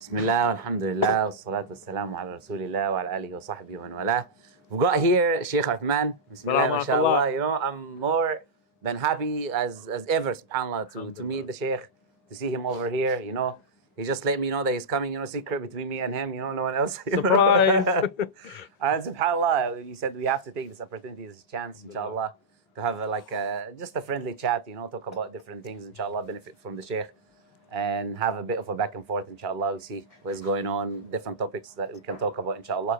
Bismillah, alhamdulillah, wassalatu wassalamu ala rasulillah wa ala alihi wa sahbihi wa man wala. We've got here Sheikh Uthman. Bismillah, mashallah. I'm more than happy as ever, subhanAllah, to meet the Sheikh, to see him over here. He just let me know that he's coming, secret between me and him, no one else. Surprise! And subhanAllah, he said we have to take this opportunity, this chance, inshallah, to have just a friendly chat, talk about different things, inshallah, benefit from the Sheikh. And have a bit of a back and forth, inshallah. We see what's going on, different topics that we can talk about, inshallah.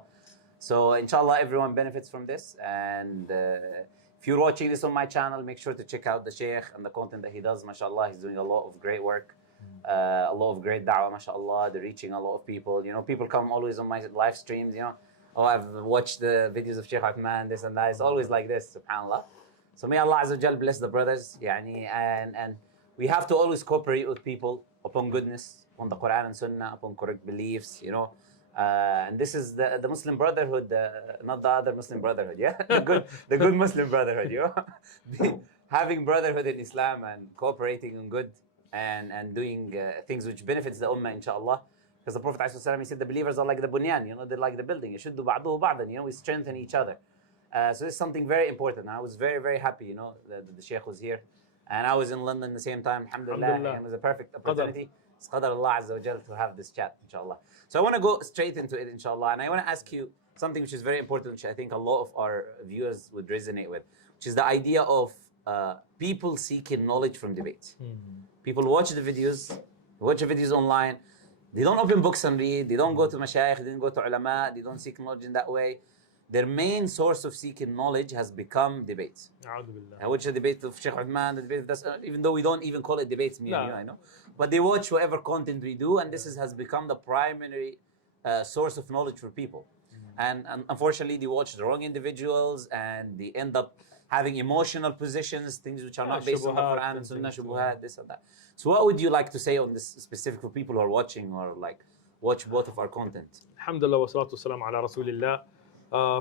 So, inshallah, everyone benefits from this. And if you're watching this on my channel, make sure to check out the Sheikh and the content that he does, mashallah. He's doing a lot of great work, a lot of great da'wah, mashallah. They're reaching a lot of people. People come always on my live streams, Oh, I've watched the videos of Sheikh Uthman, this and that. It's always like this, subhanallah. So may Allah Azza wa Jal bless the brothers, and we have to always cooperate with people upon goodness, upon the Quran and Sunnah, upon correct beliefs, And this is the Muslim Brotherhood, not the other Muslim Brotherhood, yeah? the good Muslim Brotherhood, Having brotherhood in Islam and cooperating on good and doing things which benefits the Ummah, inshallah. Because the Prophet ﷺ, he said the believers are like the bunyan, they're like the building. يشد بعضه بعضا, we strengthen each other. So this is something very important. I was very, very happy, that the Sheikh was here. And I was in London at the same time, alhamdulillah. It was a perfect opportunity. It's qadar Allah Azza wa Jal to have this chat, inshallah. So I want to go straight into it, inshallah. And I want to ask you something which is very important, which I think a lot of our viewers would resonate with, which is the idea of people seeking knowledge from debates. People watch the videos online. They don't open books and read. They don't go to mashayikh. They don't go to ulama. They don't seek knowledge in that way. Their main source of seeking knowledge has become debates. Which the debate of Sheikh Uthman, the debate of this, even though we don't even call it debates, me and you, I know. But they watch whatever content we do, and this has become the primary source of knowledge for people. And unfortunately, they watch the wrong individuals, and they end up having emotional positions, things which are not based on the Quran and Sunnah, shubuhat, this and that. So what would you like to say on this specific for people who are watching or watch both of our content? Alhamdulillah wa salatu wasalam ala rasulillah.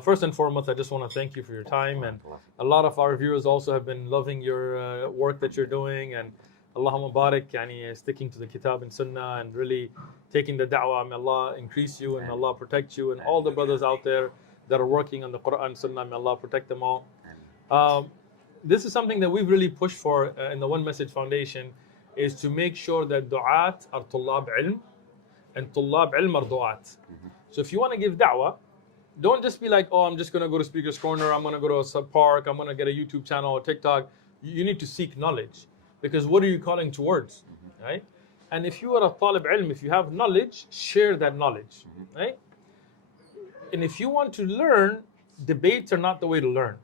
First and foremost, I just want to thank you for your time, and a lot of our viewers also have been loving your work that you're doing, and Allahumma barik, sticking to the Kitab and Sunnah and really taking the da'wah. May Allah increase you and may Allah protect you, and all the brothers out there that are working on the Quran and Sunnah, may Allah protect them all. This is something that we've really pushed for in the One Message Foundation, is to make sure that du'at are tullab ilm and tullab ilm are du'at. So if you want to give da'wah, don't just be like, oh, I'm just going to go to Speaker's Corner, I'm going to go to a sub park, I'm going to get a YouTube channel or TikTok. You need to seek knowledge, because what are you calling towards, right? And if you are a talib ilm, if you have knowledge, share that knowledge, right? And if you want to learn, debates are not the way to learn.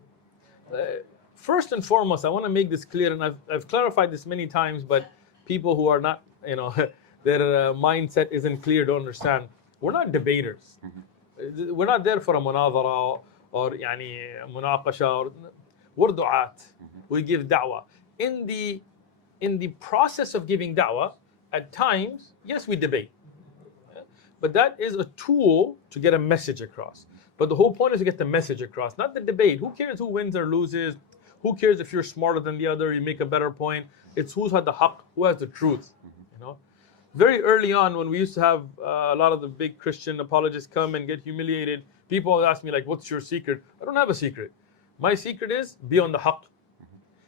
First and foremost, I want to make this clear, and I've clarified this many times, but people who are not, their mindset isn't clear, don't understand. We're not debaters. We're not there for a munadhara or munaqasha. We're du'at. We give da'wah. In the process of giving da'wah, at times, yes, we debate. But that is a tool to get a message across. But the whole point is to get the message across, not the debate. Who cares who wins or loses? Who cares if you're smarter than the other, you make a better point? It's who's had the haqq, who has the truth. Very early on, when we used to have a lot of the big Christian apologists come and get humiliated, people always ask me, what's your secret? I don't have a secret. My secret is be on the haqq.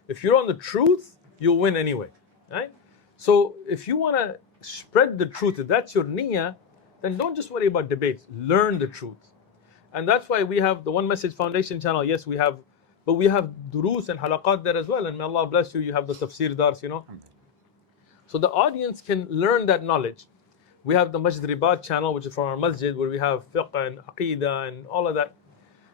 If you're on the truth, you'll win anyway, right? So if you want to spread the truth, if that's your niyyah, then don't just worry about debates. Learn the truth. And that's why we have the One Message Foundation channel. Yes, we have, but we have durus and halaqat there as well. And may Allah bless you, you have the tafsir dars, So the audience can learn that knowledge. We have the Masjid Ribat channel, which is from our masjid, where we have fiqh and aqidah and all of that.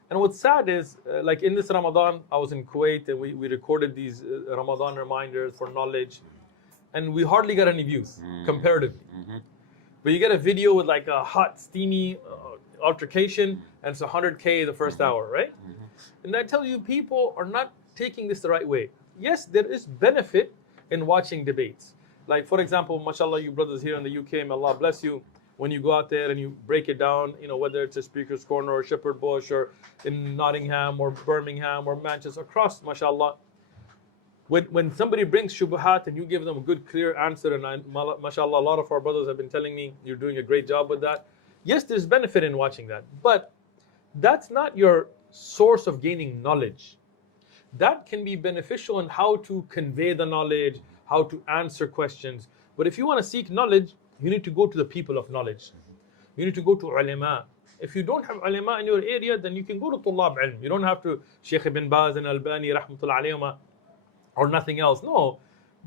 And what's sad is, in this Ramadan, I was in Kuwait and we recorded these Ramadan reminders for knowledge. And we hardly got any views, comparatively. But you get a video with a hot, steamy altercation, and it's 100K the first hour, right? And I tell you, people are not taking this the right way. Yes, there is benefit in watching debates. For example, mashallah, you brothers here in the UK, may Allah bless you. When you go out there and you break it down, whether it's a Speaker's Corner or Shepherd Bush or in Nottingham or Birmingham or Manchester, across, mashallah. when somebody brings shubuhat and you give them a good clear answer, and mashallah, a lot of our brothers have been telling me you're doing a great job with that. Yes, there's benefit in watching that, but that's not your source of gaining knowledge. That can be beneficial in how to convey the knowledge, how to answer questions. But if you want to seek knowledge, you need to go to the people of knowledge. You need to go to ulama. If you don't have ulama in your area, then you can go to tullab ilm. You don't have to Sheikh Ibn Baz and Albani rahmatullah alayhima or nothing else. No,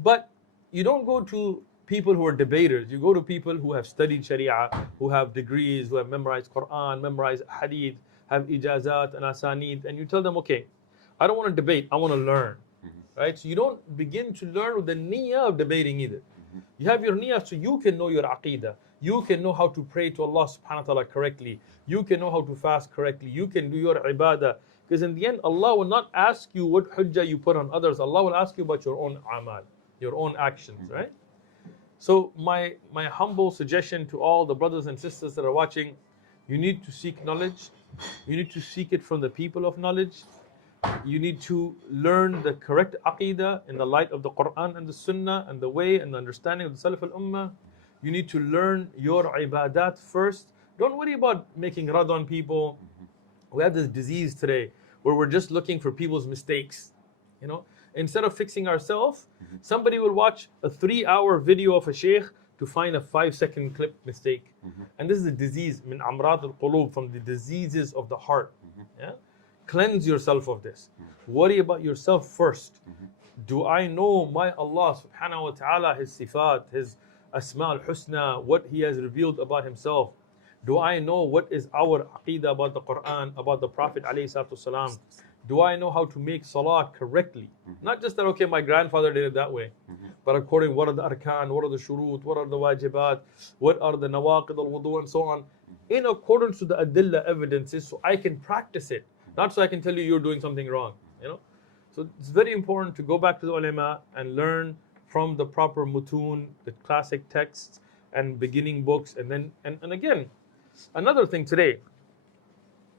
but you don't go to people who are debaters. You go to people who have studied Sharia, who have degrees, who have memorized Quran, memorized Hadith, have ijazat and asanid, and you tell them, okay, I don't want to debate, I want to learn. Right? So you don't begin to learn with the niyyah of debating either. You have your niyyah so you can know your aqidah. You can know how to pray to Allah subhanahu wa ta'ala correctly. You can know how to fast correctly. You can do your ibadah. Because in the end, Allah will not ask you what hujjah you put on others. Allah will ask you about your own amal, your own actions, right? So my humble suggestion to all the brothers and sisters that are watching, you need to seek knowledge. You need to seek it from the people of knowledge. You need to learn the correct aqidah in the light of the Quran and the Sunnah and the way and the understanding of the Salaf al-Ummah. You need to learn your ibadat first. Don't worry about making rad on people. We have this disease today where we're just looking for people's mistakes. You know, instead of fixing ourselves, somebody will watch a 3-hour video of a sheikh to find a 5-second clip mistake. And this is a disease, min amrad al-qulub, from the diseases of the heart. Yeah? Cleanse yourself of this. Worry about yourself first. Do I know my Allah subhanahu wa ta'ala, His sifat, His asma al-husna, what He has revealed about Himself? Do I know what is our aqidah about the Quran, about the Prophet alayhi salatu wasalam? Do I know how to make salah correctly? Not just that, okay, my grandfather did it that way, but according what are the arkan, what are the shurut, what are the wajibat, what are the nawaqid al-wudu and so on, in accordance to the adillah evidences, so I can practice it. Not so I can tell you you're doing something wrong, you know. So it's very important to go back to the ulama and learn from the proper mutun, the classic texts and beginning books, and then and again, another thing today.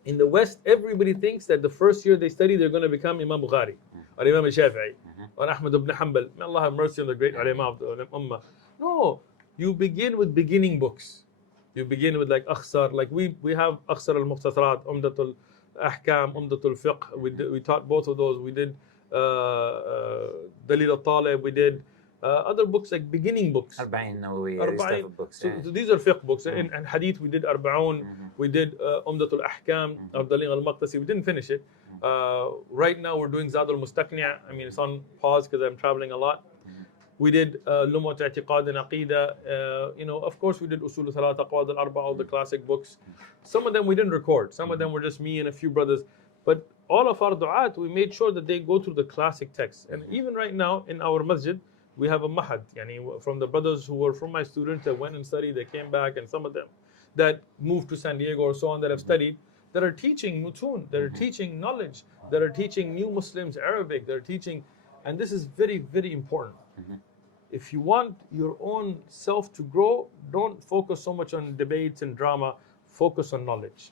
In the West, everybody thinks that the first year they study, they're going to become Imam Bukhari or Imam Shafi'i or Ahmad ibn Hanbal. May Allah have mercy on the great ulama of the Ummah. No, you begin with beginning books. You begin with like Akhsar, like we have Akhsar al-Mukhtasarat, Umdatul Ahkam, Umdatul Fiqh. We taught both of those. We did Dalil al-Talib. We did other books like beginning books. Arba'in Nawawi, books. So these are fiqh books. In Hadith we did Arba'un. We did Umdatul Ahkam of Dalil al-Maqdisi. We didn't finish it. Right now we're doing Zad al-Mustaqni'. I mean, it's on pause because I'm traveling a lot. We did Lum'at I'tiqad and Aqidah. You know, of course we did Usul al-Thalat, Aqwad al-Arba', all the classic books. Some of them we didn't record. Some of them were just me and a few brothers. But all of our du'at, we made sure that they go through the classic texts. And even right now in our masjid, we have a mahad, yani from the brothers who were from my students that went and studied, they came back, and some of them that moved to San Diego or so on that have studied, that are teaching mutun, that are teaching knowledge, that are teaching new Muslims Arabic, that are teaching, and this is very, very important. If you want your own self to grow, don't focus so much on debates and drama, focus on knowledge.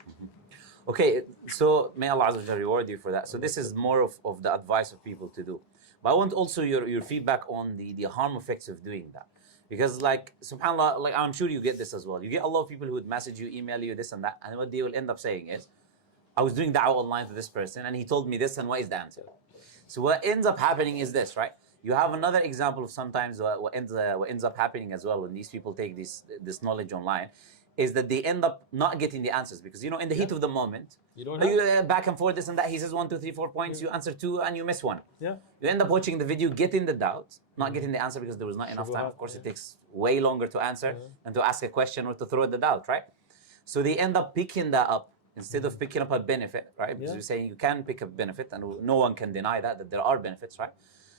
Okay, so may Allah Azza wa Jalla reward you for that. So this is more of the advice of people to do. But I want also your feedback on the harm effects of doing that. Because like, subhanAllah, like I'm sure you get this as well. You get a lot of people who would message you, email you, this and that, and what they will end up saying is, I was doing da'wah online to this person and he told me this, and what is the answer? So what ends up happening is this, right? You have another example of sometimes what ends up happening as well when these people take this knowledge online, is that they end up not getting the answers because, you know, in the heat of the moment, you don't back and forth, this and that, he says 1, 2, 3, 4 points, you answer 2 and you miss 1. Yeah. You end up watching the video, getting the doubt, not getting the answer because there was not enough time. Of course, it takes way longer to answer than to ask a question or to throw the doubt, right? So they end up picking that up instead of picking up a benefit, right? Because we're saying you can pick up benefit and no one can deny that there are benefits, right?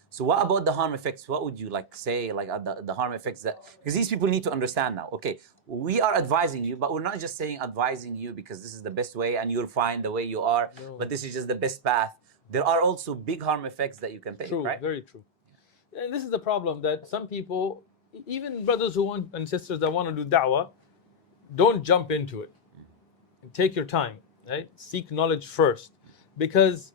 So what about the harm effects? What would you like say, like the harm effects that, because these people need to understand now, okay, we are advising you, but we're not just saying advising you because this is the best way and you're fine the way you are, but this is just the best path. There are also big harm effects that you can take, right? Very true. And this is the problem that some people, even brothers who want and sisters that want to do da'wah, don't jump into it. Take your time, right? Seek knowledge first. Because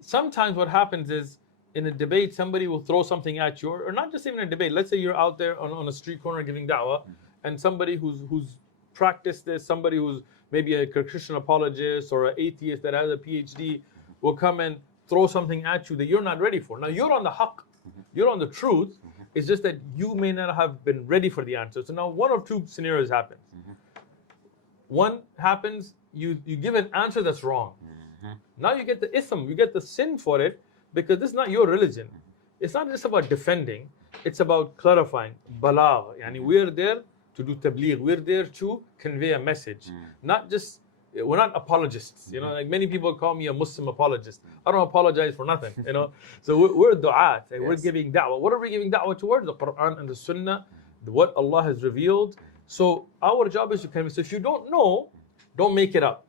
sometimes what happens is in a debate, somebody will throw something at you, or not just even a debate. Let's say you're out there on a street corner giving da'wah, and somebody who's practiced this, somebody who's maybe a Christian apologist or an atheist that has a PhD, will come and throw something at you that you're not ready for. Now you're on the haqq, you're on the truth. It's just that you may not have been ready for the answer. So now one of two scenarios happens. One happens, you give an answer that's wrong. Now you get the ithm, you get the sin for it, because this is not your religion. It's not just about defending, it's about clarifying. Balagh. Yani we're there to do tabligh, we're there to convey a message. Not just, we're not apologists. You know, like many people call me a Muslim apologist. I don't apologize for nothing, you know. So we're du'at, we're giving da'wah. What are we giving da'wah towards? The Quran and the Sunnah, what Allah has revealed. So our job is to convey. So if you don't know, don't make it up,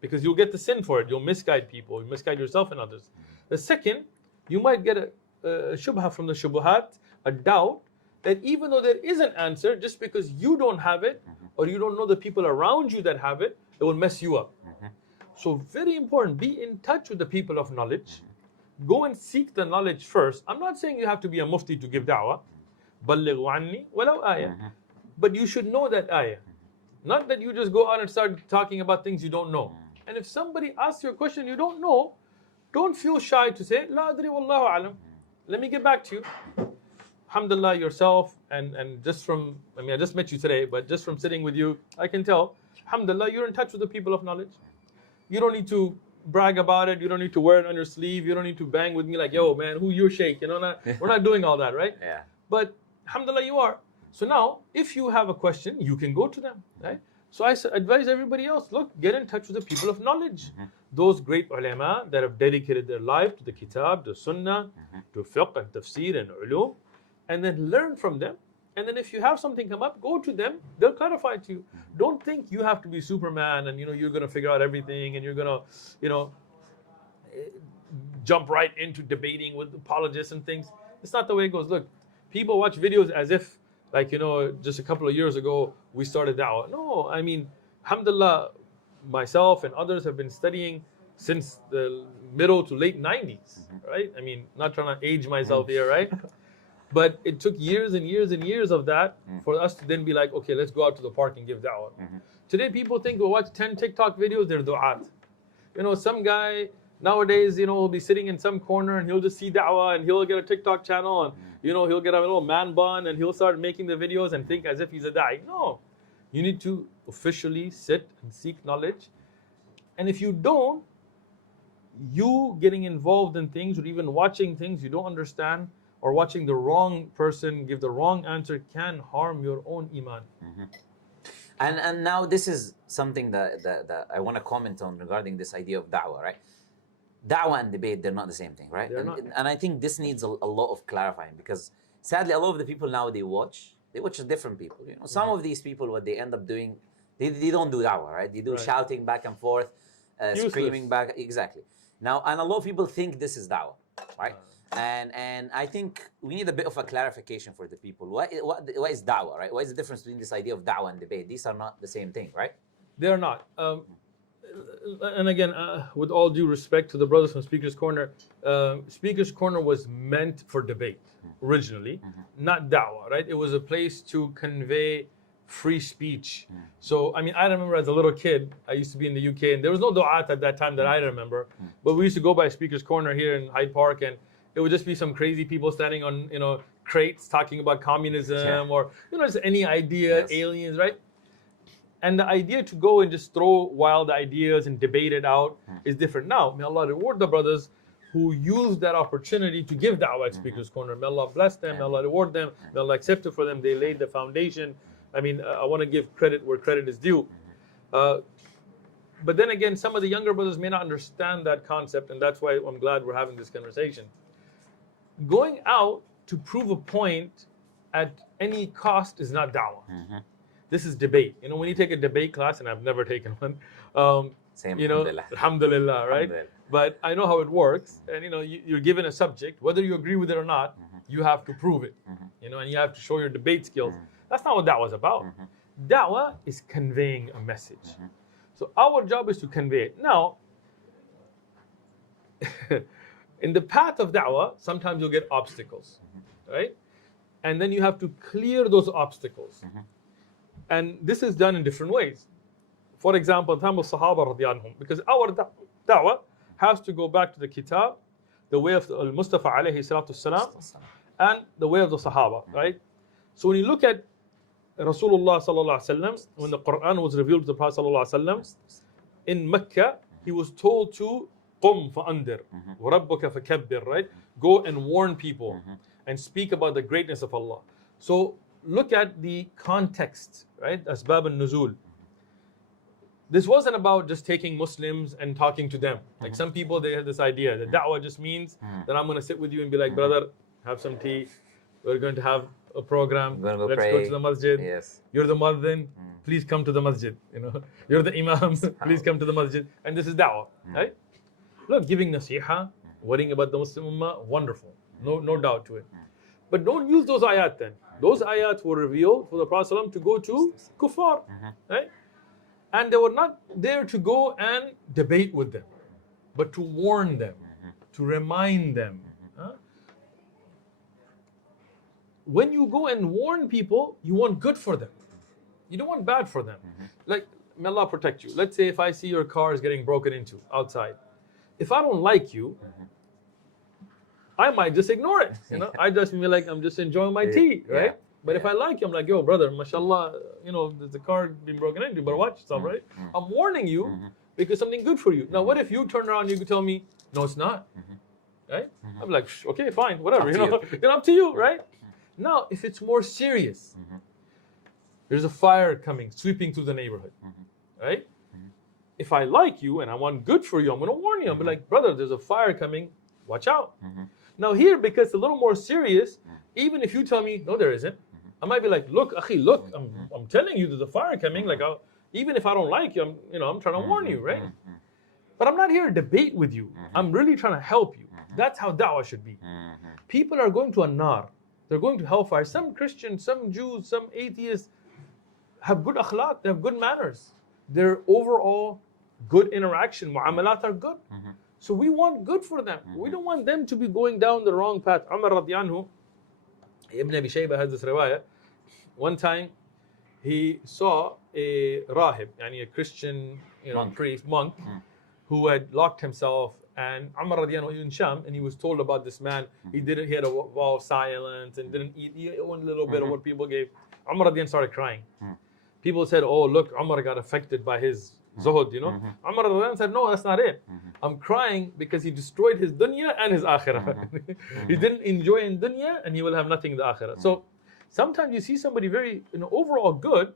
because you'll get the sin for it. You'll misguide people, you'll misguide yourself and others. The second, you might get a shubha from the shubuhat, a doubt, that even though there is an answer, just because you don't have it, or you don't know the people around you that have it, it will mess you up. So very important, be in touch with the people of knowledge. Go and seek the knowledge first. I'm not saying you have to be a mufti to give da'wah. بَلِّغُ عَنِّي وَلَوْ آيَةً. But you should know that ayah. Not that you just go out and start talking about things you don't know. And if somebody asks you a question you don't know, don't feel shy to say, La adri wallahu alam. Let me get back to you. Alhamdulillah, yourself, and just from, I mean, I just met you today, but just from sitting with you, I can tell, alhamdulillah, you're in touch with the people of knowledge. You don't need to brag about it. You don't need to wear it on your sleeve. You don't need to bang with me like, yo, man, who you're Sheikh? You know, we're not doing all that, right? Yeah. But alhamdulillah, you are. So now, if you have a question, you can go to them, right? So I advise everybody else, look, get in touch with the people of knowledge. Those great ulama that have dedicated their life to the kitab, the sunnah, to fiqh and tafsir and ulum, and then learn from them. And then if you have something come up, go to them, they'll clarify it to you. Don't think you have to be Superman and you're going to figure out everything and you're going to, jump right into debating with apologists and things. It's not the way it goes. Look, people watch videos as if, like, just a couple of years ago, we started da'wah. No, I mean, alhamdulillah, myself and others have been studying since the middle to late 90s, right? I mean, not trying to age myself here, right? But it took years and years and years of that for us to then be like, okay, let's go out to the park and give da'wah. Today, people think we'll watch 10 TikTok videos, they're du'at. Some guy nowadays, will be sitting in some corner and he'll just see da'wah and he'll get a TikTok channel and, he'll get a little man bun and he'll start making the videos and think as if he's a da'i. No, you need to officially sit and seek knowledge. And if you don't, you getting involved in things or even watching things you don't understand, or watching the wrong person give the wrong answer, can harm your own iman. And now this is something that I want to comment on regarding this idea of da'wah, right? Da'wah and debate, they're not the same thing, right? And I think this needs a lot of clarifying, because sadly, a lot of the people now they watch different people. Some of these people, what they end up doing, they don't do da'wah, right? They do shouting back and forth, screaming back, exactly. Now, and a lot of people think this is da'wah, right? And I think we need a bit of a clarification for the people. What is da'wah, right? What is the difference between this idea of da'wah and debate? These are not the same thing, right? They are not. And again, with all due respect to the brothers from Speaker's Corner, Speaker's Corner was meant for debate originally, not da'wah, right? It was a place to convey free speech. So, I mean, I remember as a little kid, I used to be in the UK, and there was no du'at at that time that I remember, but we used to go by Speaker's Corner here in Hyde Park, and it would just be some crazy people standing on, crates talking about communism or, just any idea, aliens, right? And the idea to go and just throw wild ideas and debate it out is different. Now, may Allah reward the brothers who used that opportunity to give da'wah at Speaker's Corner. May Allah bless them, may Allah reward them, may Allah accept it for them. They laid the foundation. I mean, I want to give credit where credit is due. But then again, some of the younger brothers may not understand that concept, and that's why I'm glad we're having this conversation. Going out to prove a point at any cost is not da'wah. This is debate. When you take a debate class, and I've never taken one, Same, alhamdulillah, right? But I know how it works, and you're given a subject, whether you agree with it or not, you have to prove it, and you have to show your debate skills. That's not what da'wah is about. Da'wah is conveying a message. So our job is to convey it. Now, In the path of da'wah, sometimes you'll get obstacles, right? And then you have to clear those obstacles. And this is done in different ways. For example, in time of Sahaba radiyallahu anhum, because our da'wah has to go back to the Kitab, the way of Al-Mustafa alayhi salatu salam, and the way of the Sahaba, right? So when you look at Rasulullah sallallahu alaihi wasallam, when the Quran was revealed to the Prophet sallallahu alaihi wasallam, in Mecca, he was told to قُمْ فَأَنْدِرْ وَرَبُّكَ فَكَبِّرْ, right? Go and warn people and speak about the greatness of Allah. So look at the context, right? Asbab al-Nuzul. This wasn't about just taking Muslims and talking to them. Like some people, they have this idea that da'wah just means that I'm going to sit with you and be like, brother, have some tea. We're going to have a program. Let's go to the masjid. Yes. You're the muadhin. Please come to the masjid. You know, you're the imam. Please come to the masjid. And this is da'wah, right? Look, giving nasiha, worrying about the Muslim ummah, wonderful. No doubt to it. But don't use those ayat then. Those ayat were revealed for the Prophet ﷺ to go to kuffar, right? And they were not there to go and debate with them, but to warn them, to remind them. When you go and warn people, you want good for them. You don't want bad for them. Like, may Allah protect you. Let's say if I see your car is getting broken into outside. If I don't like you, I might just ignore it. You know, I just feel like I'm just enjoying my tea, right? But if I like you, I'm like, yo, brother, mashallah, you know, the car been broken into, but watch yourself, right? I'm warning you because something good for you. Now, what if you turn around and you tell me, no, it's not, right? I'm like, okay, fine, whatever, you know, it's up to you, right? Now, if it's more serious, there's a fire coming, sweeping through the neighborhood, right? If I like you and I want good for you, I'm going to warn you. I'll be like, brother, there's a fire coming, watch out. Now here, because it's a little more serious, even if you tell me, no, there isn't, I might be like, look, akhi, look, I'm telling you there's a fire coming. Like, even if I don't like you, I'm trying to warn you, right? But I'm not here to debate with you. I'm really trying to help you. That's how da'wah should be. People are going to a nar. They're going to hellfire. Some Christians, some Jews, some atheists have good akhlaq. They have good manners. Their overall good interaction, mu'amalat are good. So we want good for them. We don't want them to be going down the wrong path. Umar radiyallahu anhu, Ibn Abi Shaybah has this riwayah. One time, he saw a rahib, yani a Christian, priest, monk, who had locked himself. And Umar radiyallahu anhu in Sham, and he was told about this man. He had a vow of silence and didn't eat. He ate a little bit of what people gave. Umar radiyallahu anhu started crying. People said, "Oh, look, Umar got affected by his zuhud." Umar radiyallahu anhu said, "No, that's not it. I'm crying because he destroyed his dunya and his akhirah. He didn't enjoy in dunya, and he will have nothing in the akhirah." So sometimes you see somebody very, overall good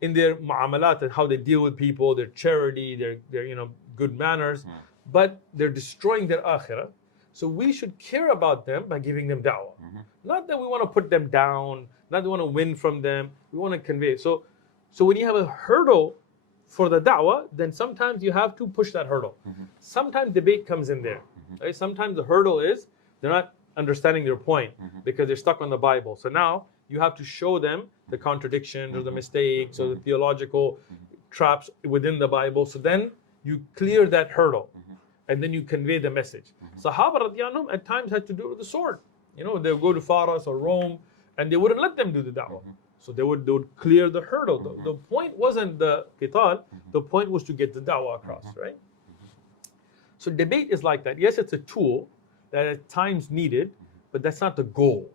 in their mu'amalat and how they deal with people, their charity, their good manners, but they're destroying their akhirah. So we should care about them by giving them da'wah. Not that we want to put them down, not that we want to win from them. We want to convey. So when you have a hurdle for the da'wah, then sometimes you have to push that hurdle. Sometimes debate comes in there. Right? Sometimes the hurdle is they're not understanding their point because they're stuck on the Bible. So now you have to show them the contradictions or the mistakes or the theological traps within the Bible. So then you clear that hurdle and then you convey the message. Sahaba radiyallahu anhum at times had to do it with the sword. They would go to Faras or Rome and they wouldn't let them do the da'wah. So they would clear the hurdle. The point wasn't the qital, the point was to get the da'wah across, right? So debate is like that. Yes, it's a tool that at times needed, but that's not the goal.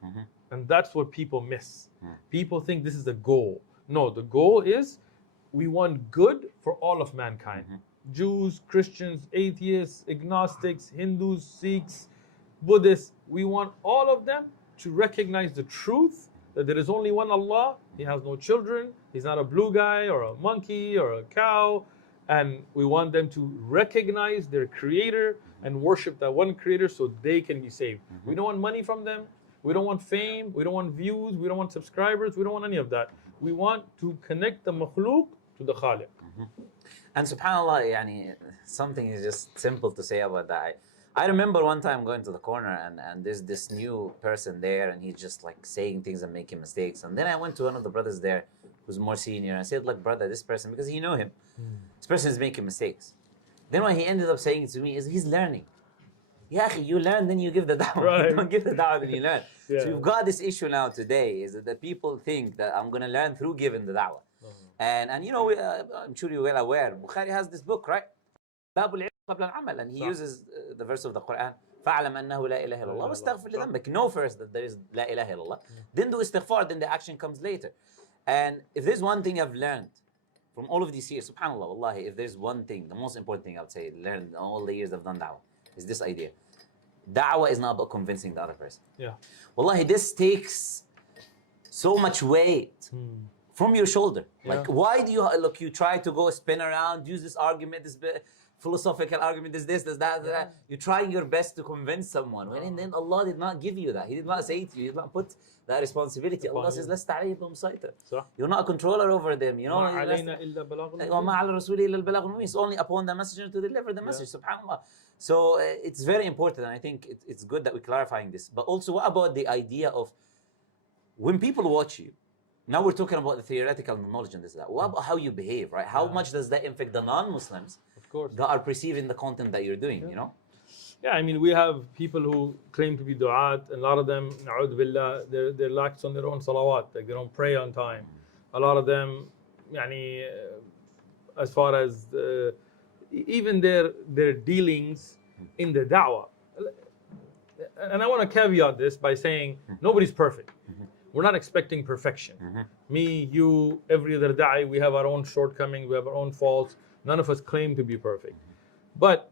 And that's what people miss. People think this is the goal. No, the goal is we want good for all of mankind. Jews, Christians, atheists, agnostics, Hindus, Sikhs, Buddhists. We want all of them to recognize the truth that there is only one Allah. He has no children. He's not a blue guy or a monkey or a cow. And we want them to recognize their creator and worship that one creator so they can be saved. We don't want money from them. We don't want fame. We don't want views. We don't want subscribers. We don't want any of that. We want to connect the makhluk to the khaliq. And subhanAllah, something is just simple to say about that. I remember one time going to the corner and there's this new person there and he's just like saying things and making mistakes. And then I went to one of the brothers there who's more senior and I said, look, brother, this person, because he knew him, this person is making mistakes. Then what he ended up saying to me is he's learning. Yeah, you learn, then you give the da'wah. Right. You don't give the da'wah, then you learn. Yeah. So we've got this issue now today, is that the people think that I'm going to learn through giving the da'wah. And you know, I'm sure you're well aware, Bukhari has this book, right? باب العلم قبل العمل, and he uses the verse of the Quran, فاعلم أنه لا إله إلا الله واستغفر لذنبك. Know first that there is لا إله إلا الله. Then do istighfar, then the action comes later. And if there's one thing I've learned from all of these years, subhanAllah, wallahi, if there's one thing, the most important thing I would say, learned in all the years I've done da'wah, is this idea. Da'wah is not about convincing the other person. Yeah. Wallahi, this takes so much weight from your shoulder. Like, why do you try to go spin around, use this argument, this philosophical argument, this, that. You're trying your best to convince someone. And then Allah did not give you that. He did not say to you, He did not put that responsibility. Allah says, لَسْتَ عَلَيْهِمْ بِمُسَيْطِرٍ. You're not a controller over them. You know, it's only upon the messenger to deliver the message, subhanAllah. So it's very important, and I think it's good that we're clarifying this. But also, what about the idea of when people watch you? Now we're talking about the theoretical knowledge and this and that. What about how you behave, right? How much does that affect the non-Muslims that are perceiving the content that you're doing, you know? Yeah, I mean, we have people who claim to be du'at, and a lot of them, na'ud billah, they're lax on their own salawat, like they don't pray on time. A lot of them, yani, as far as even their dealings in the da'wah. And I want to caveat this by saying nobody's perfect. We're not expecting perfection. Me, you, every other da'i, we have our own shortcomings, we have our own faults. None of us claim to be perfect. But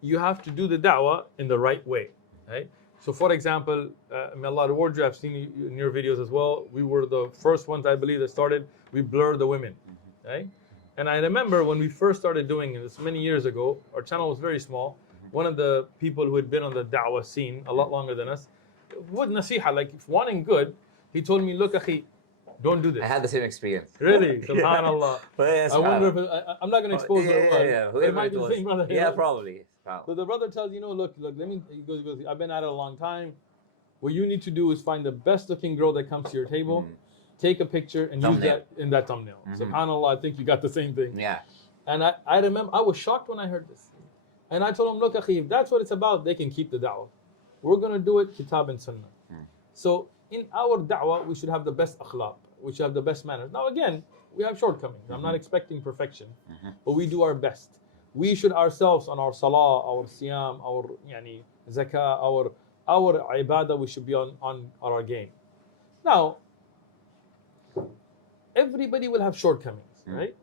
you have to do the da'wah in the right way, right? So for example, may Allah reward you, I've seen you in your videos as well. We were the first ones, I believe, that started, we blur the women, right? And I remember when we first started doing this many years ago, our channel was very small. One of the people who had been on the da'wah scene a lot longer than us, with nasiha, like if wanting good, he told me, look, akhi, don't do this. I had the same experience. Really? Subhanallah. Yes, I wonder if I'm not going to expose the one. Whoever it might it be the was. same brother. Yeah, probably. So the brother tells you, look, let me, he goes, I've been at it a long time. What you need to do is find the best looking girl that comes to your table, take a picture and use that in that thumbnail. Subhanallah, I think you got the same thing. Yeah. And I remember, I was shocked when I heard this. And I told him, look, akhi, if that's what it's about, they can keep the da'wah. We're going to do it kitab and sunnah. So in our da'wah, we should have the best akhlaq. We should have the best manners. Now again, we have shortcomings. I'm not expecting perfection, but we do our best. We should ourselves on our salah, our siyam, our yani, zakah, our ibadah, we should be on our game. Now, everybody will have shortcomings, right?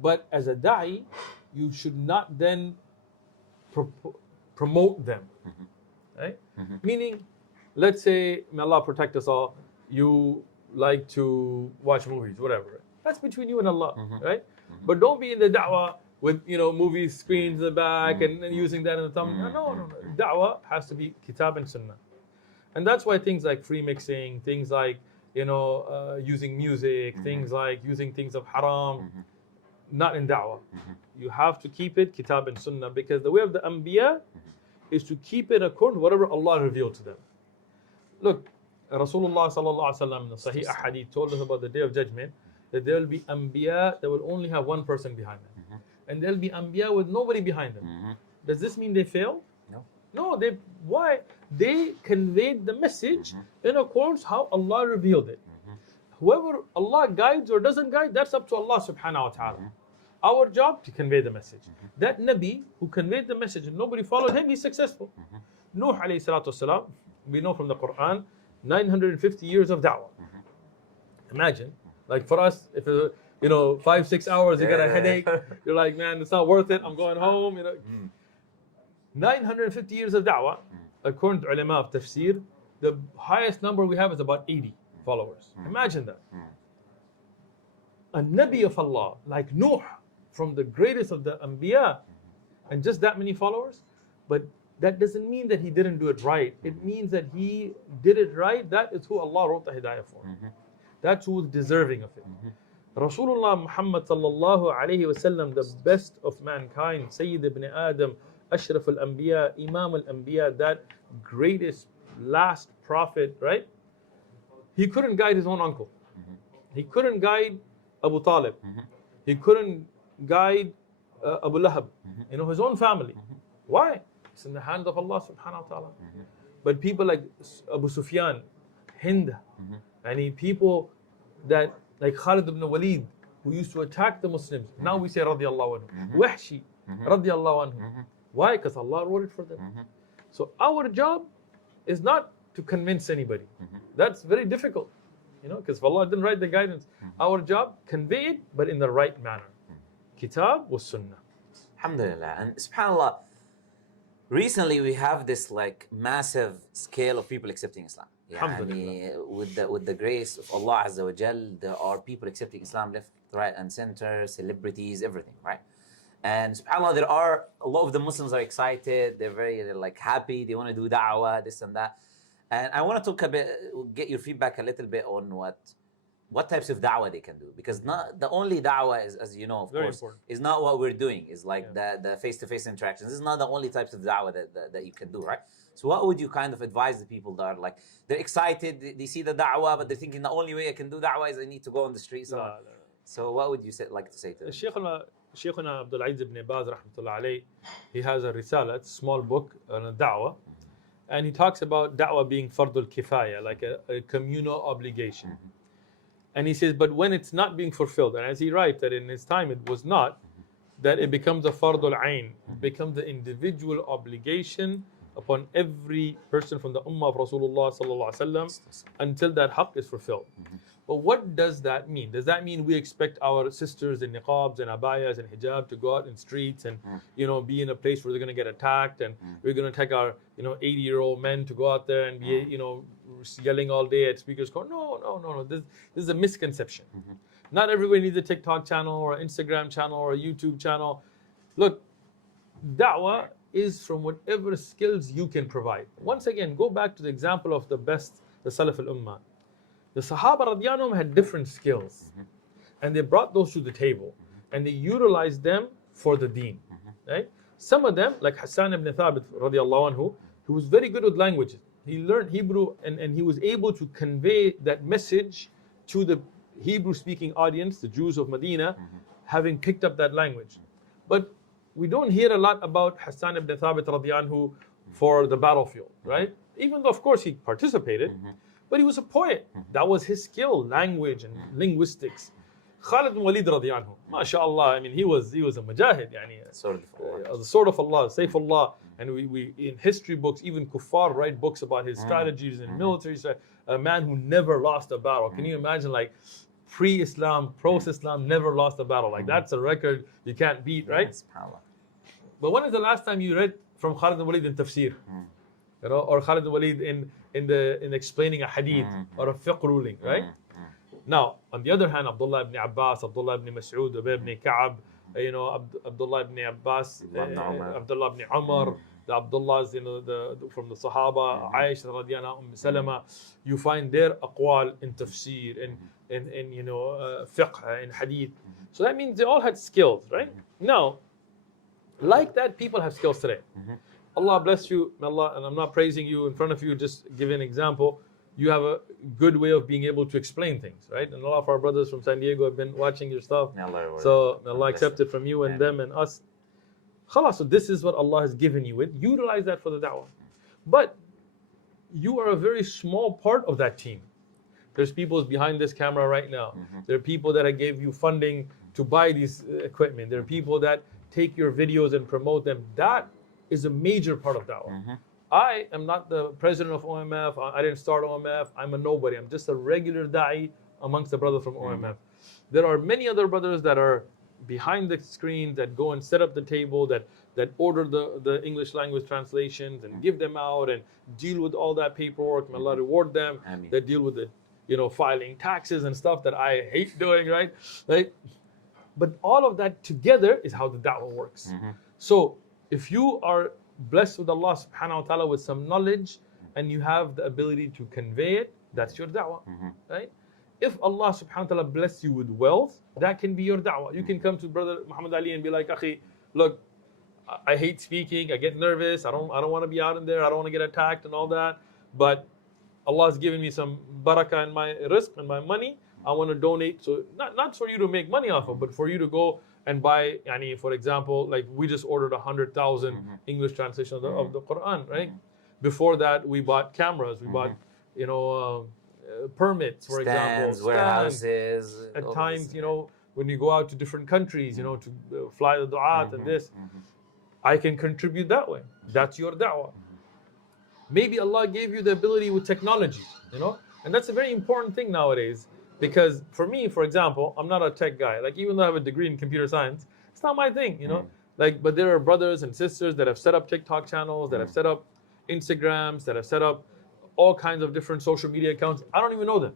But as a da'i, you should not then promote them, right? Meaning, let's say, may Allah protect us all, you like to watch movies, whatever. That's between you and Allah, right? But don't be in the da'wah with, movie screens in the back and using that in the thumb. No. Da'wah has to be kitab and sunnah. And that's why things like free mixing, things like, using music, things like using things of haram, not in da'wah. You have to keep it kitab and sunnah, because the way of the anbiya is to keep it according to whatever Allah revealed to them. Look, Rasulullah sallallahu alaihi wasallam in the Sahih Ahadith told us about the Day of Judgment that there will be anbiya that will only have one person behind them, and there will be anbiya with nobody behind them. Does this mean they failed? No. Why? They conveyed the message in accordance how Allah revealed it. Whoever Allah guides or doesn't guide, that's up to Allah subhanahu wa ta'ala. Our job to convey the message. That Nabi who conveyed the message and nobody followed him, he's successful. Nuh alayhi salatu wasalam, we know from the Quran, 950 years of da'wah. Imagine, like for us, if 5-6 hours, you get a headache, you're like, man, it's not worth it, I'm going home. 950 years of da'wah, according to ulama of tafsir, the highest number we have is about 80 followers. Imagine that. A Nabi of Allah, like Nuh, from the greatest of the Anbiya, and just that many followers. But that doesn't mean that he didn't do it right. It means that he did it right. That is who Allah wrote the hidayah for. That's who is deserving of it. Rasulullah Muhammad sallallahu alayhi wasallam, the best of mankind, Sayyid ibn Adam, Ashraf al-Anbiya, Imam al-Anbiya, that greatest last prophet, right? He couldn't guide his own uncle. He couldn't guide Abu Talib. He couldn't guide Abu Lahab, his own family. Why? It's in the hands of Allah subhanahu wa ta'ala. But people like Abu Sufyan, Hind, and people that like Khalid ibn Walid, who used to attack the Muslims. Now we say radiallahu anhu. Wahshi, radiallahu anhu. Why? Because Allah wrote it for them. So our job is not to convince anybody. That's very difficult, because Allah didn't write the guidance. Our job, convey it, but in the right manner. Kitab was Sunnah. Alhamdulillah. And subhanAllah, recently we have this like massive scale of people accepting Islam. With the grace of Allah Azza wa Jal, there are people accepting Islam left, right, and center, celebrities, everything, right? And subhanAllah, there are a lot of the Muslims are excited. They're like happy. They want to do da'wah, this and that. And I want to talk a bit, get your feedback a little bit on what types of da'wah they can do, because not the only da'wah is, as you know, of course, is not what we're doing. Is like the face-to-face interactions. This is not the only types of da'wah that you can do, right? So what would you kind of advise the people that are like, they're excited, they see the da'wah, but they're thinking the only way I can do da'wah is I need to go on the street. So what would you like to say to them? Shaykhuna Abdul Aziz ibn Baz rahmatullah alayh, he has a risala, it's a small book on a da'wah, and he talks about da'wah being fardul kifaya, like a communal obligation. And he says, but when it's not being fulfilled, and as he writes that in his time it was not, that it becomes a fardul ayn, it becomes the individual obligation upon every person from the ummah of Rasulullah sallallahu alaihi wasallam until that haqq is fulfilled. But what does that mean? Does that mean we expect our sisters in niqabs and abayas and hijab to go out in streets and be in a place where they're going to get attacked, and we're going to take our 80-year-old men to go out there and be yelling all day at speakers? No. This is a misconception. Not everybody needs a TikTok channel or an Instagram channel or a YouTube channel. Look, da'wah is from whatever skills you can provide. Once again, go back to the example of the Salaf al-Ummah. The Sahaba radiyallahu anhum had different skills, and they brought those to the table, and they utilized them for the deen. Right? Some of them, like Hassan ibn Thabit radiyallahu anhu, who was very good with languages. He learned Hebrew, and he was able to convey that message to the Hebrew-speaking audience, the Jews of Medina, having picked up that language. But we don't hear a lot about Hassan ibn Thabit radiyallahu anhu for the battlefield, right? Even though, of course, he participated, but he was a poet. That was his skill, language and linguistics. Khalid ibn Walid radiyallahu anhu, mashallah, I mean, he was a mujahid, the sword of Allah, Sayfullah. And we in history books, even kuffar write books about his strategies in military. A man who never lost a battle. Can you imagine, like, pre-Islam, post-Islam, never lost a battle? Like, that's a record you can't beat, right? But when is the last time you read from Khalid ibn Walid in tafsir? Or Khalid ibn Walid in explaining a hadith or a fiqh ruling, right? Now, on the other hand, Abdullah ibn Abbas, Abdullah ibn Mas'ud, Ubay ibn Ka'ab, Abdullah ibn Abbas, Abdullah ibn Umar, the Abdullahs, from the Sahaba, Aisha radiyallahu anha, Salama, you find their aqwal in tafsir, in fiqh, in hadith. So that means they all had skills, right? Now, like that, people have skills today. Allah bless you, Allah, and I'm not praising you in front of you, just give an example. You have a good way of being able to explain things, right? And a lot of our brothers from San Diego have been watching your stuff. So may Allah accept it from you and them and us. Khalas, so this is what Allah has given you with. Utilize that for the da'wah. But you are a very small part of that team. There's people behind this camera right now. There are people that I gave you funding to buy these equipment. There are people that take your videos and promote them. That is a major part of da'wah. I am not the president of OMF. I didn't start OMF. I'm a nobody. I'm just a regular da'i amongst the brothers from OMF. There are many other brothers that are behind the screen that go and set up the table, that order the English language translations and give them out and deal with all that paperwork. May Allah reward them. That deal with the filing taxes and stuff that I hate doing, right? But all of that together is how the da'wah works. So if you are blessed with Allah subhanahu wa ta'ala with some knowledge and you have the ability to convey it, that's your da'wah, right? If Allah subhanahu wa ta'ala bless you with wealth, that can be your da'wah. You can come to Brother Muhammad Ali and be like, Akhi, look, I hate speaking, I get nervous, I don't want to be out in there, I don't want to get attacked and all that, but Allah has given me some barakah in my rizq and my money, I want to donate. So not for you to make money off of, but for you to go and buy, for example, like we just ordered 100,000 English translation of the Quran, right? Before that, we bought cameras, we bought, permits, for example, warehouses. At times, when you go out to different countries, to fly the du'at and this, I can contribute that way. That's your da'wah. Maybe Allah gave you the ability with technology, and that's a very important thing nowadays. Because for me, for example, I'm not a tech guy. Like, even though I have a degree in computer science, it's not my thing, Like, but there are brothers and sisters that have set up TikTok channels, that have set up Instagrams, that have set up all kinds of different social media accounts. I don't even know them.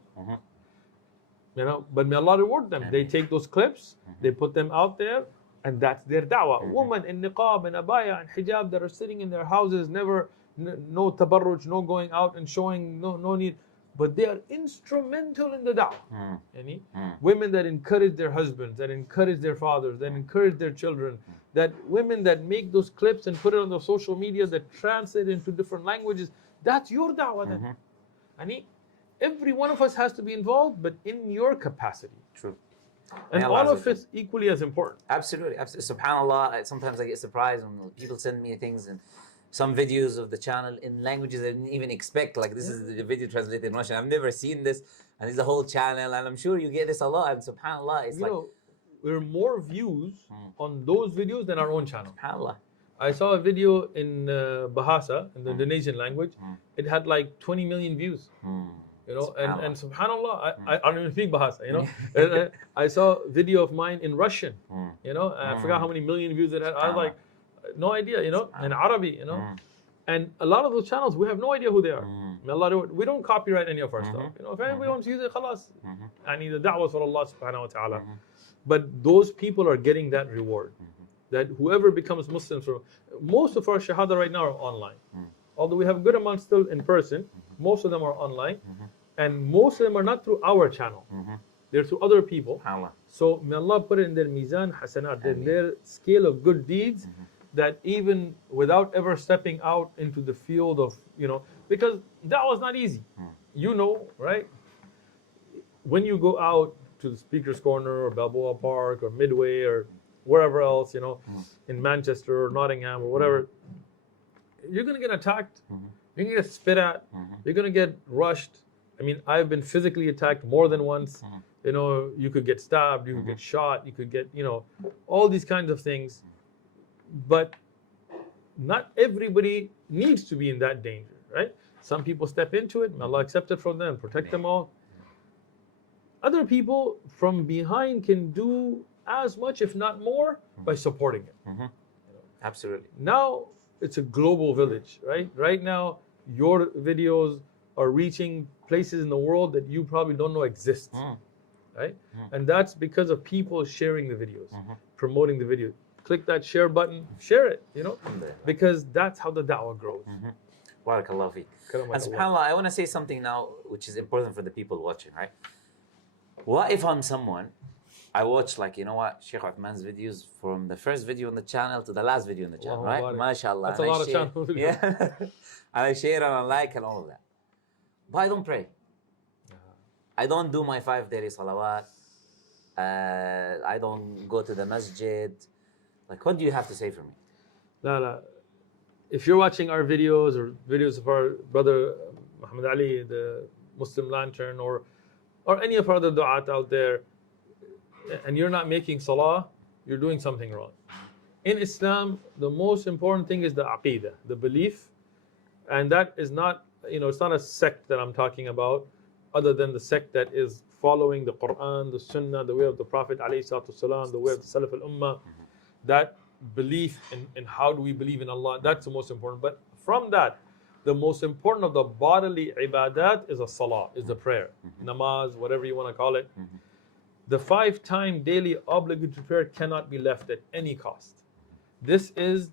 But may Allah reward them. They take those clips, they put them out there, and that's their da'wah. Women in niqab and abaya and hijab that are sitting in their houses, never, no tabarruj, no going out and showing, no need. But they are instrumental in the da'wah. Women that encourage their husbands, that encourage their fathers, that encourage their children, that women that make those clips and put it on the social media, that translate into different languages, that's your da'wah then. Every one of us has to be involved, but in your capacity. True. And all of it's equally as important. Absolutely. SubhanAllah, sometimes I get surprised when people send me things and some videos of the channel in languages I didn't even expect. Like, this is the video translated in Russian. I've never seen this. And it's a whole channel. And I'm sure you get this a lot. And SubhanAllah, it's there are more views on those videos than our own channel. SubhanAllah. I saw a video in Bahasa, in the Indonesian language. It had like 20 million views. And SubhanAllah, I don't even speak Bahasa, I saw a video of mine in Russian, I forgot how many million views it had. I was like, no idea, in Arabic, and a lot of those channels, we have no idea who they are. We don't copyright any of our stuff. If anybody wants to use it, khalas. The da'wah for Allah subhanahu wa ta'ala. But those people are getting that reward. That whoever becomes Muslim, most of our shahada right now are online. Although we have a good amount still in person, most of them are online. And most of them are not through our channel. They're through other people. So may Allah put it in their mizan hasanat, in their scale of good deeds, that even without ever stepping out into the field of, because that was not easy. Right? When you go out to the Speaker's Corner or Balboa Park or Midway or wherever else, in Manchester or Nottingham or whatever, you're going to get attacked. You're going to get spit at. You're going to get rushed. I mean, I've been physically attacked more than once. You could get stabbed, you could get shot, you could get, all these kinds of things. But not everybody needs to be in that danger, right? Some people step into it, may Allah accept it from them, protect them all. Other people from behind can do as much, if not more, by supporting it. Absolutely. Now, it's a global village, right? Right now, your videos are reaching places in the world that you probably don't know exist, right? And that's because of people sharing the videos, promoting the video. Click that share button, share it, because that's how the da'wah grows. Barakallahu feek. And subhanAllah, I want to say something now which is important for the people watching, right? What if I'm someone, I watch Sheikh Uthman's videos from the first video on the channel to the last video on the channel, right? MashaAllah. That's a lot of channel videos. Yeah. And I share and I like and all of that. But I don't pray. I don't do my 5 daily salawat. I don't go to the masjid. Like, what do you have to say for me? No. If you're watching our videos or videos of our brother Muhammad Ali, the Muslim Lantern, or any of our other du'at out there, and you're not making salah, you're doing something wrong. In Islam, the most important thing is the aqeedah, the belief. And that is not, it's not a sect that I'm talking about, other than the sect that is following the Quran, the Sunnah, the way of the Prophet ﷺ, the way of the Salaf al-Ummah. That belief in how do we believe in Allah, that's the most important. But from that, the most important of the bodily ibadat is a salah, is the prayer, namaz, whatever you want to call it. The 5-time daily obligatory prayer cannot be left at any cost. This is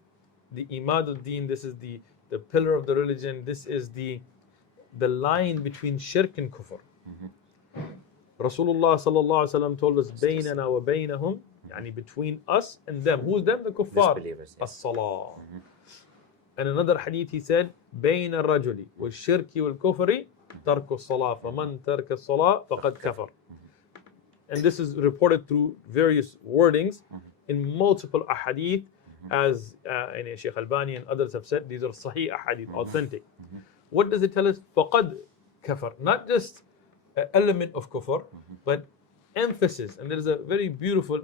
the imad al-deen, this is the pillar of the religion, this is the line between shirk and kufr. Rasulullah sallallahu alaihi wasallam told us, baynana wa baynahum, yani between us and them. Who's them? The kuffar. Disbelievers. As-salah. And another hadith he said, بين الرجل والشرك والكفر ترك الصلاة فمن ترك الصلاة فقد كفر. And this is reported through various wordings. in multiple ahadith, as Sheikh Albani and others have said, these are sahih ahadith, authentic. What does it tell us? فَقَدْ kafar. Not just an element of kufr, but emphasis. And there is a very beautiful,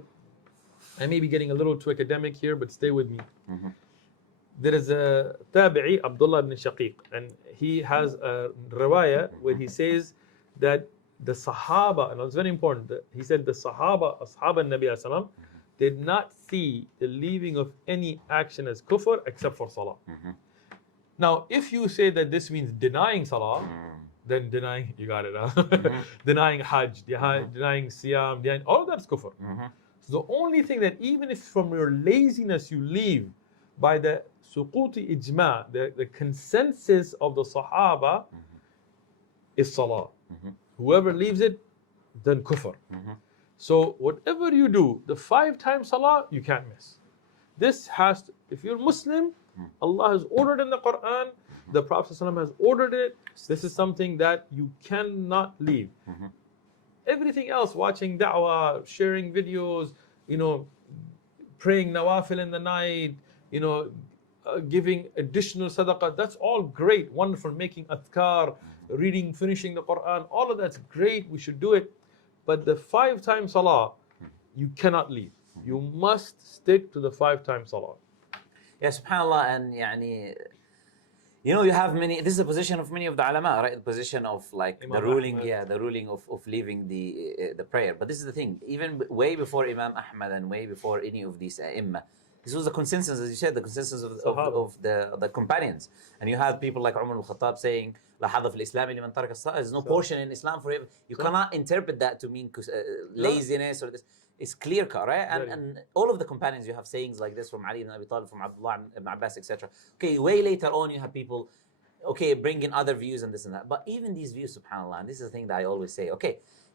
I may be getting a little too academic here, but stay with me. There is a tabi'i, Abdullah ibn Shaqiq, and he has a riwayah where he says that the Sahaba, and it's very important, he said the Sahaba, Ashab al-Nabi sallam, did not see the leaving of any action as kufr except for salah. Now, if you say that this means denying salah, then denying, you got it, huh? Denying hajj, denying siyam, denying, all of that's kufr. So the only thing that even if from your laziness you leave by the suquti ijma, the consensus of the Sahaba, is salah. Whoever leaves it, then kufr. So whatever you do, the 5 times salah, you can't miss. This has to, if you're Muslim, Allah has ordered in the Quran, the Prophet ﷺ has ordered it. This is something that you cannot leave. Everything else, watching da'wah, sharing videos, praying nawafil in the night, giving additional sadaqah, that's all great, wonderful, making adhkar, reading, finishing the Quran, all of that's great, we should do it. But the 5 times salah, you cannot leave. You must stick to the 5 times salah. Yeah, subhanAllah, and you have many, this is the position of many of the ulama, right? The position of like Imam the ruling, Ahmad. the ruling of leaving the prayer. But this is the thing, even way before Imam Ahmad and way before any of these ai', this was the consensus, as you said, the consensus of the companions. And you had people like Umar al-Khattab saying, لا حظ في الإسلام لمن ترك الصلاة. There's no portion in Islam for him. You cannot interpret that to mean laziness or this. It's clear cut, right? And all of the companions, you have sayings like this from Ali ibn Abi Talib, from Abdullah ibn Abbas, etc. Okay, way later on, you have people, bring in other views and this and that. But even these views, subhanAllah, and this is the thing that I always say,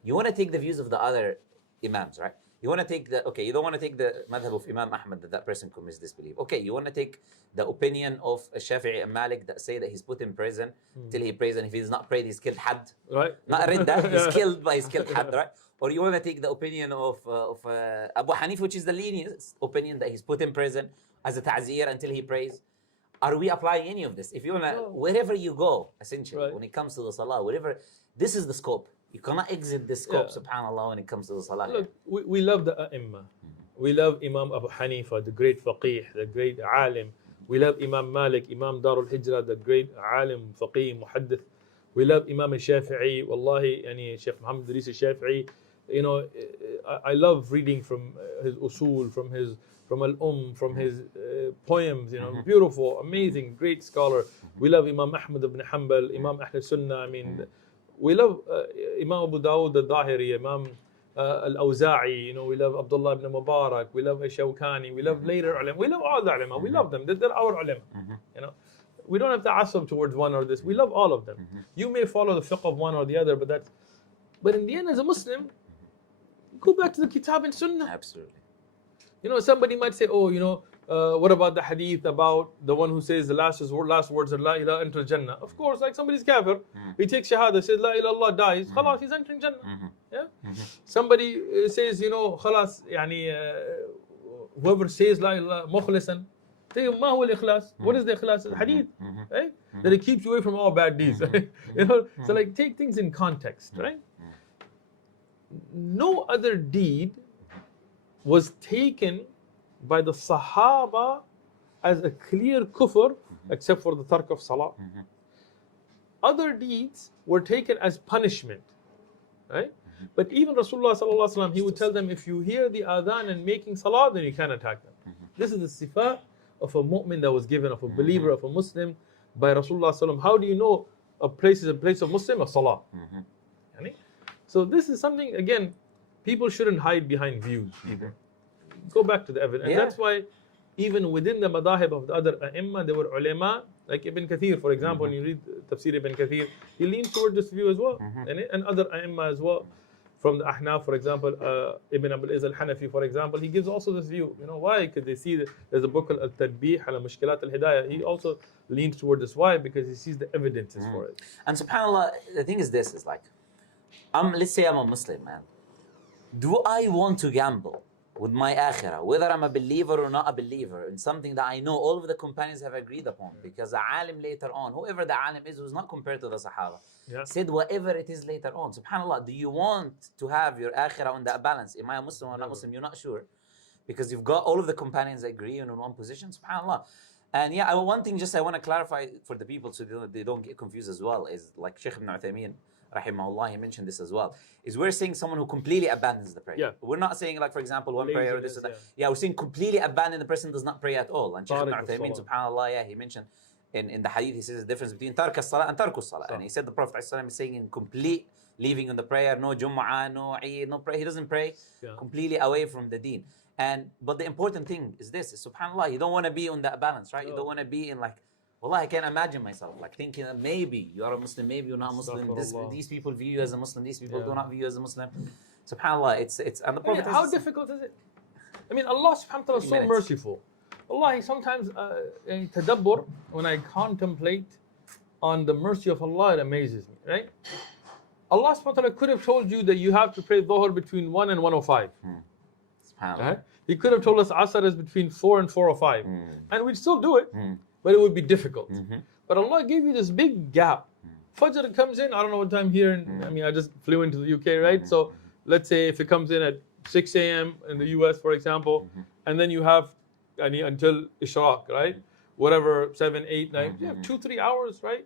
you want to take the views of the other imams, right? You want to take you don't want to take the madhab of Imam Ahmad that person commits disbelief. You want to take the opinion of Shafi'i and Malik that say that he's put in prison till he prays, and if he's not prayed, he's killed had. Right. Not ridda, he's killed, but he's killed had, right? Or you want to take the opinion of Abu Hanif, which is the lenient opinion that he's put in prison as a ta'zir until he prays. Are we applying any of this? If you want to, wherever you go, essentially, when it comes to the salah, whatever, this is the scope. You cannot exit this scope, subhanAllah, when it comes to the salah. Look, we love the ai'. We love Imam Abu Hanifa, the great faqih, the great alim. We love Imam Malik, Imam Darul Hijrah, the great alim, faqih, muhaddith. We love Imam al-Shafi'i, wallahi, Sheikh Muhammad Idris al-Shafi'i. I love reading from his usul, from al-Umm, from his poems, beautiful, amazing, great scholar. We love Imam Ahmad ibn Hanbal, Imam Ahl Sunnah. We love Imam Abu Dawud al-Dhahiri, Imam al-Awza'i, we love Abdullah ibn Mubarak, we love Shawkani, we love later ulama, we love all the ulama, we love them, they're our ulama. We don't have to assume towards one or this, we love all of them. You may follow the fiqh of one or the other, but in the end, as a Muslim, go back to the Kitab and Sunnah. Absolutely. Somebody might say, what about the hadith about the one who says the last words are La ilaha enter Jannah? Of course, like somebody's kafir, he takes shahada, says La ilaha illallah, dies, khalas, he's entering Jannah. Somebody says, khalas, whoever says La ilaha mukhlisan, ma huwa al-ikhlas? What is the ikhlas? The hadith, right? That it keeps you away from all bad deeds. So like take things in context, right? No other deed was taken by the Sahaba as a clear kufr except for the tark of salah. Other deeds were taken as punishment, right? But even Rasulullah sallallahu alaihi wasallam, he would tell them, if you hear the adhan and making salah, then you can't attack them. This is the sifat of a mu'min that was given, of a believer, of a Muslim by Rasulullah sallallahu alaihi wasallam. How do you know a place is a place of Muslim? A salah. So this is something, again, people shouldn't hide behind views. Go back to the evidence. And that's why even within the madahib of the other ai', there were ulama, like Ibn Kathir, for example, when you read Tafsir Ibn Kathir, he leans toward this view as well. And other ai' as well. From the Ahnaf, for example, Ibn Abul Izz al-Hanafi, for example, he gives also this view. Why? Because they see that there's a book called Al-Tadbih ala Mushkilat al-Hidayah. He also leans toward this. Why? Because he sees the evidences for it. And subhanAllah, the thing is this, is like, let's say I'm a Muslim, man. Do I want to gamble with my akhirah, whether I'm a believer or not a believer, in something that I know all of the companions have agreed upon. Because the alim later on, whoever the alim is, who's not compared to the Sahaba, said whatever it is later on. SubhanAllah, do you want to have your akhirah on that balance? Am I a Muslim or not Muslim? You're not sure. Because you've got all of the companions agree in one position, SubhanAllah. And yeah, one thing just I want to clarify for the people so they don't get confused as well is like Sheikh Ibn Uthman, rahimahullah, he mentioned this as well, is we're saying someone who completely abandons the prayer. Yeah. We're not saying like, for example, one prayer or this or that. Yeah. Yeah, we're saying completely abandon the person does not pray at all. And Sheikh Ibn Uthman, subhanAllah, yeah, he mentioned in the hadith, he says the difference between tark as-salah and tarku as-salah. And he said the Prophet ﷺ is saying in complete leaving on the prayer, no Jumu'ah, no Eid, no prayer. He doesn't pray, completely away from the deen. But the important thing is this, is subhanAllah, you don't want to be on that balance, right? You don't want to be in like, wallah, I can't imagine myself like thinking that maybe you are a Muslim, maybe you're not Muslim. These people view you as a Muslim, these people do not view you as a Muslim. SubhanAllah, it's and the Prophet. How difficult is it? I mean, Allah subhanahu wa ta'ala is so merciful. Allah, sometimes in tadabbur, when I contemplate on the mercy of Allah, it amazes me, right? Allah subhanahu wa ta'ala could have told you that you have to pray Dhuhr between 1 and 1:05. Right? He could have told us Asr is between 4 and 4:05. And we'd still do it, but it would be difficult. But Allah gave you this big gap. Fajr comes in, I don't know what time here, I mean, I just flew into the UK, right? So let's say if it comes in at 6 a.m. in the US, for example, and then you have until Ishraq, right? Whatever, 7, 8, 9, you have 2-3 hours, right?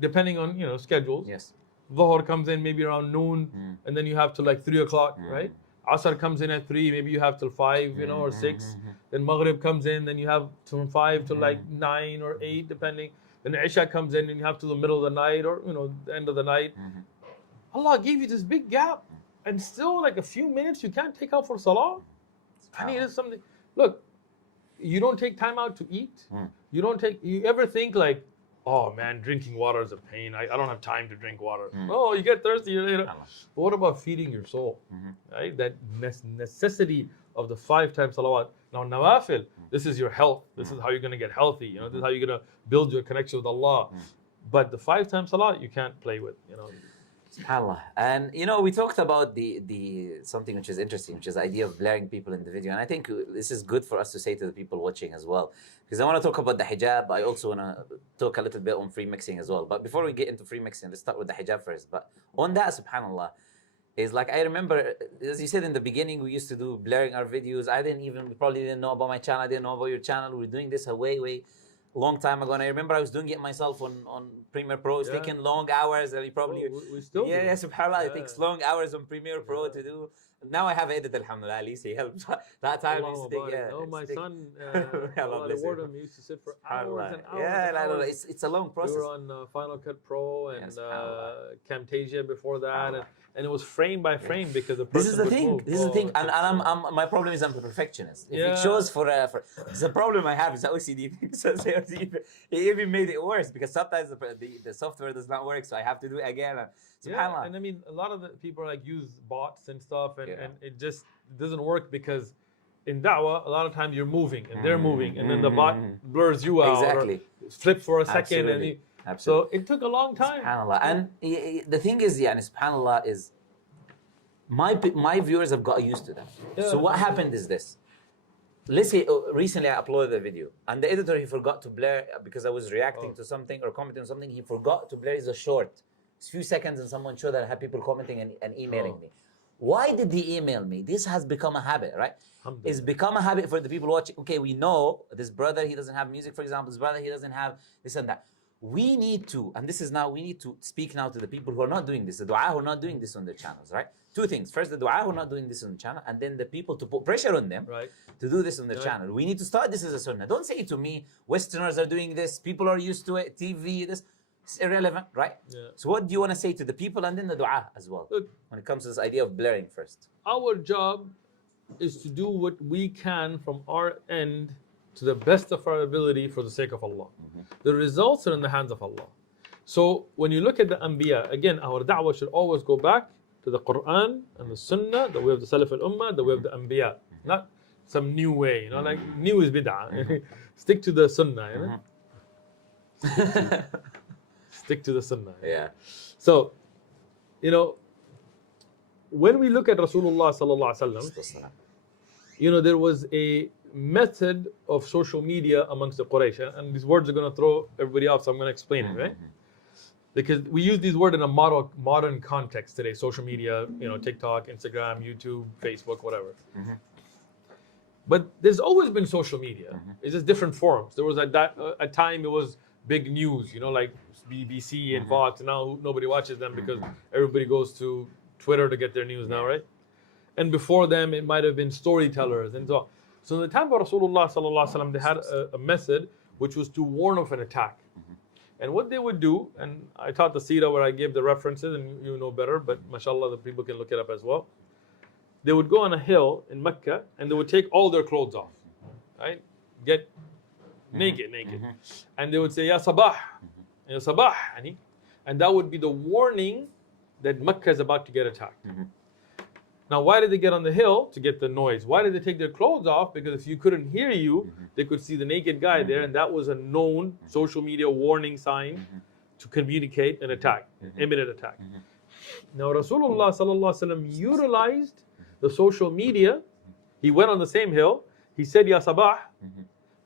Depending on, schedules. Yes. Dhuhr comes in maybe around noon, and then you have to like 3 o'clock, right? Asr comes in at 3, maybe you have till 5, or 6. Then Maghrib comes in, then you have from 5 to like 9 or 8, depending. Then Isha comes in and you have to the middle of the night or, the end of the night. Allah gave you this big gap and still like a few minutes you can't take out for salah. I mean, it's something. Look, you don't take time out to eat. You ever think like, oh man, drinking water is a pain. I don't have time to drink water. Oh, you get thirsty. But what about feeding your soul? Right? That necessity of the 5 times salawat. Now, nawafil, this is your health. This is how you're going to get healthy. This is how you're going to build your connection with Allah. But the 5 times salat, you can't play with. SubhanAllah. And we talked about the something which is interesting, which is the idea of blaring people in the video. And I think this is good for us to say to the people watching as well. Because I want to talk about the hijab. I also want to talk a little bit on free mixing as well. But before we get into free mixing, let's start with the hijab first. But on that, SubhanAllah, is like, I remember, as you said in the beginning, we used to do blaring our videos. We probably didn't know about my channel. I didn't know about your channel. We were doing this a way long time ago, and I remember I was doing it myself on Premiere Pro. It's taking long hours, and you probably we still do. SubhanAllah, it takes long hours on Premiere Pro to do. Now I have edited, alhamdulillah, at least he helps. That time used to take, my son, Allah reward him, he used to sit for hours and hours. It's a long process. We were on Final Cut Pro and Camtasia before that, and it was frame by frame because the person This is the thing. And my problem is I'm a perfectionist. If it shows for the problem I have is the OCD thing. So it even made it worse because sometimes the software does not work, so I have to do it again. And I mean, a lot of the people use bots and stuff, and it just doesn't work because in da'wah, a lot of times you're moving and they're moving, and then the bot blurs you out or flips for a second. Absolutely. So it took a long time. SubhanAllah. And the thing is, SubhanAllah, is my viewers have got used to that. So what happened is this. Let's say recently I uploaded a video and the editor, he forgot to blur because I was reacting to something or commenting on something. He forgot to blur the short. It's a few seconds and someone showed that I had people commenting and emailing me. Why did they email me? This has become a habit, right? It's become a habit for the people watching. Okay, we know this brother, he doesn't have music, for example. This brother, he doesn't have this and that. We need to, and we need to speak now to the people who are not doing this, the dua who are not doing this on their channels, right? 2 things. First, the dua who are not doing this on the channel, and then the people to put pressure on them to do this on their channel. We need to start this as a sunnah. Don't say to me, Westerners are doing this, people are used to it, TV, this. It's irrelevant, right? So what do you want to say to the people and then the dua as well? Look, when it comes to this idea of blaring first. Our job is to do what we can from our end to the best of our ability for the sake of Allah. The results are in the hands of Allah. So when you look at the Anbiya, again, our da'wah should always go back to the Quran and the Sunnah, the way of the Salaf al-Ummah, the way of the Anbiya. Not some new way, like new is bid'ah. Stick to the Sunnah, Stick to the Sunnah. So, when we look at Rasulullah sallallahu alaihi wasallam, there was a method of social media amongst the Quraysh, and these words are going to throw everybody off, so I'm going to explain it, right? Because we use these words in a modern context today, social media, TikTok, Instagram, YouTube, Facebook, whatever. But there's always been social media. It's just different forms. There was at a time it was big news, like BBC and Fox, and now nobody watches them because everybody goes to Twitter to get their news now, right? And before them, it might have been storytellers and so on. So in the time of Rasulullah sallallahu alaihi wasallam, they had a method which was to warn of an attack. And what they would do, and I taught the seerah where I gave the references, and you know better, but mashallah, the people can look it up as well. They would go on a hill in Mecca, and they would take all their clothes off, right? Get naked. And they would say, Ya Sabah, Ya Sabah, and that would be the warning that Mecca is about to get attacked. Now, why did they get on the hill? To get the noise. Why did they take their clothes off? Because if you couldn't hear you, they could see the naked guy there, and that was a known social media warning sign to communicate an attack, imminent attack. Now, Rasulullah sallallahu alaihi wasallam utilized the social media. He went on the same hill. He said, Ya Sabah,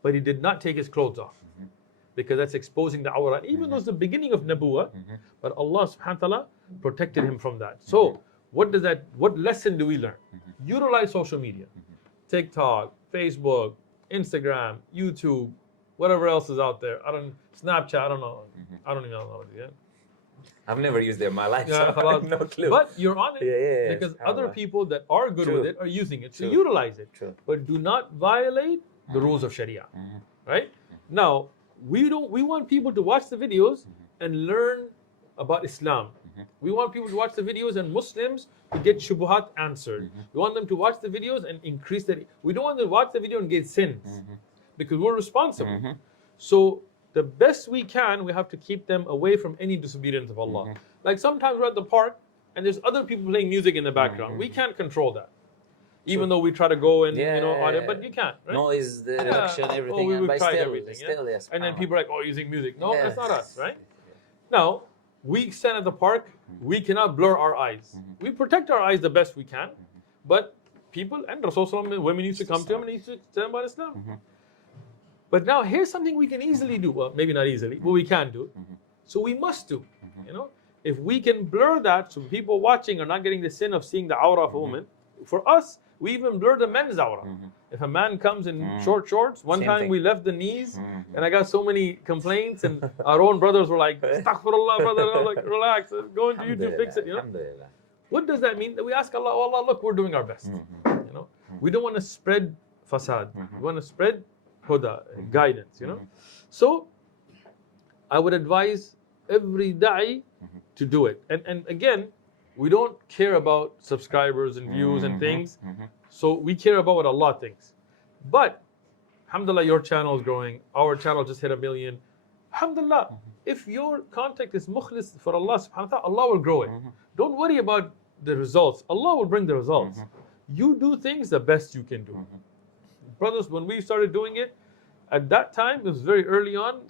but he did not take his clothes off, because that's exposing the awrah. Even though it's the beginning of Nabuwah, but Allah subhanahu wa ta'ala protected him from that. So, what lesson do we learn? Utilize social media. TikTok, Facebook, Instagram, YouTube, whatever else is out there. Snapchat, I don't know. I don't even know it yet. I've never used it in my life, so I have no clue. But you're on it, because other people that are good with it are using it. So utilize it. But do not violate the rules of Sharia. Right? Now, we want people to watch the videos and learn about Islam. We want people to watch the videos and Muslims to get shubuhat answered. We want them to watch the videos and increase that. We don't want them to watch the video and get sins, because we're responsible. So the best we can, we have to keep them away from any disobedience of Allah. Like sometimes we're at the park and there's other people playing music in the background. We can't control that. Even though we try to go and audit, but you can't, right? Noise, the reduction, everything. Oh, we've tried still, everything. Still, yes. And then people are like, oh, using music. No, that's not us, right? Now, we stand at the park, we cannot blur our eyes. We protect our eyes the best we can, but people, and Rasulullah, women used to come to him and he used to tell them about Islam. But now here's something we can easily do. Well, maybe not easily, but we can do. So we must do. If we can blur that so people watching are not getting the sin of seeing the awrah of a woman, for us, we even blur the men's awrah. If a man comes in short shorts, one time we left the knees, and I got so many complaints, and our own brothers were like, Astaghfirullah, brother. And I was like, relax, go into YouTube, fix it. What does that mean? That we ask Allah, oh Allah, look, we're doing our best. We don't want to spread fasad. We want to spread huda, guidance. So I would advise every da'i to do it. And again, we don't care about subscribers and views and things. So we care about what Allah thinks. But, alhamdulillah, your channel is growing. Our channel just hit 1 million. Alhamdulillah, if your contact is mukhlis for Allah subhanahu wa ta'ala, Allah will grow it. Don't worry about the results. Allah will bring the results. You do things the best you can do. Brothers, when we started doing it, at that time, it was very early on,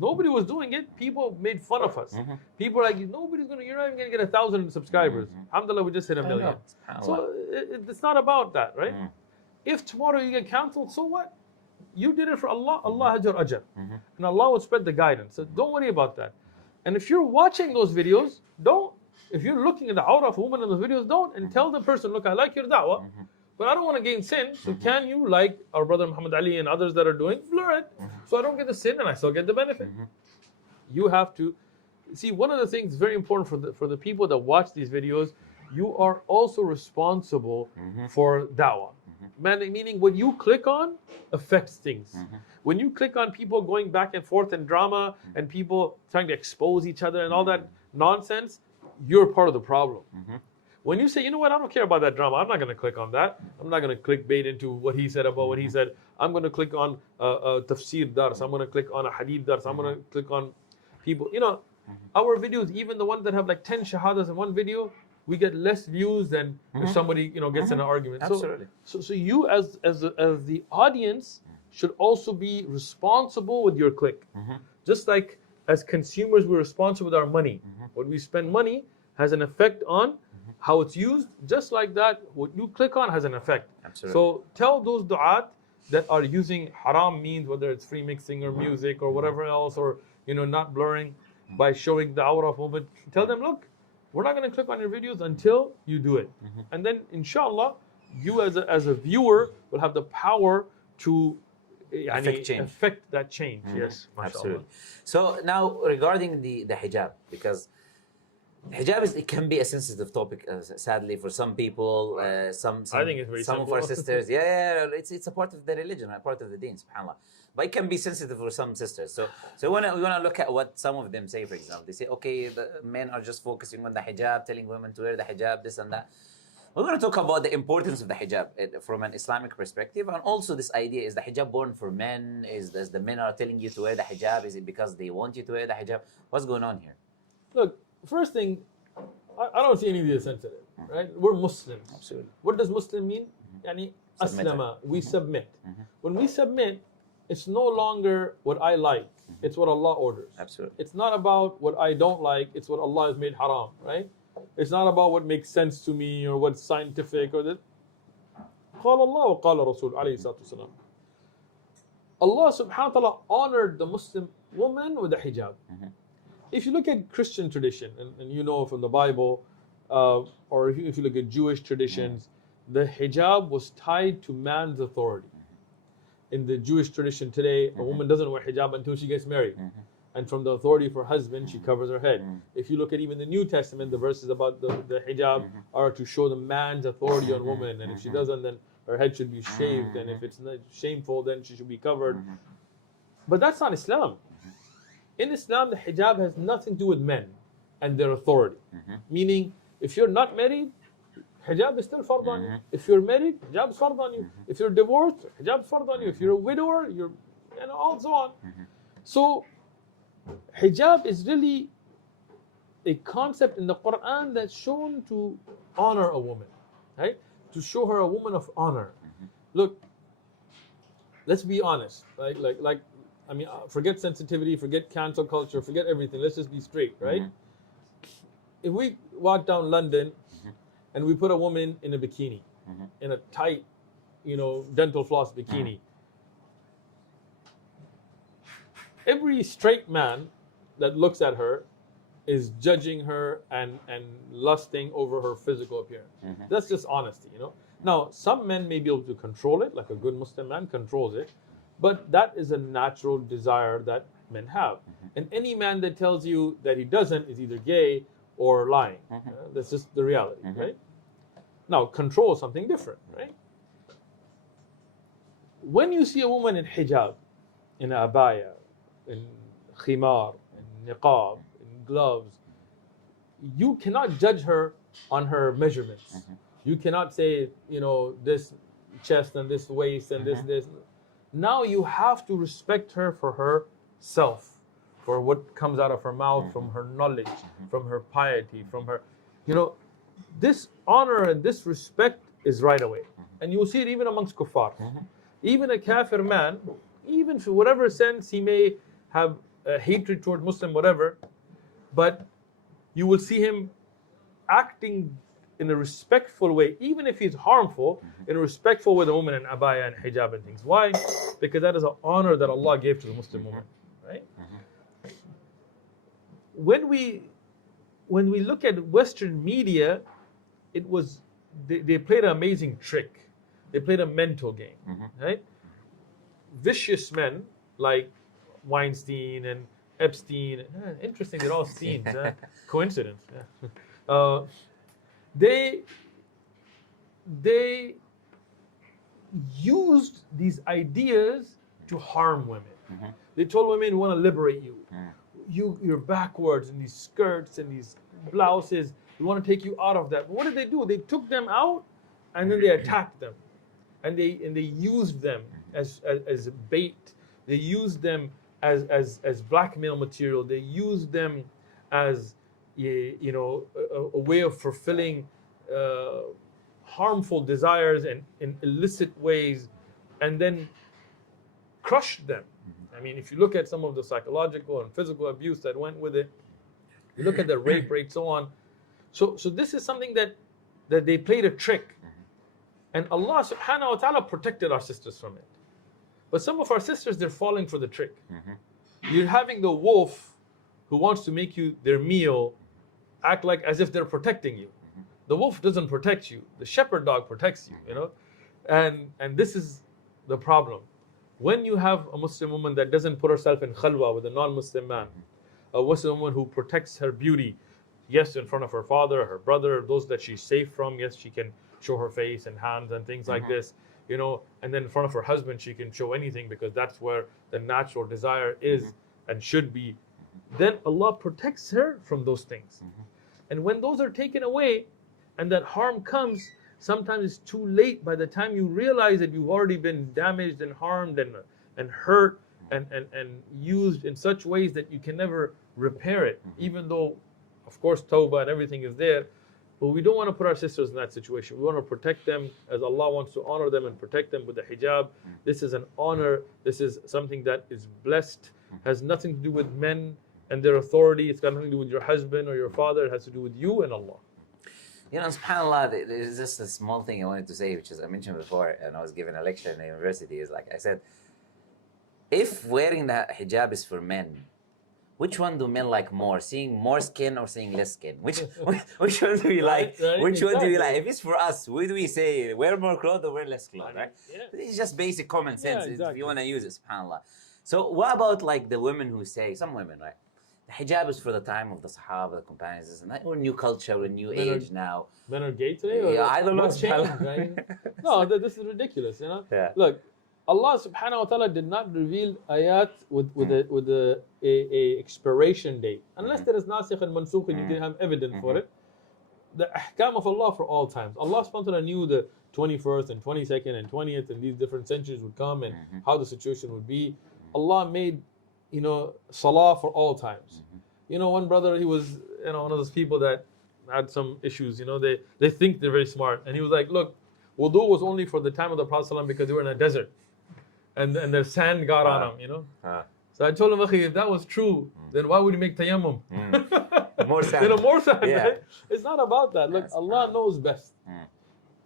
nobody was doing it. People made fun of us. People were like, you're not even going to get 1,000 subscribers. Alhamdulillah, we just hit 1 million. So it's not about that, right? If tomorrow you get cancelled, so what? You did it for Allah. Allah has your ajr. And Allah will spread the guidance. So don't worry about that. And if you're watching those videos, don't. If you're looking at the awrah of a woman in those videos, don't. And tell the person, look, I like your da'wah, but I don't want to gain sin. So can you, like our brother Muhammad Ali and others that are doing, blur it, so I don't get the sin and I still get the benefit. You have to see, one of the things very important for the people that watch these videos, you are also responsible for da'wah. Meaning what you click on affects things. When you click on people going back and forth in drama and people trying to expose each other and all that nonsense, you're part of the problem. When you say, you know what, I don't care about that drama, I'm not going to click on that. I'm not going to clickbait into what he said about what he said. I'm going to click on a tafsir dars. I'm going to click on a hadith dars. I'm going to click on people. Our videos, even the ones that have like 10 shahadas in one video, we get less views than if somebody gets in an argument. Absolutely. So you as the audience should also be responsible with your click. Just like as consumers, we're responsible with our money. What we spend money has an effect on how it's used, just like that, what you click on has an effect. Absolutely. So tell those du'at that are using haram means, whether it's free mixing or music or whatever else, or not blurring by showing the awrah of woman, tell them, look, we're not going to click on your videos until you do it. And then inshallah, you as a viewer will have the power to affect that change. Yes, absolutely. So now regarding the hijab, because hijab it can be a sensitive topic, sadly, for some people. Some I think it's very some simple. of our sisters. Yeah, it's a part of the religion, a part of the deen, subhanallah. But it can be sensitive for some sisters. So we wanna look at what some of them say. For example, they say, okay, the men are just focusing on the hijab, telling women to wear the hijab, this and that. We're going to talk about the importance of the hijab from an Islamic perspective, and also this idea: is the hijab born for men? Is the men are telling you to wear the hijab? Is it because they want you to wear the hijab? What's going on here? Look, first thing, I don't see any of these sensitive, right? We're Muslims. Absolutely. What does Muslim mean? Yani aslama, we submit. When we submit, it's no longer what I like, it's what Allah orders. Absolutely. It's not about what I don't like, it's what Allah has made haram, right? It's not about what makes sense to me or what's scientific or that. قال الله وقال رسول عليه الصلاة والسلام. Allah subhanahu wa ta'ala honored the Muslim woman with the hijab. If you look at Christian tradition, and you know from the Bible, or if you look at Jewish traditions, the hijab was tied to man's authority. In the Jewish tradition today, a woman doesn't wear hijab until she gets married. And from the authority of her husband, she covers her head. If you look at even the New Testament, the verses about the hijab are to show the man's authority on woman. And if she doesn't, then her head should be shaved. And if it's not shameful, then she should be covered. But that's not Islam. In Islam, the hijab has nothing to do with men and their authority. Meaning, if you're not married, hijab is still fard on you. If you're married, hijab is fard on you. If you're divorced, hijab is fard on you. If you're a widower, all so on. So, hijab is really a concept in the Quran that's shown to honor a woman, right? To show her a woman of honor. Look, let's be honest, right? Forget sensitivity, forget cancel culture, forget everything. Let's just be straight, right? If we walk down London and we put a woman in a bikini, in a tight, dental floss bikini, every straight man that looks at her is judging her and lusting over her physical appearance. That's just honesty, Now, some men may be able to control it, like a good Muslim man controls it, but that is a natural desire that men have. And any man that tells you that he doesn't is either gay or lying. That's just the reality, right? Now, control is something different, right? When you see a woman in hijab, in a abaya, in khimar, in niqab, in gloves, you cannot judge her on her measurements. You cannot say, this chest and this waist and this. Now you have to respect her for herself, for what comes out of her mouth, from her knowledge, from her piety, from her, this honor and this respect is right away. And you will see it even amongst kuffar. Even a kafir man, even for whatever sense he may have hatred toward Muslim, whatever, but you will see him acting in a respectful way, even if he's harmful, in a respectful way, the woman in abaya and hijab and things. Why? Because that is an honor that Allah gave to the Muslim woman, right? When we look at Western media, it was they played an amazing trick. They played a mental game, right? Vicious men like Weinstein and Epstein. Interesting, they're all Steens. Coincidence. They used these ideas to harm women. They told women, "We want to liberate you. You're backwards in these skirts and these blouses. We want to take you out of that." But what did they do? They took them out, and then they attacked them, and they used them as bait. They used them as blackmail material. They used them as a way of fulfilling harmful desires and in illicit ways, and then crushed them. I mean, if you look at some of the psychological and physical abuse that went with it, you look at the rape rate, so on. So this is something that that they played a trick. And Allah subhanahu wa ta'ala protected our sisters from it. But some of our sisters, they're falling for the trick. You're having the wolf who wants to make you their meal act like as if they're protecting you. The wolf doesn't protect you. The shepherd dog protects you, you know? And this is the problem. When you have a Muslim woman that doesn't put herself in khalwa with a non-Muslim man, a Muslim woman who protects her beauty, yes, in front of her father, her brother, those that she's safe from, yes, she can show her face and hands and things like this, you know, and then in front of her husband, she can show anything because that's where the natural desire is and should be. Then Allah protects her from those things. And when those are taken away and that harm comes, sometimes it's too late. By the time you realize that you've already been damaged and harmed and hurt and used in such ways that you can never repair it, even though, of course, tawbah and everything is there. But we don't want to put our sisters in that situation. We want to protect them as Allah wants to honor them and protect them with the hijab. This is an honor. This is something that is blessed, has nothing to do with men and their authority. It's got nothing to do with your husband or your father. It has to do with you and Allah. You know, subhanAllah, there's just a small thing I wanted to say, which is I mentioned before, and I was giving a lecture in the university, is like I said, if wearing the hijab is for men, which one do men like more? Seeing more skin or seeing less skin? Which one do we like? Which one do we like? If it's for us, what do we say? Wear more clothes or wear less clothes, right? It's just basic common sense if you want to use it, subhanAllah. So what about like the women who say, some women, right? The hijab is for the time of the Sahaba, the companions, and we're new culture, we're new age now. Men are gay today? Yeah, I don't know. Changed, right? No, this is ridiculous, you know? Yeah. Look, Allah subhanahu wa ta'ala did not reveal ayat with a expiration date. Unless there is nasikh and mansukh and you can have evidence for it. The ahkam of Allah for all times. Allah subhanahu wa ta'ala knew the 21st and 22nd and 20th and these different centuries would come and how the situation would be. Allah made, you know, salah for all times. You know, one brother, he was, you know, one of those people that had some issues, you know, they think they're very smart. And he was like, look, wudu was only for the time of the Prophet ﷺ because they were in a desert. And the sand got on them, you know. So I told him, Akhi, if that was true, then why would you make tayammum? More sand. You know, more sand, Yeah. right? It's not about that. Look, Allah knows best.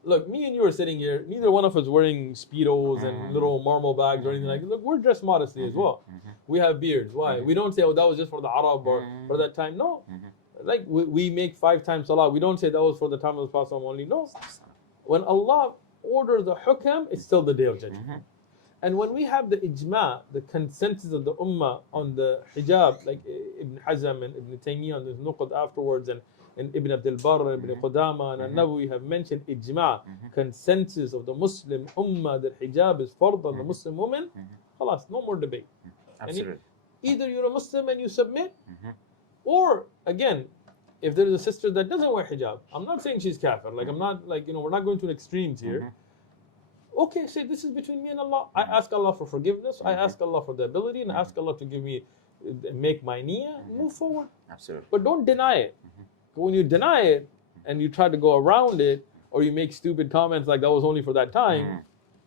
Look, me and you are sitting here. Neither one of us wearing Speedos and little marble bags or anything like that. Look, we're dressed modestly as well. We have beards. Why? We don't say, oh, that was just for the Arab or for that time. No. Like, we make 5 times salah. We don't say that was for the time of the Prophet only. No. When Allah orders the hukam, it's still the day of judgment. And when we have the ijma, the consensus of the ummah on the hijab, like Ibn Hazm and Ibn Taymiyyah and the Nuqad afterwards, and Ibn Abdul Barr, Ibn Qudama, and An-Nawawi have mentioned ijma, consensus of the Muslim ummah that hijab is fard on the Muslim woman, khalas, no more debate. Absolutely. Either you're a Muslim and you submit, or again, if there is a sister that doesn't wear hijab, I'm not saying she's kafir, like I'm not, like, you know, we're not going to extremes here. Okay, say this is between me and Allah. I ask Allah for forgiveness. I ask Allah for the ability, and I ask Allah to give me, make my niyyah, move forward. Absolutely. But don't deny it. When you deny it and you try to go around it, or you make stupid comments like that was only for that time,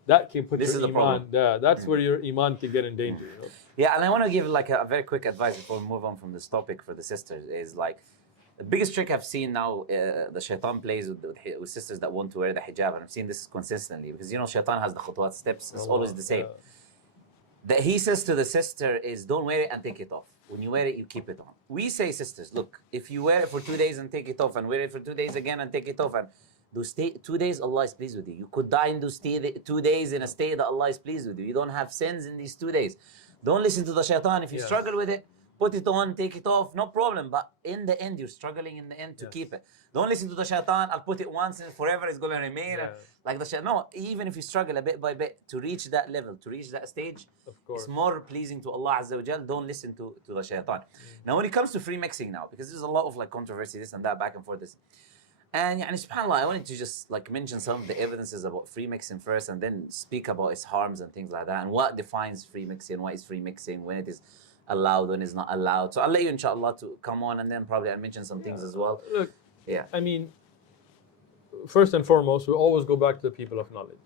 that can put your iman. Yeah, that's where your iman can get in danger. You know? Yeah, and I want to give like a very quick advice before we move on from this topic for the sisters is like, the biggest trick I've seen now, the shaitan plays with sisters that want to wear the hijab, and I've seen this consistently because, you know, shaitan has the khutwat steps, it's always the same. That he says to the sister is, don't wear it and take it off. When you wear it, you keep it on. We say, sisters, look, if you wear it for 2 days and take it off, and wear it for 2 days again and take it off, and those 2 days, Allah is pleased with you. You could die in those 2 days in a state that Allah is pleased with you. You don't have sins in these 2 days. Don't listen to the shaitan. If you struggle with it, put it on, take it off, no problem. But in the end, you're struggling in the end to keep it. Don't listen to the shaitan. I'll put it once and forever it's going to remain. Like the shaitan. No, even if you struggle a bit by bit to reach that level, to reach that stage, it's more pleasing to Allah Azza wa Jal. Don't listen to the shaitan. Now, when it comes to free mixing now, because there's a lot of like controversy, this and that, back and forth. And subhanAllah, I wanted to just like mention some of the evidences about free mixing first, and then speak about its harms and things like that, and what defines free mixing, what is free mixing, when it is allowed, when it's not allowed. So I'll let you, inshallah, to come on, and then probably I'll mention some things as well. Look, I mean, first and foremost, we always go back to the people of knowledge.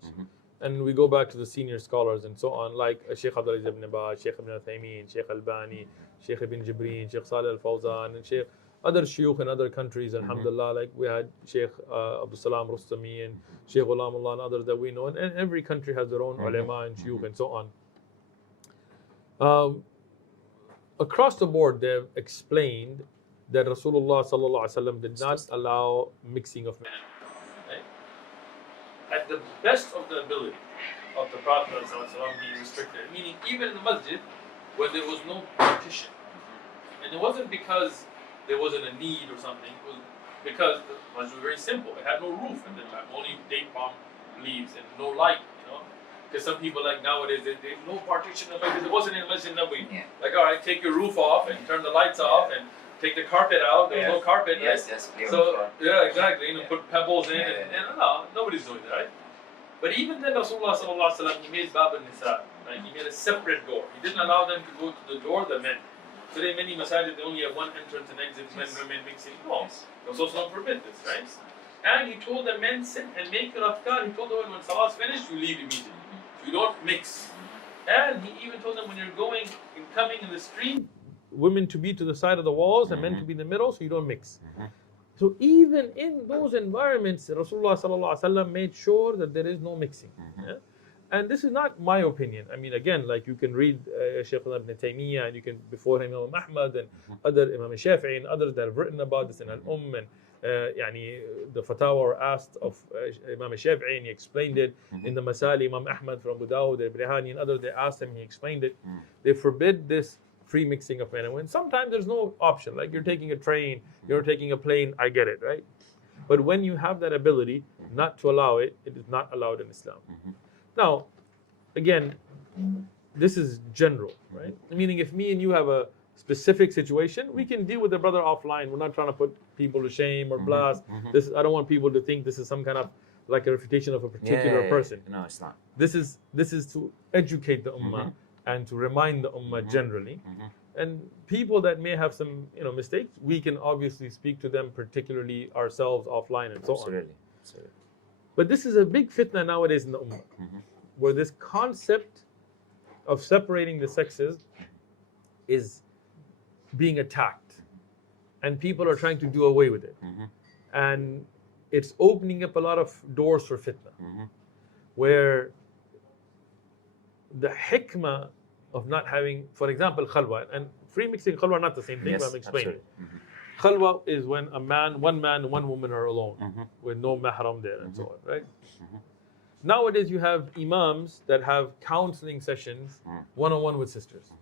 And we go back to the senior scholars and so on, like Sheikh Abdul Aziz ibn Baz, Sheikh ibn Uthman, Sheikh Albani, Sheikh ibn Jibreen, Sheikh Salih al-Fawzan, and Sheikh other shuyukh in other countries, alhamdulillah, like we had Sheikh Abdul Salam Rustami and Sheikh Ghulamullah and others that we know, and every country has their own ulama and shuyukh and so on. Across the board, they've explained that Rasulullah sallallahu alaihi wasallam did not allow mixing of men. Right? At the best of the ability of the Prophet sallallahu alaihi wasallam, he restricted it. Meaning, even in the masjid, where there was no partition, and it wasn't because there wasn't a need or something. It was because the masjid was very simple. It had no roof at the time, only date palm leaves and no light. Because some people like nowadays, they no partition in the masjid. It wasn't in the masjid Nabawi. Like, all right, take your roof off and turn the lights off and take the carpet out. There's no carpet, right? Yes. So, yeah, exactly. Put pebbles in and no, nobody's doing that, right? But even then, Rasulullah sallallahu alaihi wasallam, he made bab al-nisa, right? He made a separate door. He didn't allow them to go to the door, the men. Today, many masajid, they only have one entrance and exit, men, women mixing. No, Rasulullah forbid this, right? And he told the men, sit and make your afkar. He told them, when salah's finished, you leave immediately. You don't mix. And he even told them, when you're going and coming in the street, women to be to the side of the walls and men to be in the middle, so you don't mix. So even in those environments, Rasulullah sallallahu alaihi wasallam made sure that there is no mixing. Yeah? And this is not my opinion. I mean, again, like you can read Sheikh Ibn Taymiyyah, and you can before him Imam Ahmad and other Imam Shafi'i and others that have written about this in Al-Umm, and the fatwa were asked of Imam Shafi'i, and he explained it. In the Masali, Imam Ahmad from Abu Dawud, Ibrahani and others, they asked him, he explained it. They forbid this free mixing of men and women. Sometimes there's no option, like you're taking a train, you're taking a plane, I get it, right? But when you have that ability not to allow it, it is not allowed in Islam. Now, again, this is general, right? Meaning if me and you have a specific situation, we can deal with the brother offline. We're not trying to put people to shame or blast. This, I don't want people to think this is some kind of like a refutation of a particular person. No, it's not. This is to educate the ummah and to remind the ummah generally. And people that may have some mistakes, we can obviously speak to them, particularly ourselves offline and so on. Absolutely. But this is a big fitna nowadays in the ummah, where this concept of separating the sexes is being attacked, and people are trying to do away with it. And it's opening up a lot of doors for fitna, where the hikmah of not having, for example, khalwa, and free mixing and khalwa are not the same thing, but I'm explaining. Khalwa is when one man and one woman are alone, with no mahram there and so on, right? Nowadays you have imams that have counseling sessions one-on-one with sisters,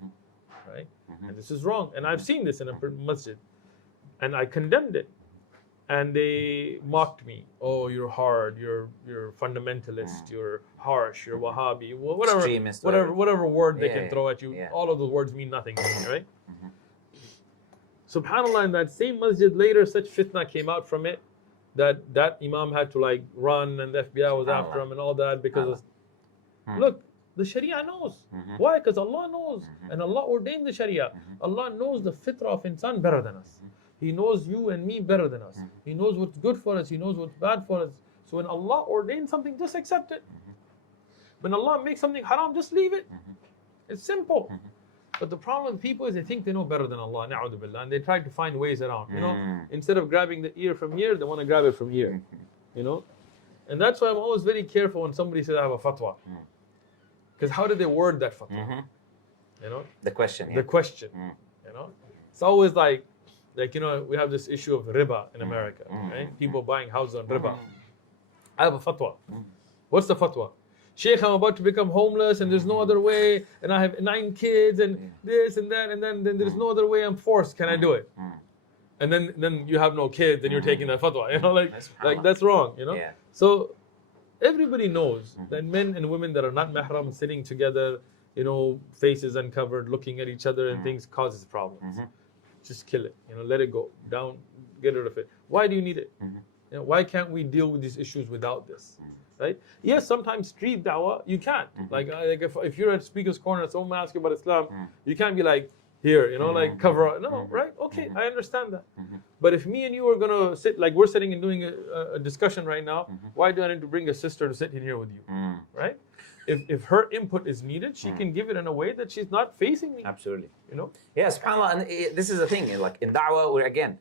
right? And this is wrong. And I've seen this in a masjid, and I condemned it. And they mocked me. Oh, you're hard. You're fundamentalist. You're harsh. You're Wahhabi. Whatever, extremist, whatever word they can throw at you. All of those words mean nothing to me, right? Subhanallah, in that same masjid later, such fitna came out from it that imam had to like run, and the FBI was after him and all that because look, the Sharia knows. Why? Because Allah knows, and Allah ordained the Sharia. Allah knows the fitrah of insan better than us. He knows you and me better than us. He knows what's good for us. He knows what's bad for us. So when Allah ordains something, just accept it. When Allah makes something haram, just leave it. It's simple. But the problem with people is they think they know better than Allah, na'udhu billah, and they try to find ways around. Instead of grabbing the ear from here, they want to grab it from here. And that's why I'm always very careful when somebody says I have a fatwa. Because how did they word that fatwa? The question. The question. It's always like we have this issue of riba in America, right? People buying houses on riba. I have a fatwa. What's the fatwa? Sheikh, I'm about to become homeless and there's no other way, and I have 9 kids and this and that, and then there's no other way, I'm forced. Can I do it? And then you have no kids and you're taking that fatwa. Like that's wrong. So everybody knows that men and women that are not mahram sitting together, faces uncovered, looking at each other and things causes problems. Just kill it. Let it go. Down. Get rid of it. Why do you need it? Why can't we deal with these issues without this? Right? Yes, sometimes street dawah, you can't. Like if you're at Speaker's Corner, someone asks you about Islam, you can't be like, here, like cover up. No, right? Okay, I understand that. But if me and you are going to sit, like we're sitting and doing a discussion right now, why do I need to bring a sister to sit in here with you? Right? If her input is needed, she can give it in a way that she's not facing me. Absolutely. You know? Yeah, subhanAllah. And this is the thing, like in da'wah, we're again,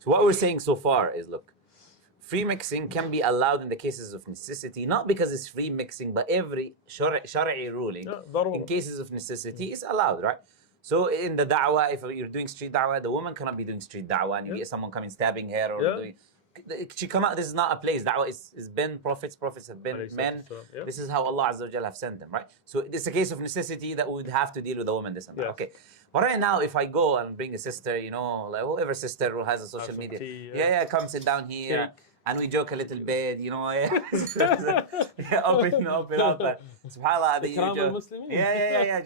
So what we're saying so far is, look, free mixing can be allowed in the cases of necessity, not because it's free mixing, but every shari'i ruling in cases of necessity is allowed, right? So in the da'wah, if you're doing street da'wah, the woman cannot be doing street da'wah and you get someone coming stabbing her or doing... She cannot, this is not a place. Da'wah is been prophets have been men. This is how Allah Azza wa Jalla have sent them, right? So it's a case of necessity that we would have to deal with the woman this and that. Okay. But right now, if I go and bring a sister, you know, like whoever sister who has a social media, come sit down here. And we joke a little bit, you know, open up. SubhanAllah,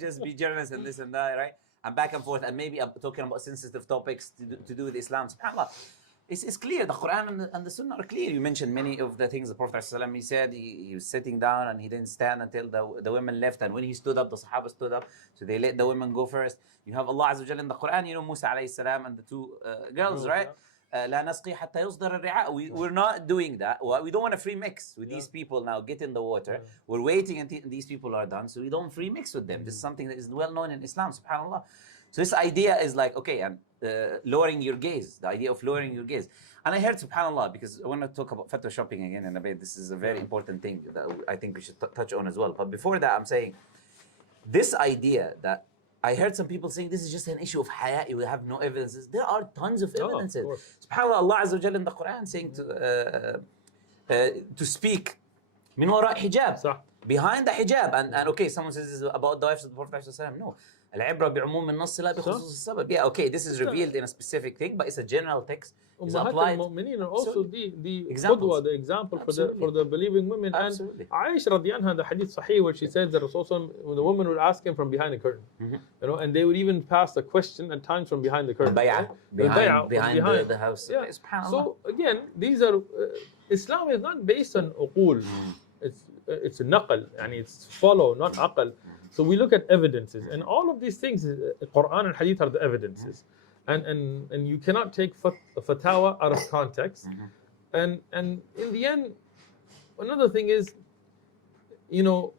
just be generous and this and that, right? And back and forth, and maybe I'm talking about sensitive topics to do with Islam. SubhanAllah, it's clear. The Quran and the Sunnah are clear. You mentioned many of the things the Prophet ﷺ, he said he was sitting down and he didn't stand until the women left. And when he stood up, the Sahaba stood up. So they let the women go first. You have Allah Azza wa Jalla in the Quran, you know, Musa alayhi salam and the two girls, right? لا نسقي حتى يصدر الرعاء. We're not doing that. We don't want to free mix with these people now. Get in the water. We're waiting until these people are done, so we don't free mix with them. This is something that is well known in Islam, subhanAllah. So this idea is like, okay, and lowering your gaze, the idea of lowering your gaze. And I heard, subhanAllah, because I want to talk about fatwa shopping again in a bit. This is a very important thing that I think we should touch on as well. But before that, I'm saying, this idea that I heard some people saying this is just an issue of haya, we have no evidences. There are tons of evidences. SubhanAllah, Allah Azza wa Jalla in the Quran saying to speak min wara hijab, behind the hijab. And okay, someone says this is about the wives of the Prophet ﷺ. No. العبرة بعموم النص لا بخصوص السبب. Yeah, okay, this is revealed in a specific thing, but it's a general text. It's applied. are also the qudwa, the example for the believing women. Absolutely. And Aisha radiallahu anha, the hadith sahih, where she says that Rasulullah, when the woman would ask him from behind the curtain, you know, and they would even pass the question at times from behind the curtain. Behind the house. Yeah. So again, these are Islam is not based on uqul. It's a naqal, and it's follow, not aqal. So we look at evidences, and all of these things, Quran and Hadith are the evidences, and you cannot take fatwa out of context, and in the end, another thing is, you know,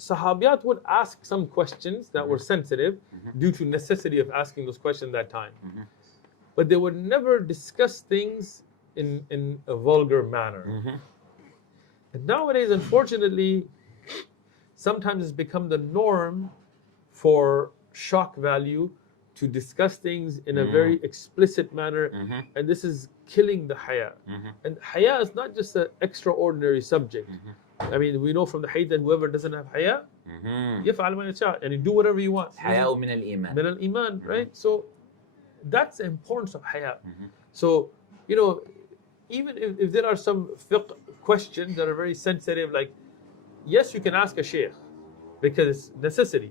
Sahabiyat would ask some questions that were sensitive due to necessity of asking those questions that time, but they would never discuss things in a vulgar manner. And nowadays, unfortunately, sometimes it's become the norm for shock value to discuss things in a very explicit manner, and this is killing the haya. And haya is not just an extraordinary subject. I mean, we know from the hadith that whoever doesn't have haya, يفعل ما يشاء, and you do whatever you want. حياء من الإيمان. من الإيمان, right? So that's the importance of haya. So, you know, even if there are some fiqh questions that are very sensitive, like, yes, you can ask a sheikh because it's necessity,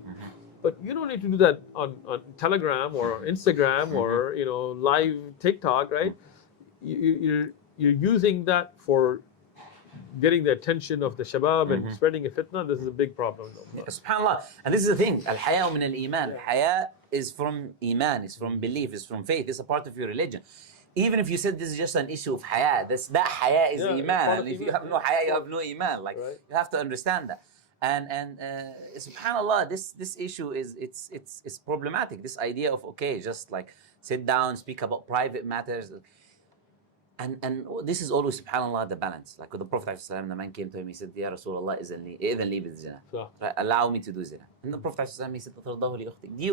but you don't need to do that on Telegram or Instagram or, you know, live TikTok, right? You're using that for getting the attention of the shabab and spreading a fitna. This is a big problem, though. SubhanAllah. And this is the thing. Al-haya min al-iman. Haya is from iman, it's from belief, it's from faith, it's a part of your religion. Even if you said this is just an issue of haya, that haya is iman. And if you have no haya, you have no iman. Like, you have to understand that. And subhanAllah, this issue is it's problematic. This idea of, okay, just like sit down, speak about private matters. And this is always, subhanAllah, the balance. Like with the Prophet ﷺ, the man came to him, he said, Ya Rasulullah, إذن لي بالزنا. Right? Allow me to do zina. And the Prophet ﷺ, he said,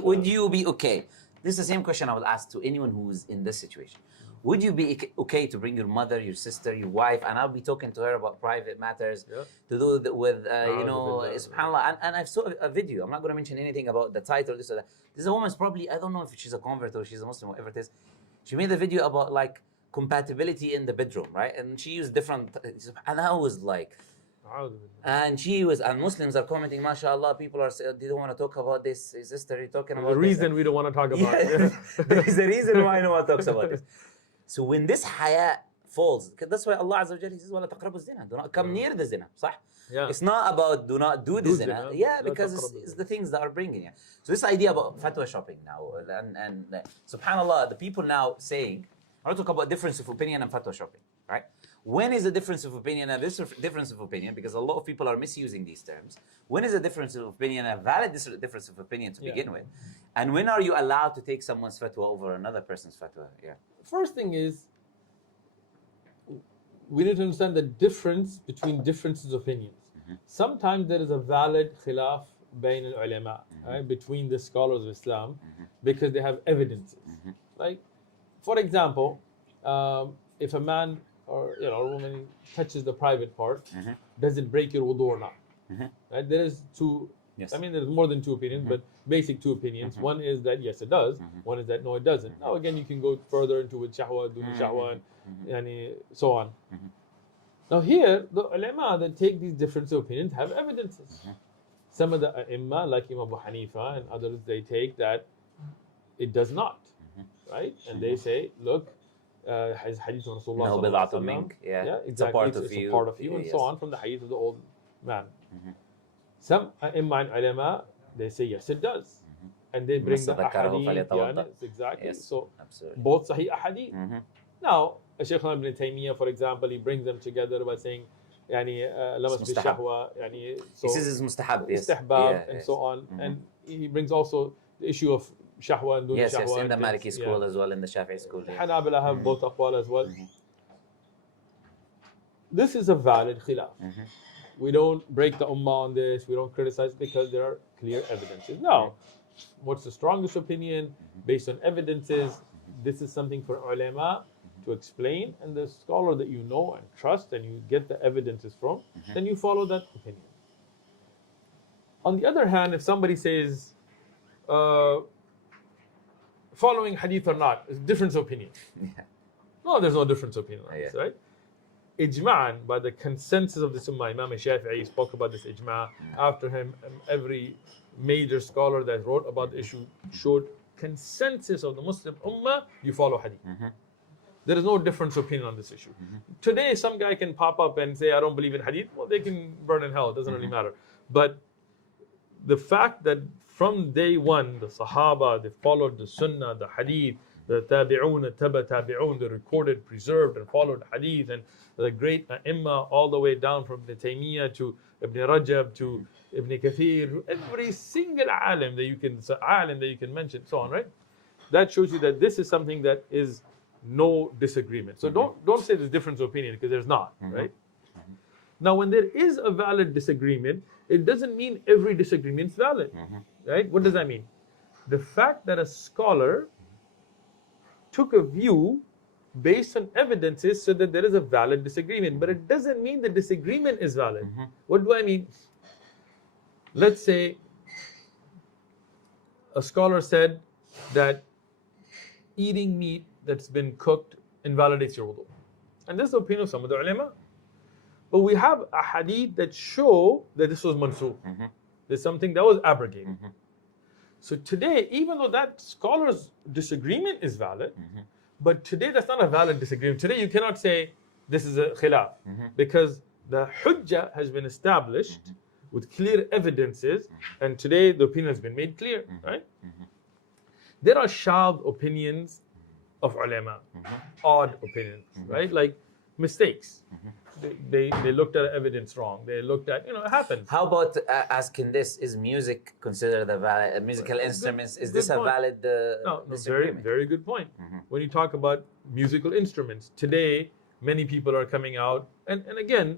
would you be okay? This is the same question I would ask to anyone who's in this situation. Would you be okay to bring your mother, your sister, your wife, and I'll be talking to her about private matters to do with, you know, subhanAllah. And I saw a video. I'm not going to mention anything about the title, this or that. This is a woman's probably, I don't know if she's a convert or she's a Muslim, whatever it is. She made a video about like compatibility in the bedroom, right? And she used different, and I was like, and Muslims are commenting, mashallah, people they don't want to talk about this. Sister, you're talking about the reason we don't want to talk about it. There is a reason why no one talks about this. So when this haya falls, that's why Allah Azza wa Jalla says, وَلَا تَقْرَبُوا الزِّنَا. Do not come near the zina, صح? Yeah. It's not about do not do the zina. Yeah, because it's the things that are bringing it. So this idea about fatwa shopping now, and subhanAllah, the people now saying, I want to talk about difference of opinion and fatwa shopping, right? When is a difference of opinion a difference of opinion? Because a lot of people are misusing these terms. When is a difference of opinion a valid difference of opinion to begin with? And when are you allowed to take someone's fatwa over another person's fatwa? Yeah. First thing is, we need to understand the difference between differences of opinions. Sometimes there is a valid khilaf bain al-ulama, right, between the scholars of Islam, because they have evidences. Like, for example, if a man or a woman touches the private part, does it break your wudu or not? Right? There is two. Yes. I mean, there's more than two opinions, but basic two opinions. One is that yes, it does. One is that no, it doesn't. Now again, you can go further into with shahwa, dun shahwa, and so on. Now here, the ulama that take these different opinions have evidences. Some of the ai*imma, like Imam Abu Hanifa and others, they take that it does not, right? And they say, look, has hadith of Rasulullah sallallahu alaihi wasallam, yeah, exactly, it's a part of you, and so on, from the hadith of the old man. Some ai*imma and ulama, they say yes, it does, and they bring the ahadith. Exactly. Yes, so absolutely. both sahih ahadith. Now, Sheikh Uthman ibn Taymiyyah, for example, he brings them together by saying, lamas bishahwa, so he says it's mustahab, yes, istihbab, and so on, and he brings also the issue of shahwa and dun shahwa. Yes, in the Maliki school as well, in the Shafi'i school. Hanabila have both aqwal as well. This is a valid khilaf. We don't break the ummah on this. We don't criticize because there are clear evidences. Now, what's the strongest opinion based on evidences? This is something for ulama to explain, and the scholar that you know and trust and you get the evidences from, then you follow that opinion. On the other hand, if somebody says, following hadith or not, is difference of opinion. No, there's no difference of opinion on this, right? Ijma'an, by the consensus of this ummah, Imam Shafi'i spoke about this ijma'. After him, every major scholar that wrote about the issue showed consensus of the Muslim ummah, you follow hadith. There is no difference of opinion on this issue. Today, some guy can pop up and say, I don't believe in hadith. Well, they can burn in hell. It doesn't really matter. But the fact that from day one, the Sahaba, they followed the Sunnah, the Hadith, the Tabi'un, the Taba Tabi'un, they recorded, preserved, and followed Hadith, and the great ai*imma all the way down from Ibn Taymiyyah to Ibn Rajab to Ibn Kathir, every single alim that you can mention, so on, right? That shows you that this is something that is no disagreement. So don't say there's difference of opinion, because there's not, right? Now, when there is a valid disagreement, it doesn't mean every disagreement is valid, right? What does that mean? The fact that a scholar took a view based on evidences so that there is a valid disagreement, but it doesn't mean the disagreement is valid. What do I mean? Let's say a scholar said that eating meat that's been cooked invalidates your wudu. And this is the opinion of some of the ulama. But we have a hadith that show that this was mansukh. There's something that was abrogated. So today, even though that scholar's disagreement is valid, but today that's not a valid disagreement. Today you cannot say this is a khilaf, because the hujjah has been established with clear evidences, and today the opinion has been made clear, right? There are shadh opinions of ulama, odd opinions, right? Like mistakes. They looked at evidence wrong. They looked at, it happens. How about asking this, is music considered a valid, musical instruments, is this a valid No, very, very good point. When you talk about musical instruments, today, many people are coming out, and again,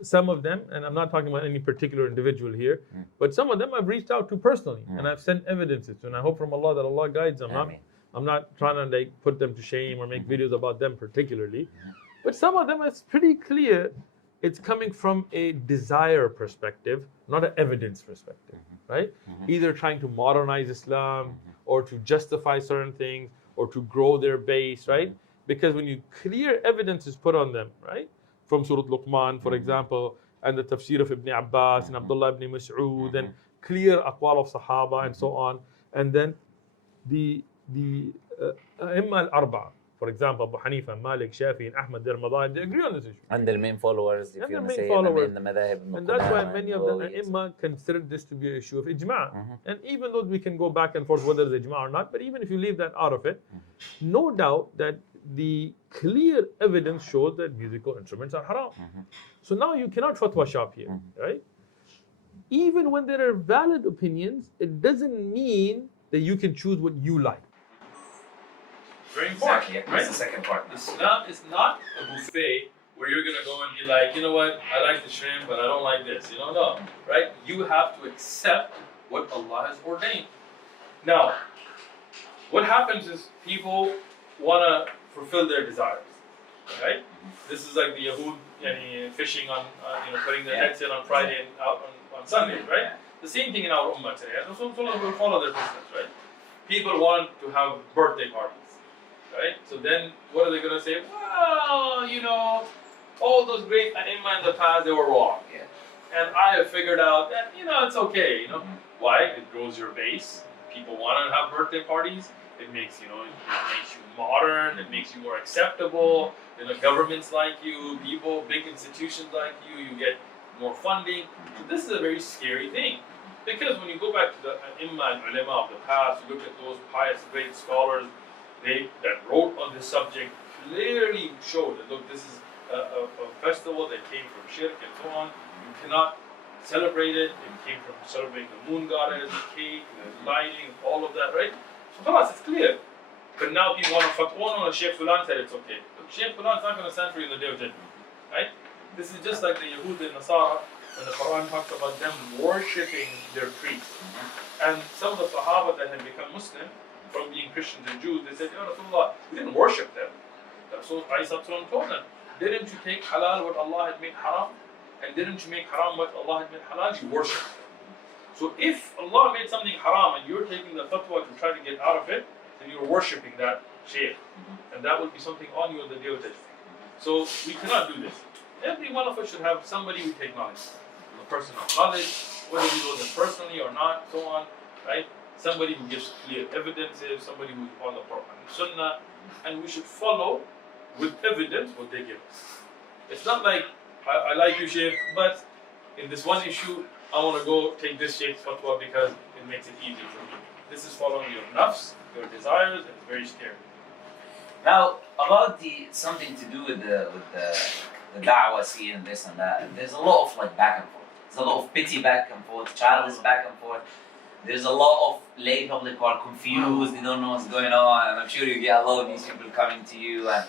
some of them, and I'm not talking about any particular individual here, but some of them I've reached out to personally, and I've sent evidences to, and I hope from Allah that Allah guides them. I'm not trying to put them to shame or make videos about them particularly. But some of them, it's pretty clear it's coming from a desire perspective, not an evidence perspective, right? Either trying to modernize Islam or to justify certain things or to grow their base, right? Because when clear evidence is put on them, right? From Surah Luqman, for example, and the tafsir of Ibn Abbas and Abdullah ibn Mas'ud, and clear aqwal of Sahaba and so on. And then the ai*imma al-arba'a, for example, Abu Hanifa, Malik, Shafi, and Ahmad, their madhahib, they agree on this issue. And their main followers, if you want to say followers. in the madhahib. And that's why many of the ai*imma consider this to be an issue of ijma'. And even though we can go back and forth whether it's ijma' or not, but even if you leave that out of it, no doubt that the clear evidence shows that musical instruments are haram. So now you cannot fatwa shop here, right? Even when there are valid opinions, it doesn't mean that you can choose what you like. Very important, Exactly. right? That's the second part. Islam is not a buffet where you're gonna go and be like, you know what, I like the shrimp, but I don't like this. You know, no, right? You have to accept what Allah has ordained. Now, what happens is people wanna fulfill their desires, right? This is like the Yahud fishing on, putting their nets in on Friday and out on Sunday, right? The same thing in our ummah today. And so we'll follow their business, right? People want to have birthday parties, right? So then what are they going to say? Well, all those great ai in the past, they were wrong. Yeah. And I have figured out that, it's okay, Why? It grows your base. People want to have birthday parties. It makes, it makes you modern. It makes you more acceptable. Governments like you, people, big institutions like you, you get more funding. So this is a very scary thing. Because when you go back to the ai and ulama of the past, you look at those pious, great scholars, that wrote on this subject clearly showed that, look, this is a festival that came from shirk and so on. You cannot celebrate it. It came from celebrating the moon goddess, the cake, the lighting, all of that, right? So for us, it's clear. But now people want to fatwa on Sheikh Fulan said it's okay. But Sheikh Fulan's not going to stand for you in the day of judgment, right? This is just like the Yahud and Nasara, when the Quran talks about them worshipping their priests. And some of the Sahaba that had become Muslim from being Christians and Jews, they said, Ya Rasulullah, we didn't worship them. Rasul told them, didn't you take halal what Allah had made haram? And didn't you make haram what Allah had made halal? You worship them. So if Allah made something haram and you're taking the fatwa to try to get out of it, then you're worshipping that shaykh. And that will be something on you on the day of judgment. So we cannot do this. Every one of us should have somebody we take knowledge from, a person of knowledge, whether we know them personally or not, so on, right? Somebody who gives clear evidences, somebody who's on the Quran and Sunnah, and we should follow with evidence what they give us. It's not like, I like you, Shaykh, but in this one issue, I want to go take this Shaykh's fatwa because it makes it easy for me. This is following your nafs, your desires, and it's very scary. Now, about something to do with the da'wah scene and this and that, there's a lot of like back and forth. There's a lot of pity back and forth, childish back and forth. There's a lot of lay public who are confused, they don't know what's going on, and I'm sure you get a lot of these people coming to you. And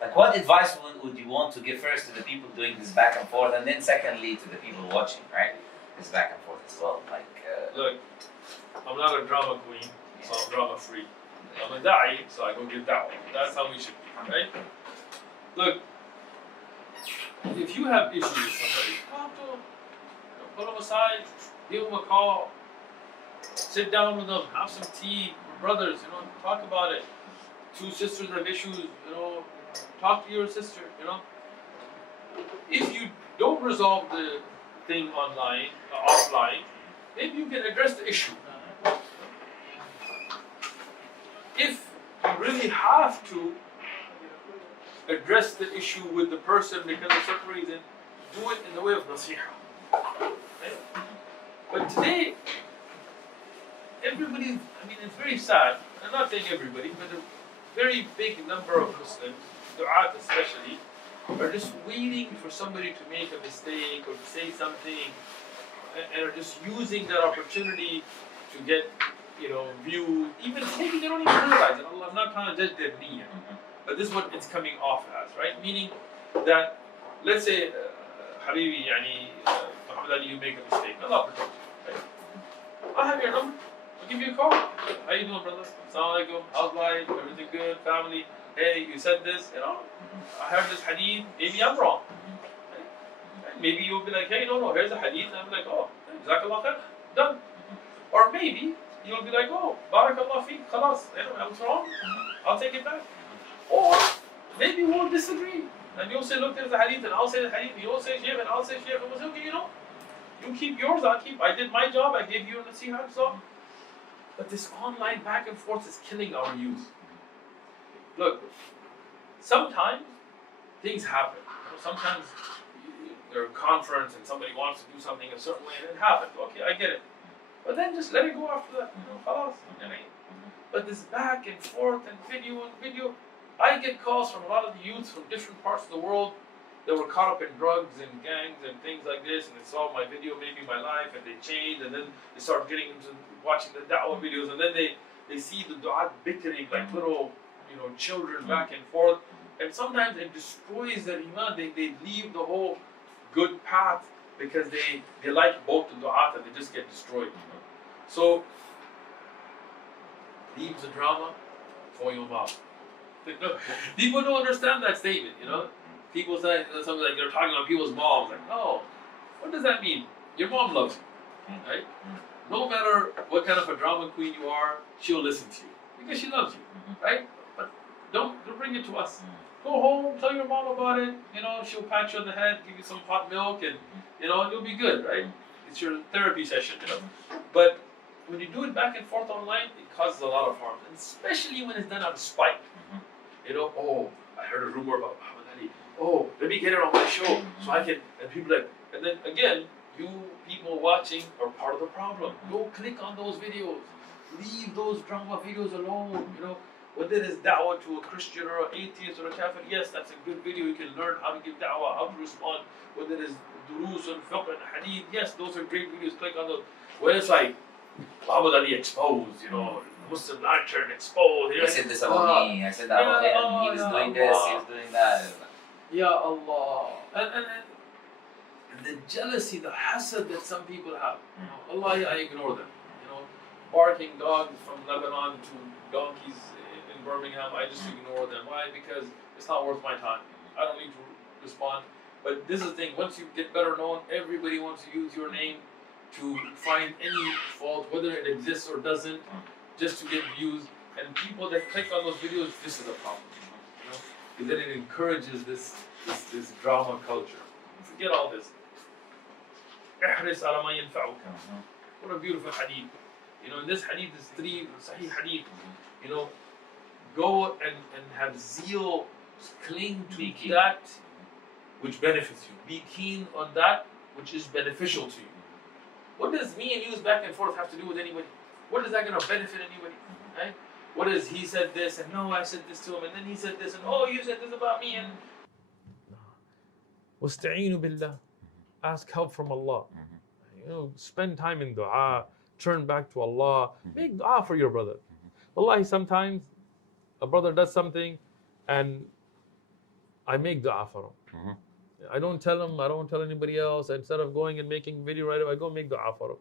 like, what advice would you want to give first to the people doing this back and forth, and then secondly to the people watching, right? This back and forth as well. Like, look, I'm not a drama queen, so I'm drama free. I'm a da'i, so I go give da'wah. That's how we should be, right? Look, if you have issues with somebody, talk to them. Put them aside, give them a call, sit down with them, have some tea, brothers, talk about it. Two sisters have issues, talk to your sister, If you don't resolve the thing online, offline, maybe you can address the issue. If you really have to address the issue with the person because of certain reason, do it in the way of nasiha. Right? But today, everybody, it's very sad. I'm not saying everybody, but a very big number of Muslims, du'at especially, are just waiting for somebody to make a mistake or to say something, and are just using that opportunity to get, view. Even maybe they don't even realize it. I'm not trying to judge their niyyah, but this is what it's coming off as, right? Meaning that, let's say, Habibi, Muhammad Ali, you make a mistake. Allah protect you, right? I have your number. I'll give you a call. How you doing, brother? Assalamu alaikum. How's life? Everything good? Family? Hey, you said this, I heard this hadith. Maybe I'm wrong. Right? Maybe you'll be like, hey, no, here's a hadith. And I'm like, oh, jazakallah khair. Done. Or maybe you'll be like, oh, barakallah feek, khalas. I was wrong. I'll take it back. Or maybe we'll disagree. And you'll say, look, there's a hadith, and I'll say the hadith. You'll say shaykh, and I'll say shaykh. And we'll say, okay, you keep yours, I did my job, I gave you a nasiha, so. But this online back and forth is killing our youth. Look, sometimes things happen. Sometimes there's a conference and somebody wants to do something a certain way, and it happens. Okay, I get it. But then just let it go after that. Khalas. But this back and forth and video, I get calls from a lot of the youths from different parts of the world that were caught up in drugs and gangs and things like this, and they saw my video, maybe my life, and they changed, and then they start getting into watching the da'wah videos, and then they see the du'at bickering like little, children back and forth, and sometimes it destroys their iman. They leave the whole good path because they like both the du'at and they just get destroyed. So leave the drama for your mom. People don't understand that statement, People say something like they're talking about people's moms. Like, oh, what does that mean? Your mom loves you, right? No matter what kind of a drama queen you are, she'll listen to you because she loves you, right? But don't bring it to us. Go home, tell your mom about it. She'll pat you on the head, give you some hot milk, and you'll be good, right? It's your therapy session, But when you do it back and forth online, it causes a lot of harm, and especially when it's done out of spite. Oh, I heard a rumor about Muhammad Ali. Oh, let me get it on my show so I can. And people and then again, you people watching are part of the problem. Don't click on those videos. Leave those drama videos alone. Whether it is da'wah to a Christian or an atheist or a kafir, yes, that's a good video. You can learn how to give da'wah, how to respond. Whether it is durus and fiqh and hadith, yes, those are great videos. Click on those. When it's like Muhammad Ali exposed, Muslim lantern exposed. I said this about me. I said that about him. He was doing this. He was doing that. Ya Allah. And the jealousy, the hasad that some people have. Allah, I ignore them. Barking dogs from Lebanon to donkeys in Birmingham, I just ignore them. Why? Because it's not worth my time. I don't need to respond. But this is the thing. Once you get better known, everybody wants to use your name to find any fault, whether it exists or doesn't, just to get views. And people that click on those videos, this is a problem. Because then it encourages this drama culture. Forget all this. What a beautiful hadith. In this hadith, there's 3 Sahih hadith. Go and have zeal, cling to that which benefits you. Be keen on that which is beneficial to you. What does me and you back and forth have to do with anybody? What is that going to benefit anybody? Right? What is he said this and no, I said this to him and then he said this and oh, you said this about me and وَاسْتَعِينُوا بِاللَّهِ. Ask help from Allah. Spend time in dua. Turn back to Allah. Make dua for your brother. Wallahi, sometimes a brother does something and I make dua for him. I don't tell him, I don't tell anybody else. Instead of going and making a video right away, I go make dua for him.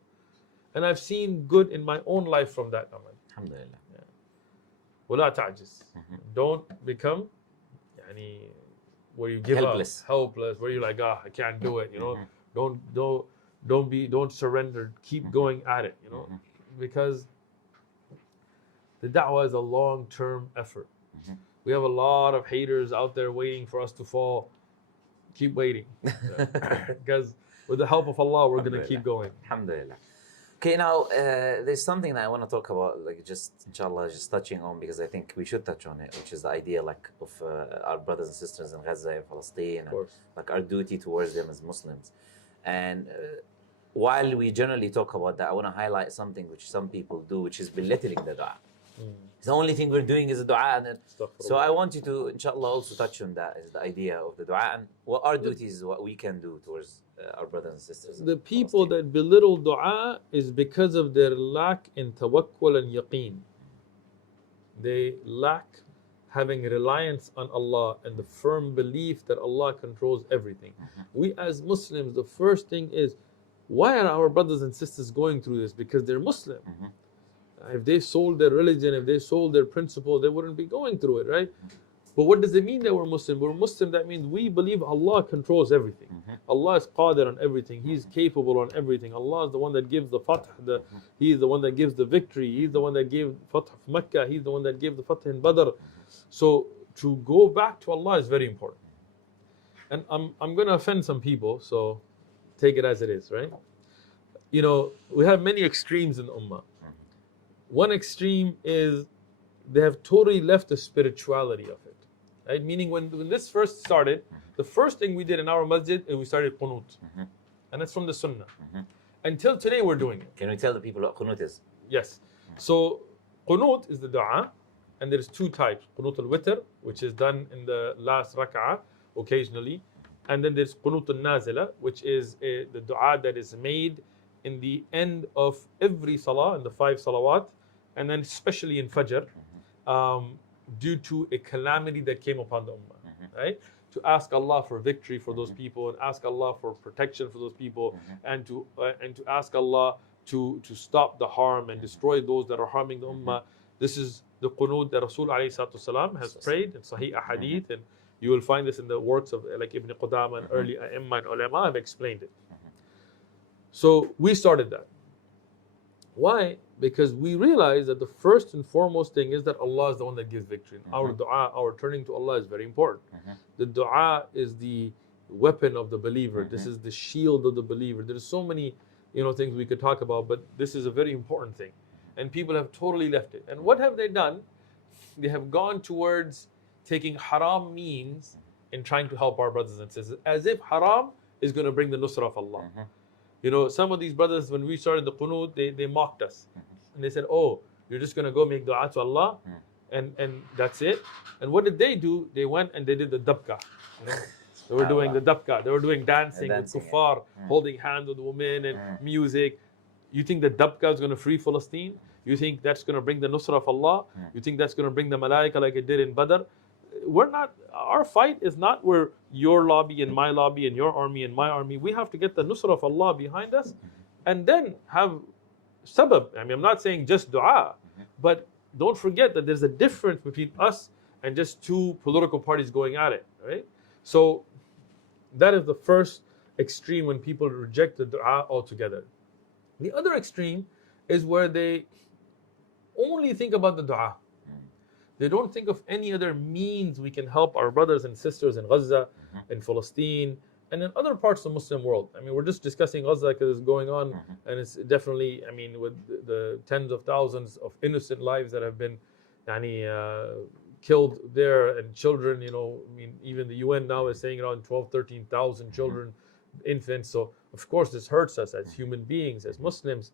And I've seen good in my own life from that. Alhamdulillah. وَلَا تَعْجِزْ. Don't become where you give up, helpless, where you're like, I can't do it, Don't surrender. Keep going at it, because the da'wah is a long-term effort. We have a lot of haters out there waiting for us to fall. Keep waiting, because with the help of Allah, we're going to keep going. Alhamdulillah. Okay, now there's something that I want to talk about, inshallah, just touching on, because I think we should touch on it, which is the idea of our brothers and sisters in Gaza and Palestine, and our duty towards them as Muslims. And while we generally talk about that, I want to highlight something which some people do, which is belittling the dua. The only thing we're doing is the dua. So I want you to, inshallah, also touch on that, is the idea of the dua and what our duties, what we can do towards our brothers and sisters. The people that belittle dua is because of their lack in tawakkul and yaqeen. They lack having reliance on Allah and the firm belief that Allah controls everything. We as Muslims, the first thing is, why are our brothers and sisters going through this? Because they're Muslim. If they sold their religion, if they sold their principle, they wouldn't be going through it, right? But what does it mean that we're Muslim? We're Muslim, that means we believe Allah controls everything. Allah is qadir on everything. He's capable on everything. Allah is the one that gives the fath. He is the one that gives the victory. He's the one that gave fath of Mecca. He's the one that gave the fath in Badr. So to go back to Allah is very important. And I'm going to offend some people, so take it as it is, right? We have many extremes in the Ummah. One extreme is they have totally left the spirituality of it. Right? Meaning when this first started, the first thing we did in our masjid is we started qunut. And that's from the sunnah. Until today we're doing it. Can we tell the people what qunut is? Yes. So qunut is the dua, and there's two types. Qunut al-witr, which is done in the last rak'ah occasionally. And then there's Qunut al-nazila, which is the dua that is made in the end of every salah, in the 5 salawat, and then especially in Fajr, due to a calamity that came upon the ummah, right? To ask Allah for victory for those people, and ask Allah for protection for those people, and to ask Allah to stop the harm and destroy those that are harming the ummah. This is the qunut that Rasul ﷺ has prayed in Sahih Ahadith, and you will find this in the works of like Ibn Qudama and early A'imma and Ulama have explained it. So we started that. Why? Because we realize that the first and foremost thing is that Allah is the one that gives victory. Our dua, our turning to Allah is very important. The dua is the weapon of the believer. This is the shield of the believer. There's so many, things we could talk about, but this is a very important thing. And people have totally left it. And what have they done? They have gone towards taking haram means in trying to help our brothers and sisters, as if haram is going to bring the nusrah of Allah. Some of these brothers, when we started the qunut, they mocked us. And they said, oh, you're just going to go make dua to Allah, and that's it. And what did they do? They went and they did the dabka. They were doing the dabka. They were doing dancing with kuffar, holding hands with women and music. You think the dabka is going to free Palestine? You think that's going to bring the nusrah of Allah? You think that's going to bring the malaika like it did in Badr? Our fight is not where your lobby and my lobby and your army and my army. We have to get the nusrah of Allah behind us and then have sabab. I'm not saying just dua, but don't forget that there's a difference between us and just two political parties going at it, right? So that is the first extreme when people reject the dua altogether. The other extreme is where they only think about the dua. They don't think of any other means we can help our brothers and sisters in Gaza, in Palestine, and in other parts of the Muslim world. We're just discussing Gaza because it's going on, and it's definitely, with the tens of thousands of innocent lives that have been killed there, and children, even the UN now is saying around 12, 13,000 children, infants. So, of course, this hurts us as human beings, as Muslims.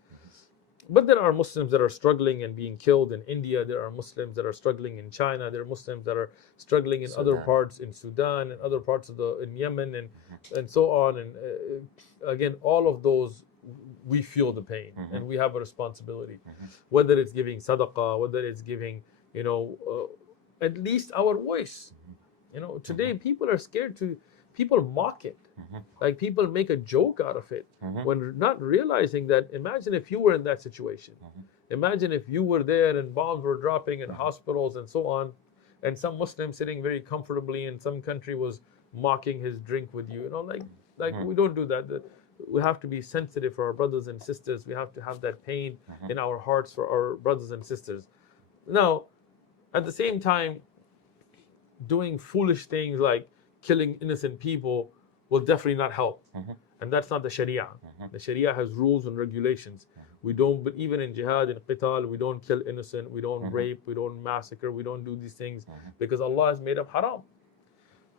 But there are Muslims that are struggling and being killed in India. There are Muslims that are struggling in China. There are Muslims that are struggling in other parts in Sudan and other parts of in Yemen and so on. And again, all of those, we feel the pain and we have a responsibility. Whether it's giving sadaqah, whether it's giving, at least our voice. Today people are scared people mock it. Like people make a joke out of it when not realizing that, imagine if you were in that situation. Imagine if you were there and bombs were dropping in hospitals and so on, and some Muslim sitting very comfortably in some country was mocking his drink with you. We don't do that. We have to be sensitive for our brothers and sisters. We have to have that pain in our hearts for our brothers and sisters. Now, at the same time, doing foolish things like killing innocent people will definitely not help. And that's not the Sharia. The Sharia has rules and regulations. We don't, but even in jihad and qital, we don't kill innocent, we don't rape, we don't massacre, we don't do these things because Allah has made up haram.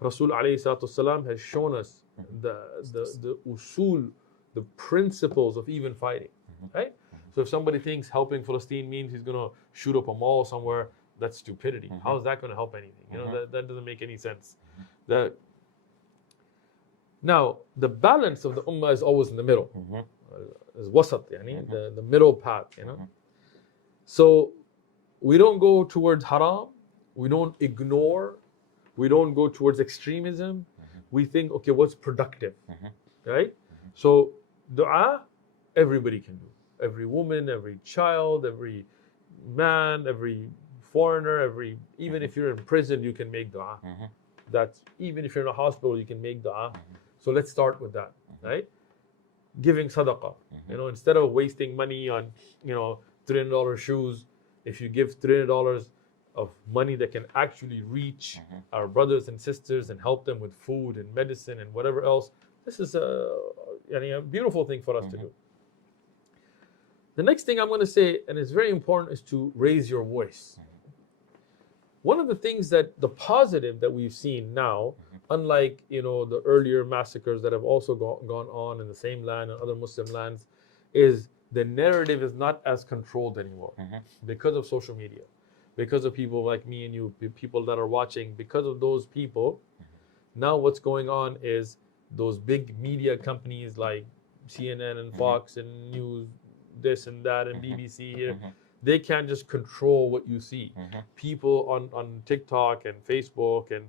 Rasul ﷺ has shown us the usul, the principles of even fighting. Right? So if somebody thinks helping Palestine means he's going to shoot up a mall somewhere, that's stupidity. How is that going to help anything? That doesn't make any sense. Now, the balance of the ummah is always in the middle. Is wasat, the middle path, So we don't go towards haram, we don't ignore, we don't go towards extremism. We think, okay, what's productive, right? So dua, everybody can do. Every woman, every child, every man, every foreigner, even if you're in prison, you can make dua. That's even if you're in a hospital, you can make dua. So let's start with that, right? Giving sadaqah. Instead of wasting money on, $300 shoes, if you give $300 of money that can actually reach our brothers and sisters and help them with food and medicine and whatever else, this is a beautiful thing for us to do. The next thing I'm going to say, and it's very important, is to raise your voice. One of the things the positive that we've seen now, unlike the earlier massacres that have also gone on in the same land and other Muslim lands, is the narrative is not as controlled anymore because of social media, because of people like me and you, people that are watching, because of those people, now what's going on is those big media companies like CNN and Fox and News, this and that, and BBC here, they can't just control what you see. People on TikTok and Facebook and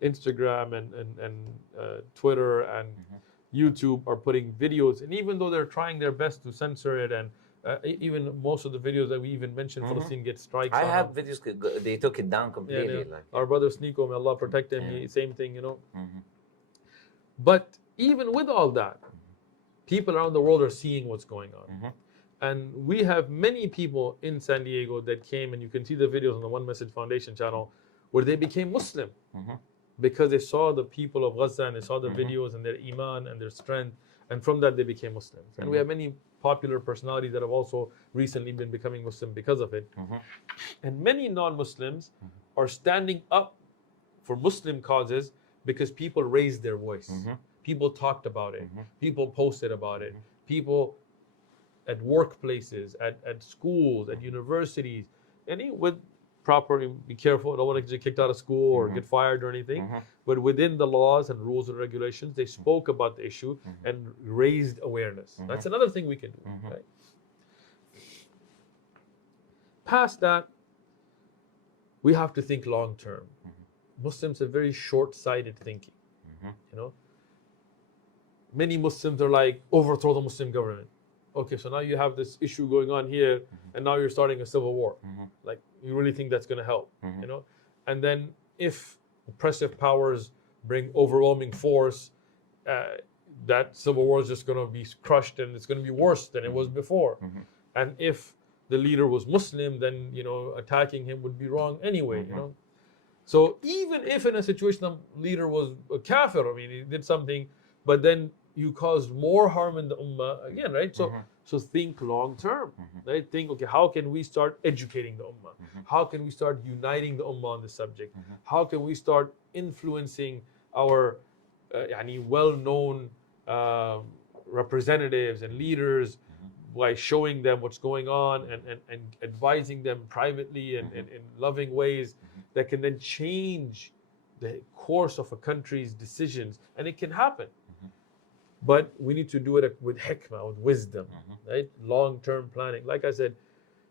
Instagram and Twitter and YouTube are putting videos, and even though they're trying their best to censor it, and even most of the videos that we even mentioned, Palestine gets strikes. I on have them. videos, they took it down completely. Yeah. Like, Our brother Sneeko, may Allah protect him, same thing, you know. But even with all that, people around the world are seeing what's going on. And we have many people in San Diego that came, and you can see the videos on the One Message Foundation channel, where they became Muslim because they saw the people of Gaza and they saw the videos and their iman and their strength, and from that they became Muslims. And we have many popular personalities that have also recently been becoming Muslim because of it. And many non-Muslims are standing up for Muslim causes because people raised their voice. People talked about it. People posted about it. People at workplaces, at schools, at universities, and with proper, be careful, I don't want to get kicked out of school or get fired or anything, but within the laws and rules and regulations, they spoke about the issue and raised awareness. That's another thing we can do. Right? Past that, we have to think long term. Muslims have very short-sighted thinking. You know, many Muslims are like, overthrow the Muslim government. Okay, so now you have this issue going on here, and now you're starting a civil war. Like, you really think that's going to help? You know, and then if oppressive powers bring overwhelming force, that civil war is just going to be crushed, and it's going to be worse than it was before. And if the leader was Muslim, then attacking him would be wrong anyway. You know, so even if in a situation the leader was a kafir, I mean, he did something, but then you caused more harm in the ummah again, right? So think long term, right? Think, okay, how can we start educating the ummah? How can we start uniting the ummah on this subject? How can we start influencing our well-known representatives and leaders by showing them what's going on and advising them privately and in loving ways that can then change the course of a country's decisions? And it can happen. But we need to do it with hikmah, with wisdom, right? Long-term planning. Like I said,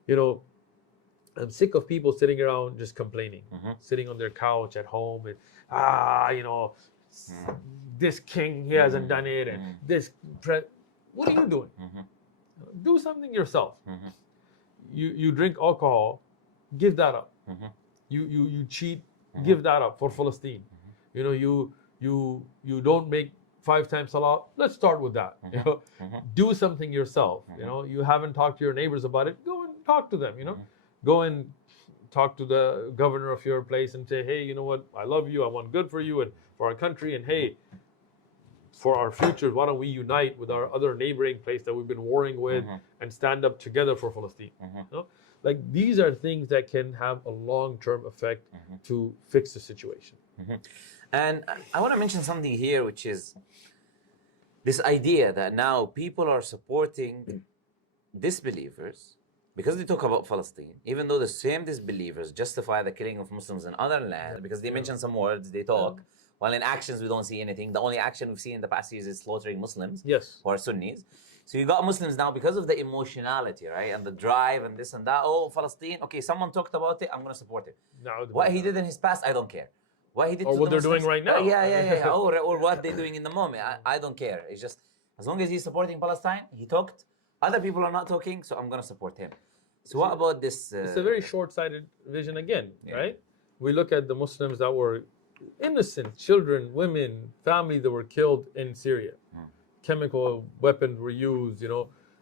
I'm sick of people sitting around just complaining, sitting on their couch at home and, this king, he hasn't done it, and this what are you doing? Do something yourself. You drink alcohol, give that up. You cheat, give that up for Palestine. You don't make 5 times salah, let's start with that. Do something yourself. You haven't talked to your neighbors about it, go and talk to them. Go and talk to the governor of your place and say, hey, you know what, I love you, I want good for you and for our country, and hey, for our future, why don't we unite with our other neighboring place that we've been warring with and stand up together for Palestine? Like, these are things that can have a long-term effect to fix the situation. And I want to mention something here, which is this idea that now people are supporting disbelievers because they talk about Palestine, even though the same disbelievers justify the killing of Muslims in other lands because they mention some words, they talk, while in actions we don't see anything. The only action we've seen in the past years is slaughtering Muslims who are Sunnis. So you got Muslims now because of the emotionality, right? And the drive and this and that. Oh, Palestine, okay, someone talked about it, I'm going to support it. What he did in his past, I don't care. What he did or what they're doing right now. Or what they're doing in the moment. I don't care. It's just, as long as he's supporting Palestine, he talked. Other people are not talking, so I'm going to support him. So what about this? It's a very short-sighted vision again, right? We look at the Muslims that were innocent, children, women, families that were killed in Syria. Chemical weapons were used,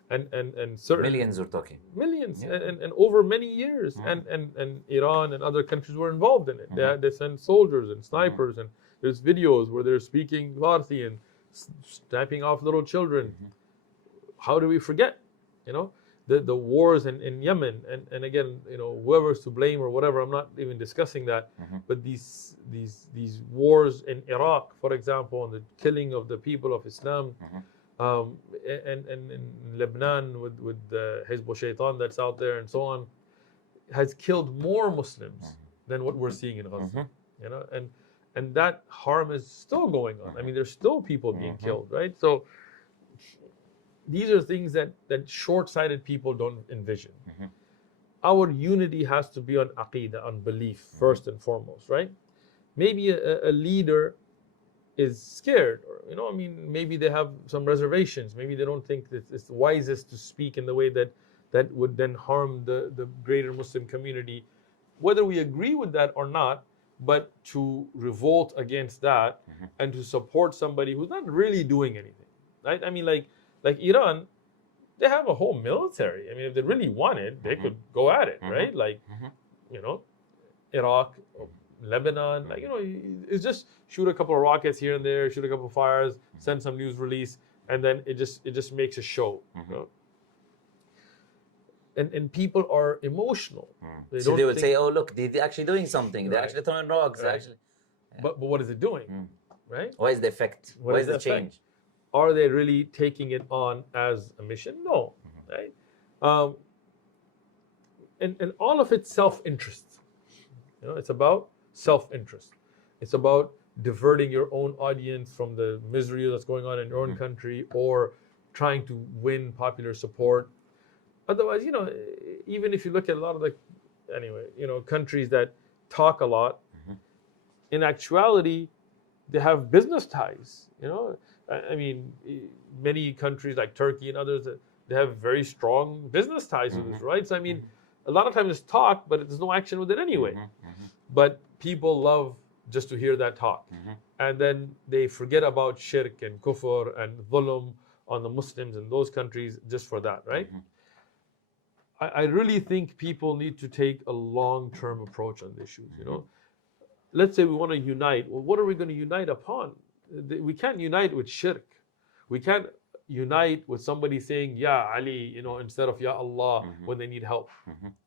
and certain millions we're talking. Millions, and over many years, and Iran and other countries were involved in it. They sent soldiers and snipers, and there's videos where they're speaking Farsi and sniping off little children. How do we forget? The wars in Yemen, and again, whoever's to blame or whatever, I'm not even discussing that. But these wars in Iraq, for example, and the killing of the people of Islam, and in Lebanon with the Hizb Shaitan that's out there and so on. has killed more Muslims than what we're seeing in Gaza. You know, and that harm is still going on. I mean, there's still people being killed, right? So these are things that short-sighted people don't envision. Our unity has to be on aqeedah, on belief, first and foremost, right? Maybe a leader is scared, or, you know, I mean, maybe they have some reservations. Maybe they don't think that it's wisest to speak in the way that would then harm the greater Muslim community. Whether we agree with that or not, but to revolt against that and to support somebody who's not really doing anything, right? I mean, like Iran, they have a whole military. I mean, if they really wanted, they could go at it, right? Like, you know, Iraq, Lebanon, like, you know, it's just shoot a couple of rockets here and there, shoot a couple of fires, send some news release, and then it just makes a show. You know? And people are emotional. So they would say, "Oh, look, they're actually doing something. They're actually throwing rocks. Right. Actually." But what is it doing, right? What is the effect? What is the change? Are they really taking it on as a mission? No, right? And all of it's self-interest. You know, it's about self-interest. It's about diverting your own audience from the misery that's going on in your own country, or trying to win popular support. Otherwise, you know, even if you look at a lot of the, anyway, you know, countries that talk a lot, in actuality, they have business ties. You know, I mean, many countries like Turkey and others, they have very strong business ties with us, right? So I mean, a lot of times it's talk, but there's no action with it anyway. But people love just to hear that talk, and then they forget about shirk and kufr and dhulm on the Muslims in those countries just for that, right? I really think people need to take a long-term approach on the issues. You know, let's say we want to unite. Well, what are we going to unite upon? We can't unite with shirk. We can't unite with somebody saying Ya Ali, you know, instead of Ya Allah when they need help,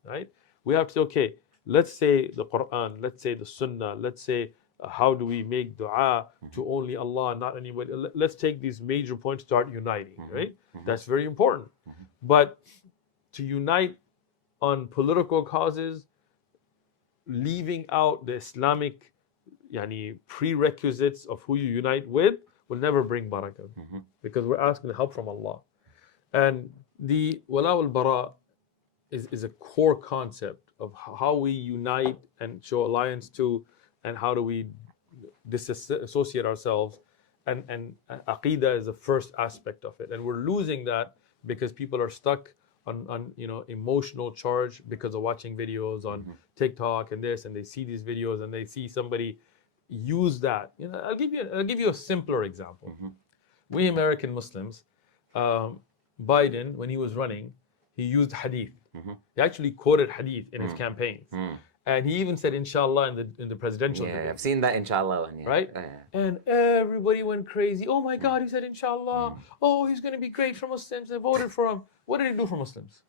right? We have to say, okay, let's say the Quran, let's say the Sunnah, let's say how do we make dua to only Allah, not anybody. Let's take these major points, start uniting, right? That's very important. But to unite on political causes, leaving out the Islamic prerequisites of who you unite with, will never bring barakah, because we're asking help from Allah. And the wala wal bara is a core concept of how we unite and show alliance to, and how do we disassociate ourselves. And aqeedah is the first aspect of it, and we're losing that because people are stuck on you know, emotional charge because of watching videos on TikTok and this, and they see these videos and they see somebody use that. You know, I'll give you a simpler example. We American Muslims, Biden, when he was running, he used hadith. He actually quoted hadith in his campaigns. And he even said inshallah in the presidential debate. Yeah, I've seen that inshallah one, right? And everybody went crazy. Oh my God, he said inshallah. Oh, he's going to be great for Muslims. They voted for him. What did he do for Muslims?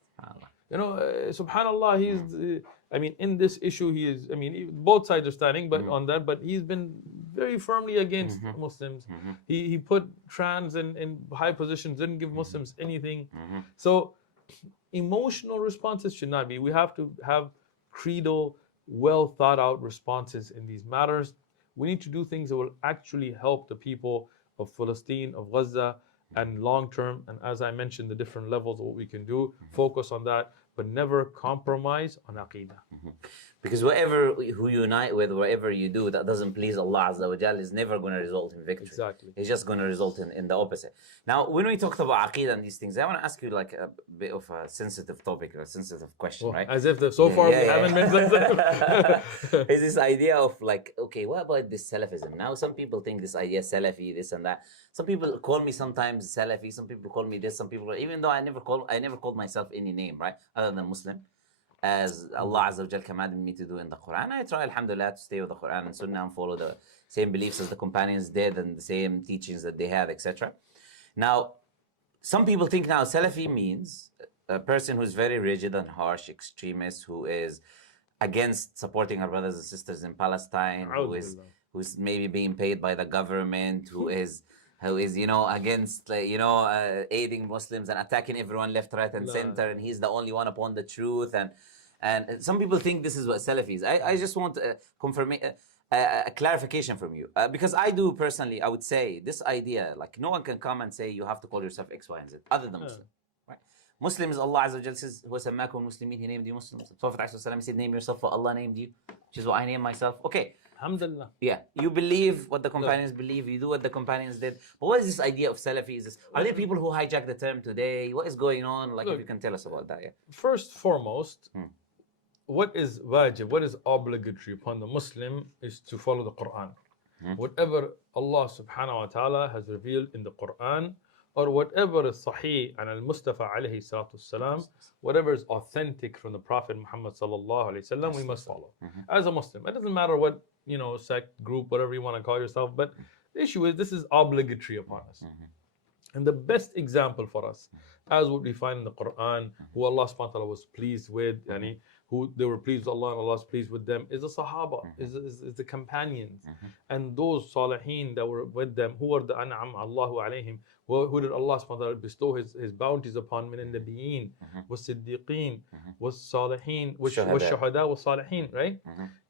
You know, subhanallah, he's, I mean, in this issue, he is, I mean, both sides are standing but on that, but he's been very firmly against Muslims. He put trans in high positions, didn't give Muslims anything. So emotional responses should not be. We have to have creedal, well thought out responses in these matters. We need to do things that will actually help the people of Palestine, of Gaza, and long term. And as I mentioned, the different levels of what we can do, focus on that, but never compromise on aqeedah. Because whatever who you unite with, whatever you do that doesn't please Allah Azza wa Jal is never going to result in victory. Exactly. It's just going to result in the opposite. Now, when we talked about aqeedah and these things, I want to ask you like a bit of a sensitive topic or a sensitive question, right? As if so far we haven't been sensitive. It's this idea of like, okay, what about this Salafism? Now, some people think this idea Salafi, this and that. Some people call me sometimes Salafi, some people call me this, some people, even though I never called myself any name, right? Other than Muslim. As Allah Azza wa Jal commanded me to do in the Quran, I try, alhamdulillah, to stay with the Quran and Sunnah and follow the same beliefs as the companions did and the same teachings that they had, etc. Now, some people think now Salafi means a person who's very rigid and harsh, extremist, who is against supporting our brothers and sisters in Palestine, who's maybe being paid by the government, who is against aiding Muslims and attacking everyone left, right, and center, and he's the only one upon the truth, And some people think this is what Salafi is. I just want a clarification from you. Because I do personally, I would say this idea, like no one can come and say you have to call yourself X, Y, and Z other than Muslim. Right? Muslims, Allah Azza wa Jal says, وَسَمَّاكُمْ Muslimin, He named you Muslims. Prophet ﷺ said, name yourself what Allah named you, which is what I name myself. Okay. Alhamdulillah. Yeah, you believe what the companions believe, you do what the companions did. But what is this idea of Salafi? Is this, are there people who hijack the term today? What is going on? Like, if you can tell us about that, yeah. First, foremost, what is wajib, what is obligatory upon the Muslim is to follow the Quran. Whatever Allah subhanahu wa ta'ala has revealed in the Quran, or whatever is sahih and al-Mustafa alayhi salatu salam, whatever is authentic from the Prophet Muhammad sallallahu alayhi wasallam, we must follow. As a Muslim, it doesn't matter what, sect, group, whatever you want to call yourself, but the issue is this is obligatory upon us. And the best example for us, as what we find in the Quran, who Allah subhanahu wa ta'ala was pleased with, who they were pleased with Allah and Allah was pleased with them, is the Sahaba, is the companions. And those Salihin that were with them, who are the An'am Allahu alayhim, who did Allah subhanahu wa ta'ala bestow his bounties upon, min al-Nabiyeen, was Siddiqeen, was Salihin, was Shuhada, was Salihin, right?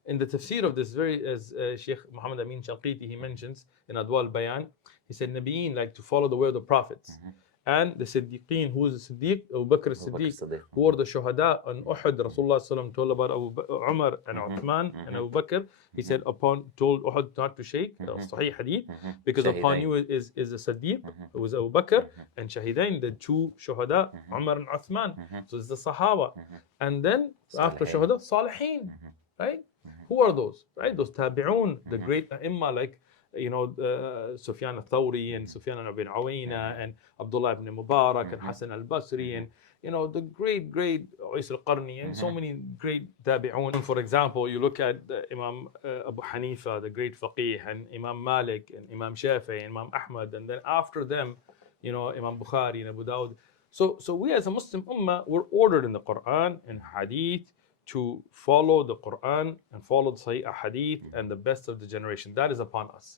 In the tafsir of this, as Sheikh Muhammad Amin Shanqiti, he mentions in Adwa al-Bayan, he said, Nabiyeen, like to follow the way of the prophets. And the Siddiqeen, who is the Siddiq? Abu Bakr as-Siddiq, who are the Shuhada on Uhud. Rasulullah sallam told about Umar and Uthman and Abu Bakr. He said, told Uhud not to shake, Sahih Hadith, because upon you is the Siddiq, who is Abu Bakr, and Shahidain, the two Shuhada, Umar and Uthman. So it's the Sahaba. And then after Shuhada, Salihin, right? Who are those? Right? Those Tabi'un, the great Imma, like Sufyan al-Thawri and Sufyan ibn Awayna and Abdullah ibn Mubarak and Hassan al-Basri and the great Uwais al-Qarni and so many great tabi'un. For example, you look at Imam Abu Hanifa, the great faqih, and Imam Malik and Imam Shafi'i and Imam Ahmad, and then after them, Imam Bukhari and Abu Dawud. So we as a Muslim ummah, we're ordered in the Quran and Hadith to follow the Quran and follow the Sahih Hadith and the best of the generation. That is upon us.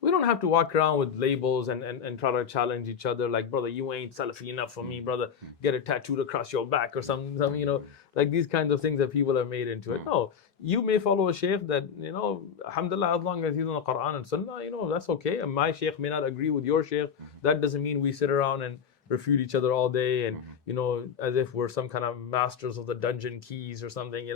We don't have to walk around with labels and try to challenge each other like, brother, you ain't Salafi enough for me, brother, get it tattooed across your back or some like these kinds of things that people have made into it. No, you may follow a sheikh that, alhamdulillah, as long as he's on the Quran and Sunnah, that's okay. And my sheikh may not agree with your sheikh. That doesn't mean we sit around and refute each other all day and as if we're some kind of masters of the dungeon keys or something.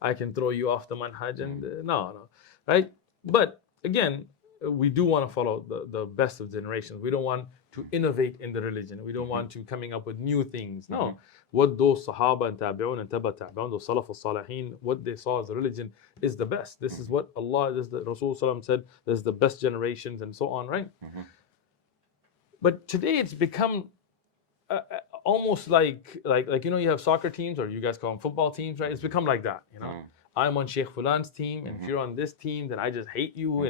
I can throw you off the manhaj and no, right? But again, we do want to follow the best of generations. We don't want to innovate in the religion. We don't want to coming up with new things. No, what those Sahaba and Tabi'un and Taba Tabi'un, those Salaf al-Salihin, what they saw as a religion is the best. This is what Allah, this is the Rasul Sallam said, this is the best generations and so on, right? But today it's become almost like you have soccer teams, or you guys call them football teams, right? It's become like that, I'm on Sheikh Fulan's team, and if you're on this team, then I just hate you.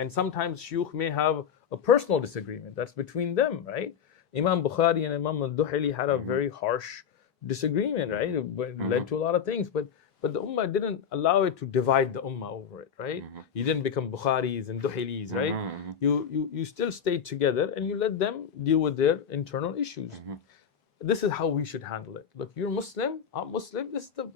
And sometimes Shuyukh may have a personal disagreement that's between them, right? Imam Bukhari and Imam al-Duhili had a very harsh disagreement, right? It led to a lot of things, but the Ummah didn't allow it to divide the Ummah over it, right? You didn't become Bukharis and Duhilis, right? You still stayed together and you let them deal with their internal issues. This is how we should handle it. Look, you're Muslim, I'm Muslim, this is the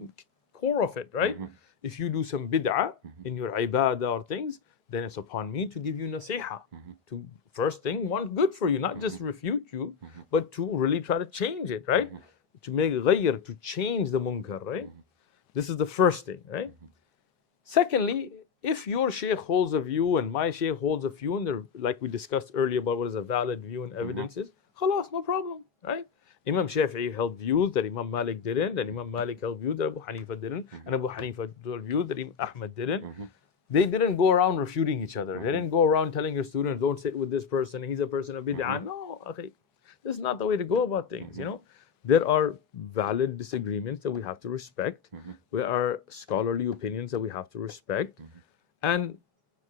core of it, right? If you do some bid'ah in your ibadah or things, then it's upon me to give you nasiha. To first thing, want good for you, not just refute you, but to really try to change it, right? To make ghayr, to change the munkar, right? This is the first thing, right? Secondly, if your sheikh holds a view and my sheikh holds a view, and they're, like we discussed earlier about what is a valid view and evidences, khalas, no problem, right? Imam Shafi'i held views that Imam Malik didn't, and Imam Malik held views that Abu Hanifa didn't, and Abu Hanifa held views that Imam Ahmad didn't. They didn't go around refuting each other. They didn't go around telling your students, don't sit with this person, he's a person of bid'ah. No, okay. This is not the way to go about things, There are valid disagreements that we have to respect. There are scholarly opinions that we have to respect. And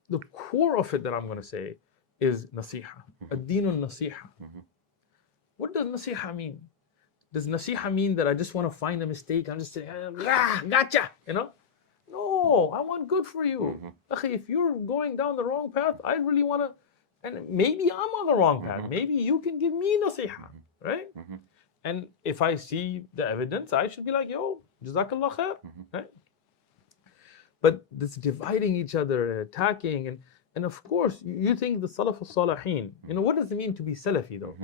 the core of it that I'm going to say is nasiha. Ad-deenun nasiha. What does nasiha mean? Does nasiha mean that I just want to find a mistake? I'm just saying, gotcha, No, I want good for you. If you're going down the wrong path, I really want to, and maybe I'm on the wrong path. Maybe you can give me nasiha, right? And if I see the evidence, I should be like, yo, Jazakallah khair. Right? But this dividing each other, attacking, and of course, you think the Salaf al-Salihin, what does it mean to be Salafi though?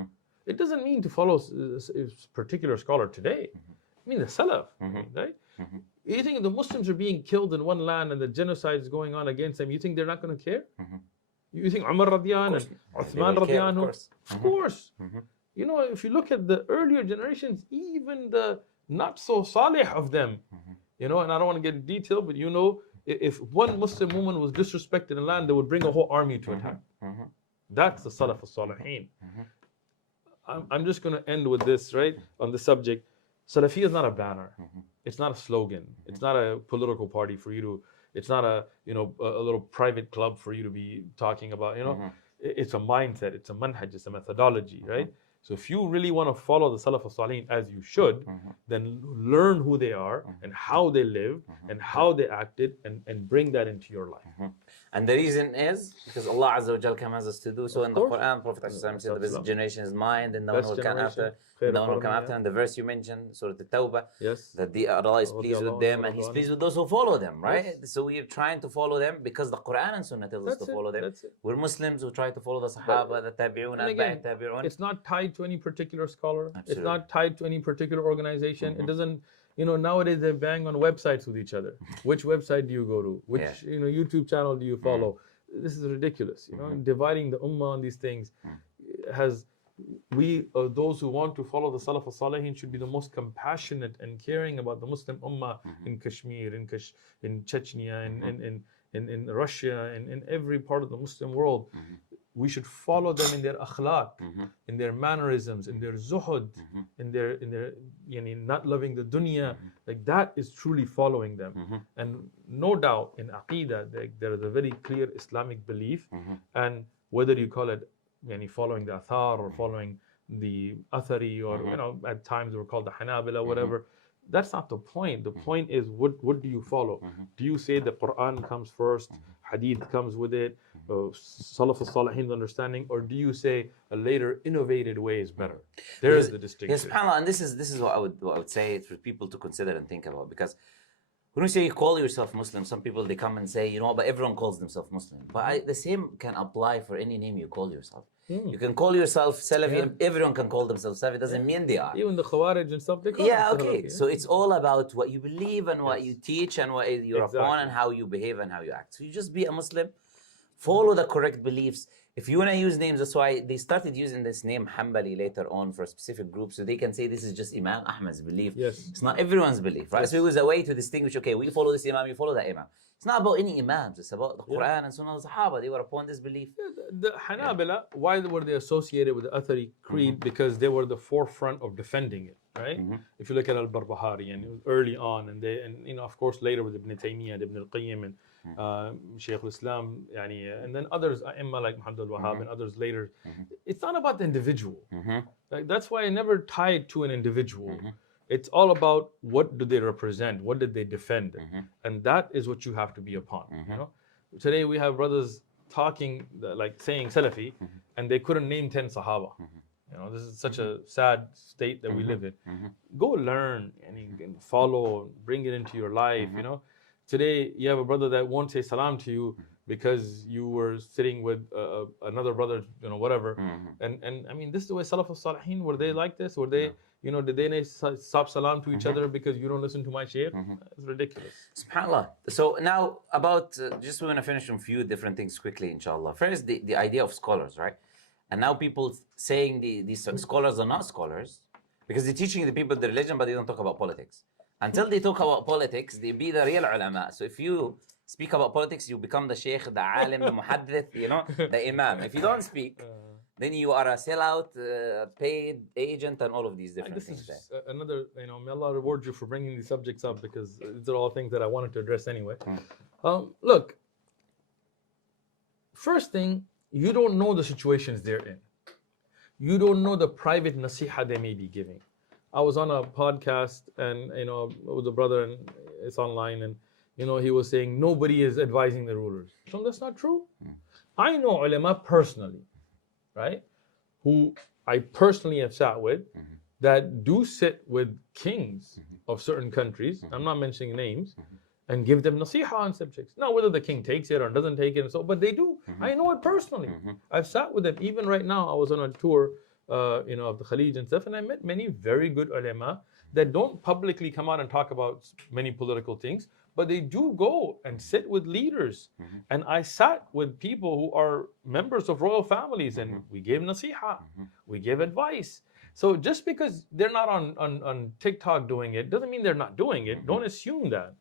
It doesn't mean to follow a particular scholar today. I mean the Salaf, right? You think the Muslims are being killed in one land and the genocide is going on against them, you think they're not going to care? You think Umar radiyan and Uthman radiyan? Of course. If you look at the earlier generations, even the not so salih of them, and I don't want to get in detail, but if one Muslim woman was disrespected in land, they would bring a whole army to attack. That's the Salaf al-Salihin. I'm just going to end with this, right, on the subject. Salafi is not a banner. It's not a slogan. It's not a political party for you to, it's not a little private club for you to be talking about, It's a mindset, it's a manhaj, it's a methodology, right? So if you really want to follow the Salaf al-Salihin as you should, then learn who they are and how they lived and how they acted and bring that into your life. And the reason is because Allah Azza wa Jal commands us to do so in the Quran. Prophet said the best generation is mine, and no one will come after. No one will come after. And the verse you mentioned, Surah At-Tawbah, that Allah is pleased with them and He's pleased with those who follow them, right? Yes. So we are trying to follow them because the Quran and Sunnah tells us to follow them. We're Muslims who try to follow the Sahaba, the Tabi'un, Atba'i Tabi'un. It's not tied to any particular scholar. Absolutely. It's not tied to any particular organization. It doesn't. Nowadays they bang on websites with each other. Which website do you go to? Which YouTube channel do you follow? This is ridiculous. Dividing the ummah on these things those who want to follow the Salaf al-Salihin should be the most compassionate and caring about the Muslim ummah in Kashmir, in Chechnya, in Russia, and in every part of the Muslim world. We should follow them in their akhlaq, in their mannerisms, in their zuhud, in their not loving the dunya. Like that is truly following them. And no doubt in Aqeedah, there is a very clear Islamic belief. And whether you call it following the Athar or following the Athari or at times we're called the Hanabila, whatever. That's not the point. The point is what do you follow? Do you say the Quran comes first, Hadith comes with it, Salaf al-Salihin's understanding, or do you say a later innovated way is better? There is the distinction. Yes, subhanAllah, and this is what I would say for people to consider and think about, because when you say you call yourself Muslim, some people they come and say, but everyone calls themselves Muslim. But the same can apply for any name you call yourself. You can call yourself Salafi, and everyone can call themselves Salafi. It doesn't mean they are. Even the Khawarij and stuff, they call okay. So it's all about what you believe and what you teach and what you're upon and how you behave and how you act. So you just be a Muslim, follow the correct beliefs. If you want to use names, that's why they started using this name Hanbali later on for a specific group, so they can say this is just Imam Ahmad's belief. Yes. It's not everyone's belief, right? So it was a way to distinguish, okay, we follow this Imam, you follow that Imam. It's not about any Imams, it's about the Quran and Sunnah of the Sahaba. They were upon this belief. The Hanabila, why were they associated with the Athari creed? Because they were the forefront of defending it, right? If you look at Al-Barbahari, and it was early on, and of course later with Ibn Taymiyyah, Ibn al-Qayyim, and Sheikh Islam, and then others, Imma like Muhammad al-Wahhab and others later. It's not about the individual. Like, that's why I never tied to an individual. It's all about what do they represent, what did they defend, and that is what you have to be upon. Today we have brothers talking like saying Salafi, and they couldn't name 10 Sahaba. This is such a sad state that we live in. Go learn and follow, bring it into your life. Today you have a brother that won't say salam to you because you were sitting with another brother, whatever. And I mean, this is the way Salaf al-Salihin, were they like this? Were they, did they stop salam to each other because you don't listen to my shaykh? It's ridiculous. SubhanAllah. So now about, just we want to finish on a few different things quickly, inshallah. First, the idea of scholars, right? And now people saying these scholars are not scholars because they're teaching the people the religion, but they don't talk about politics. Until they talk about politics, they be the real ulama. So if you speak about politics, you become the sheikh, the alim, the muhaddith, the imam. If you don't speak, then you are a sellout, paid agent, and all of these different things. This is another, may Allah reward you for bringing these subjects up, because these are all things that I wanted to address anyway. Look, first thing, you don't know the situations they're in. You don't know the private nasiha they may be giving. I was on a podcast and with a brother, and it's online, and he was saying nobody is advising the rulers. So that's not true. I know ulama personally, right? Who I personally have sat with, that do sit with kings of certain countries, I'm not mentioning names, and give them nasiha on subjects. Now, whether the king takes it or doesn't take it, and so, but they do. I know it personally. I've sat with them. Even right now, I was on a tour, of the Khalij and stuff, and I met many very good ulama that don't publicly come out and talk about many political things, but they do go and sit with leaders. And I sat with people who are members of royal families, and we gave nasiha, we gave advice. So just because they're not on TikTok doing it doesn't mean they're not doing it. Don't assume that.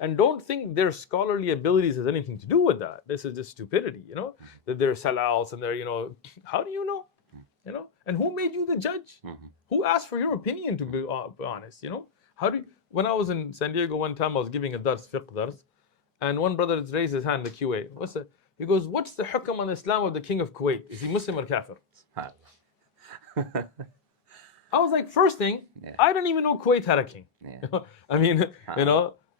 And don't think their scholarly abilities has anything to do with that. This is just stupidity, that they're sellouts and they're, how do you know? And who made you the judge? Who asked for your opinion, to be honest? When I was in San Diego one time, I was giving a dars, fiqh dars, and one brother raised his hand in the QA. He goes, what's the hukam on Islam of the king of Kuwait? Is he Muslim or kafir? I was like, first thing, I didn't even know Kuwait had a king. I mean,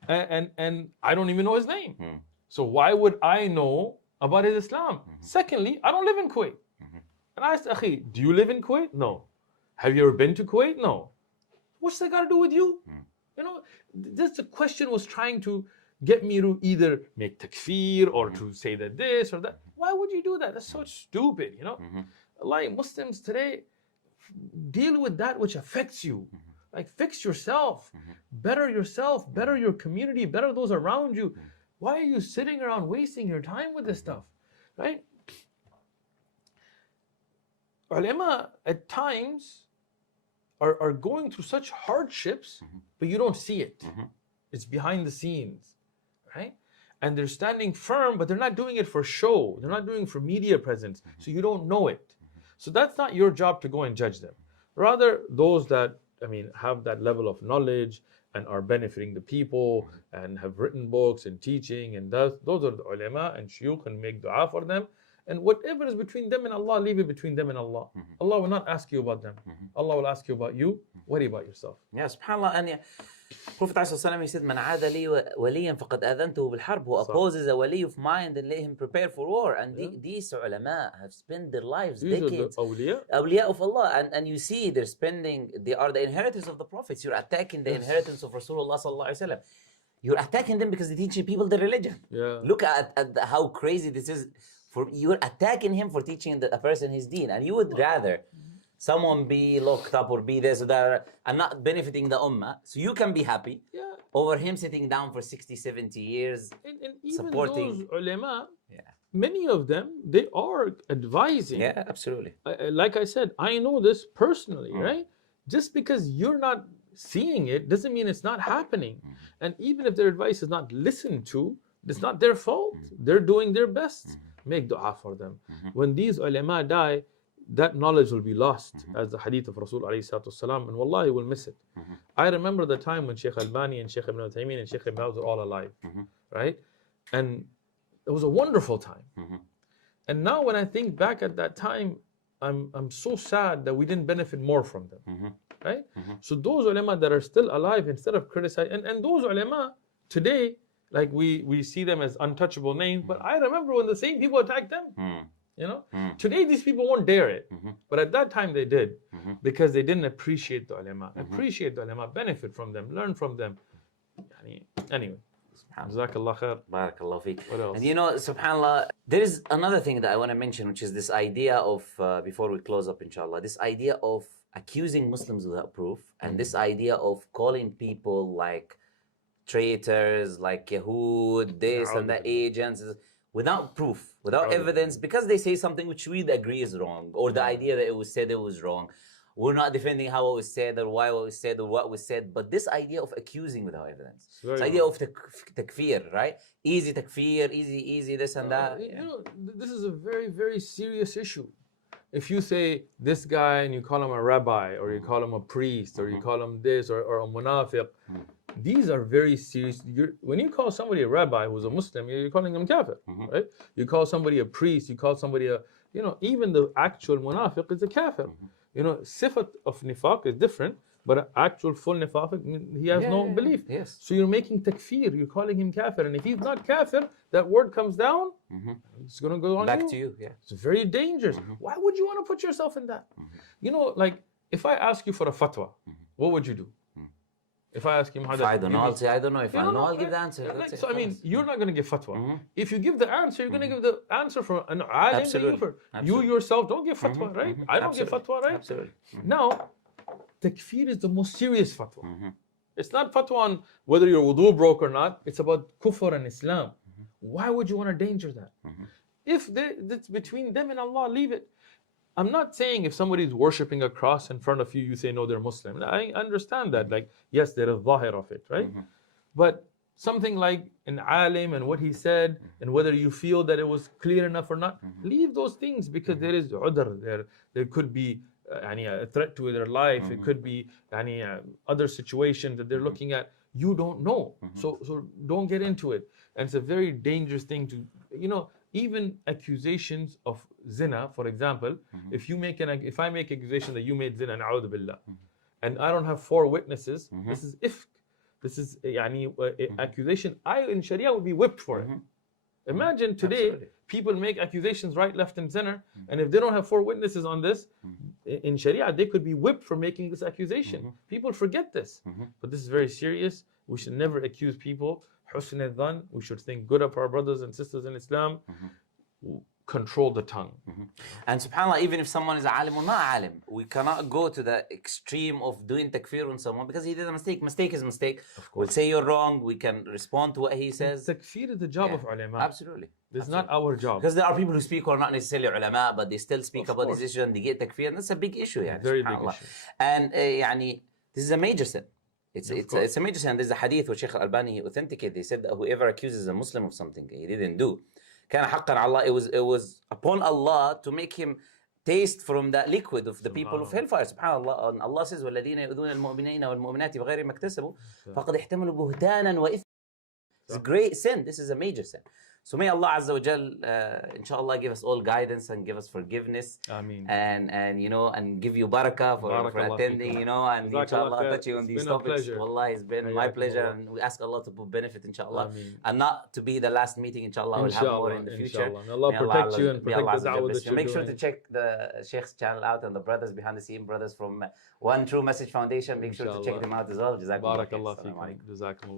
and I don't even know his name. So why would I know about his Islam? Secondly, I don't live in Kuwait. And I asked, Akhi, do you live in Kuwait? No. Have you ever been to Kuwait? No. What's that got to do with you? The question was trying to get me to either make takfir or to say that this or that. Why would you do that? That's so stupid, Like Muslims today, deal with that which affects you. Like, fix yourself, better yourself, better your community, better those around you. Why are you sitting around wasting your time with this stuff, right? Ulama at times are going through such hardships, but you don't see it. It's behind the scenes, right? And they're standing firm, but they're not doing it for show. They're not doing it for media presence, so you don't know it. So that's not your job to go and judge them. Rather, those that, have that level of knowledge and are benefiting the people and have written books and teaching, and those are the ulama and shuyukh, and make dua for them. And whatever is between them and Allah, leave it between them and Allah. Allah will not ask you about them. Allah will ask you about you. Worry about yourself. Yeah, subhanAllah. And Prophet ﷺ, he said, Man aada li waliyan faqad adhantuhu bil harb. Who opposes a wali of mine, then let him prepare for war. And these ulama have spent their lives, decades. Awliya of Allah. And you see, they are the inheritors of the prophets. You're attacking the inheritance of Rasulullah sallallahu alaihi wasallam. You're attacking them because they teach people the religion. Look at how crazy this is. You're attacking him for teaching a person his deen, and you would rather someone be locked up or be this or that and not benefiting the ummah, so you can be happy over him sitting down for 60, 70 years and even supporting. Those ulama, many of them, they are advising. Yeah, absolutely. Like I said, I know this personally, right? Just because you're not seeing it doesn't mean it's not happening. And even if their advice is not listened to, it's not their fault. They're doing their best. Make dua for them. When these ulama die, that knowledge will be lost, as the hadith of Rasul alayhi salatu wasalam, and wallahi will miss it. I remember the time when Sheikh Albani and Sheikh Ibn Uthaymeen and Sheikh Ibn Baz were all alive, right? And it was a wonderful time. And now when I think back at that time, I'm so sad that we didn't benefit more from them, right? So those ulama that are still alive, instead of criticizing, and those ulama today, like we see them as untouchable names, but I remember when the same people attacked them. Today these people won't dare it, but at that time they did, because they didn't appreciate the ulama. Appreciate the ulama, benefit from them, learn from them. Anyway, Jazakallah khair. Barakallah feek. What else? And subhanAllah, there is another thing that I want to mention, which is this idea of, before we close up inshallah, this idea of accusing Muslims without proof, and this idea of calling people like traitors, like Yahud, this and the agents, without proof, without evidence, because they say something which we agree is wrong, or the idea that it was said it was wrong. We're not defending how it was said or why it was said or what was said, but this idea of accusing without evidence, this idea of takfir, right? Easy takfir, easy this and that. This is a very, very serious issue. If you say this guy and you call him a rabbi, or you call him a priest, or you call him this, or a munafiq, these are very serious. When you call somebody a rabbi who's a Muslim, you're calling him kafir, right? You call somebody a priest, you call somebody even the actual munafiq is a kafir. Sifat of nifaq is different, but actual full nifaq, he has no belief. Yes. So you're making takfir, you're calling him kafir. And if he's not kafir, that word comes down, it's going to go on back to you. It's very dangerous. Why would you want to put yourself in that? if I ask you for a fatwa, what would you do? If I ask you, If I don't know, I'll say I don't know. If I know, I'll give the answer. Like, That's it. so I mean, you're not going to give fatwa. If you give the answer, you're going to give the answer for an alim that Absolutely. you've heard. You Absolutely. yourself don't give fatwa, right? I don't give fatwa, right? Absolutely. Now, takfir is the most serious fatwa. It's not fatwa on whether your wudu broke or not. It's about kufr and Islam. Why would you want to danger that? If it's between them and Allah, leave it. I'm not saying if somebody's worshipping a cross in front of you, you say, no, they're Muslim. I understand that. Like, yes, there is zahir of it, right? But something like an alim and what he said, and whether you feel that it was clear enough or not, leave those things, because there is udr, there could be a threat to their life. It could be other situations that they're looking at. You don't know. So don't get into it. And it's a very dangerous thing to, even accusations of zina, for example, if I make accusation that you made zina, na'udhu billah, and I don't have 4 witnesses, this is ifk. This is accusation. I in Sharia would be whipped for it. Imagine today, people make accusations right, left, and center, and if they don't have 4 witnesses on this, in Sharia, they could be whipped for making this accusation. People forget this. But this is very serious. We should never accuse people. Husn al-dhan, we should think good of our brothers and sisters in Islam. Control the tongue. And subhanAllah, even if someone is alim or not alim, we cannot go to the extreme of doing takfir on someone because he did a mistake. Mistake is a mistake. We'll say you're wrong. We can respond to what he says. Takfir is the job of ulama. Absolutely. This is not our job. Because there are people who speak who are not necessarily ulama, but they still speak about these issues and they get takfir. And that's a big issue. Very big issue. And this is a major sin. It's a major sin. There's a hadith where Sheikh Al-Albani authenticated. He said that whoever accuses a Muslim of something he didn't do, كان حقا على Allah, it was upon Allah to make him taste from that liquid of the people of hellfire. Subhanallah. And Allah says, وَالَّذِينَ يُؤْذُونَ الْمُؤْمِنِينَ وَالْمُؤْمِنَاتِ بِغَيْرِ مَا اكْتَسَبُوا فَقَدْ احْتَمَلُوا بُهْتَانًا وَإِثْمًا. It's a great sin. This is a major sin. So may Allah Azza wa Jal, inshallah, give us all guidance and give us forgiveness. Ameen. And give you barakah for attending, and inshallah touching on these topics. Wallah, it's been my pleasure, and we ask Allah to put benefit, inshallah. Ameen. And not to be the last meeting, inshallah. We'll have more in the future. Inshallah. May Allah protect you and protect the da'wah that you're Make sure doing. to check the Sheikh's channel out and the brothers behind the scene, brothers from One True Message Foundation. Make sure to check them out as well. Jazakumullah. Barakallah feekum. Jazakumullah.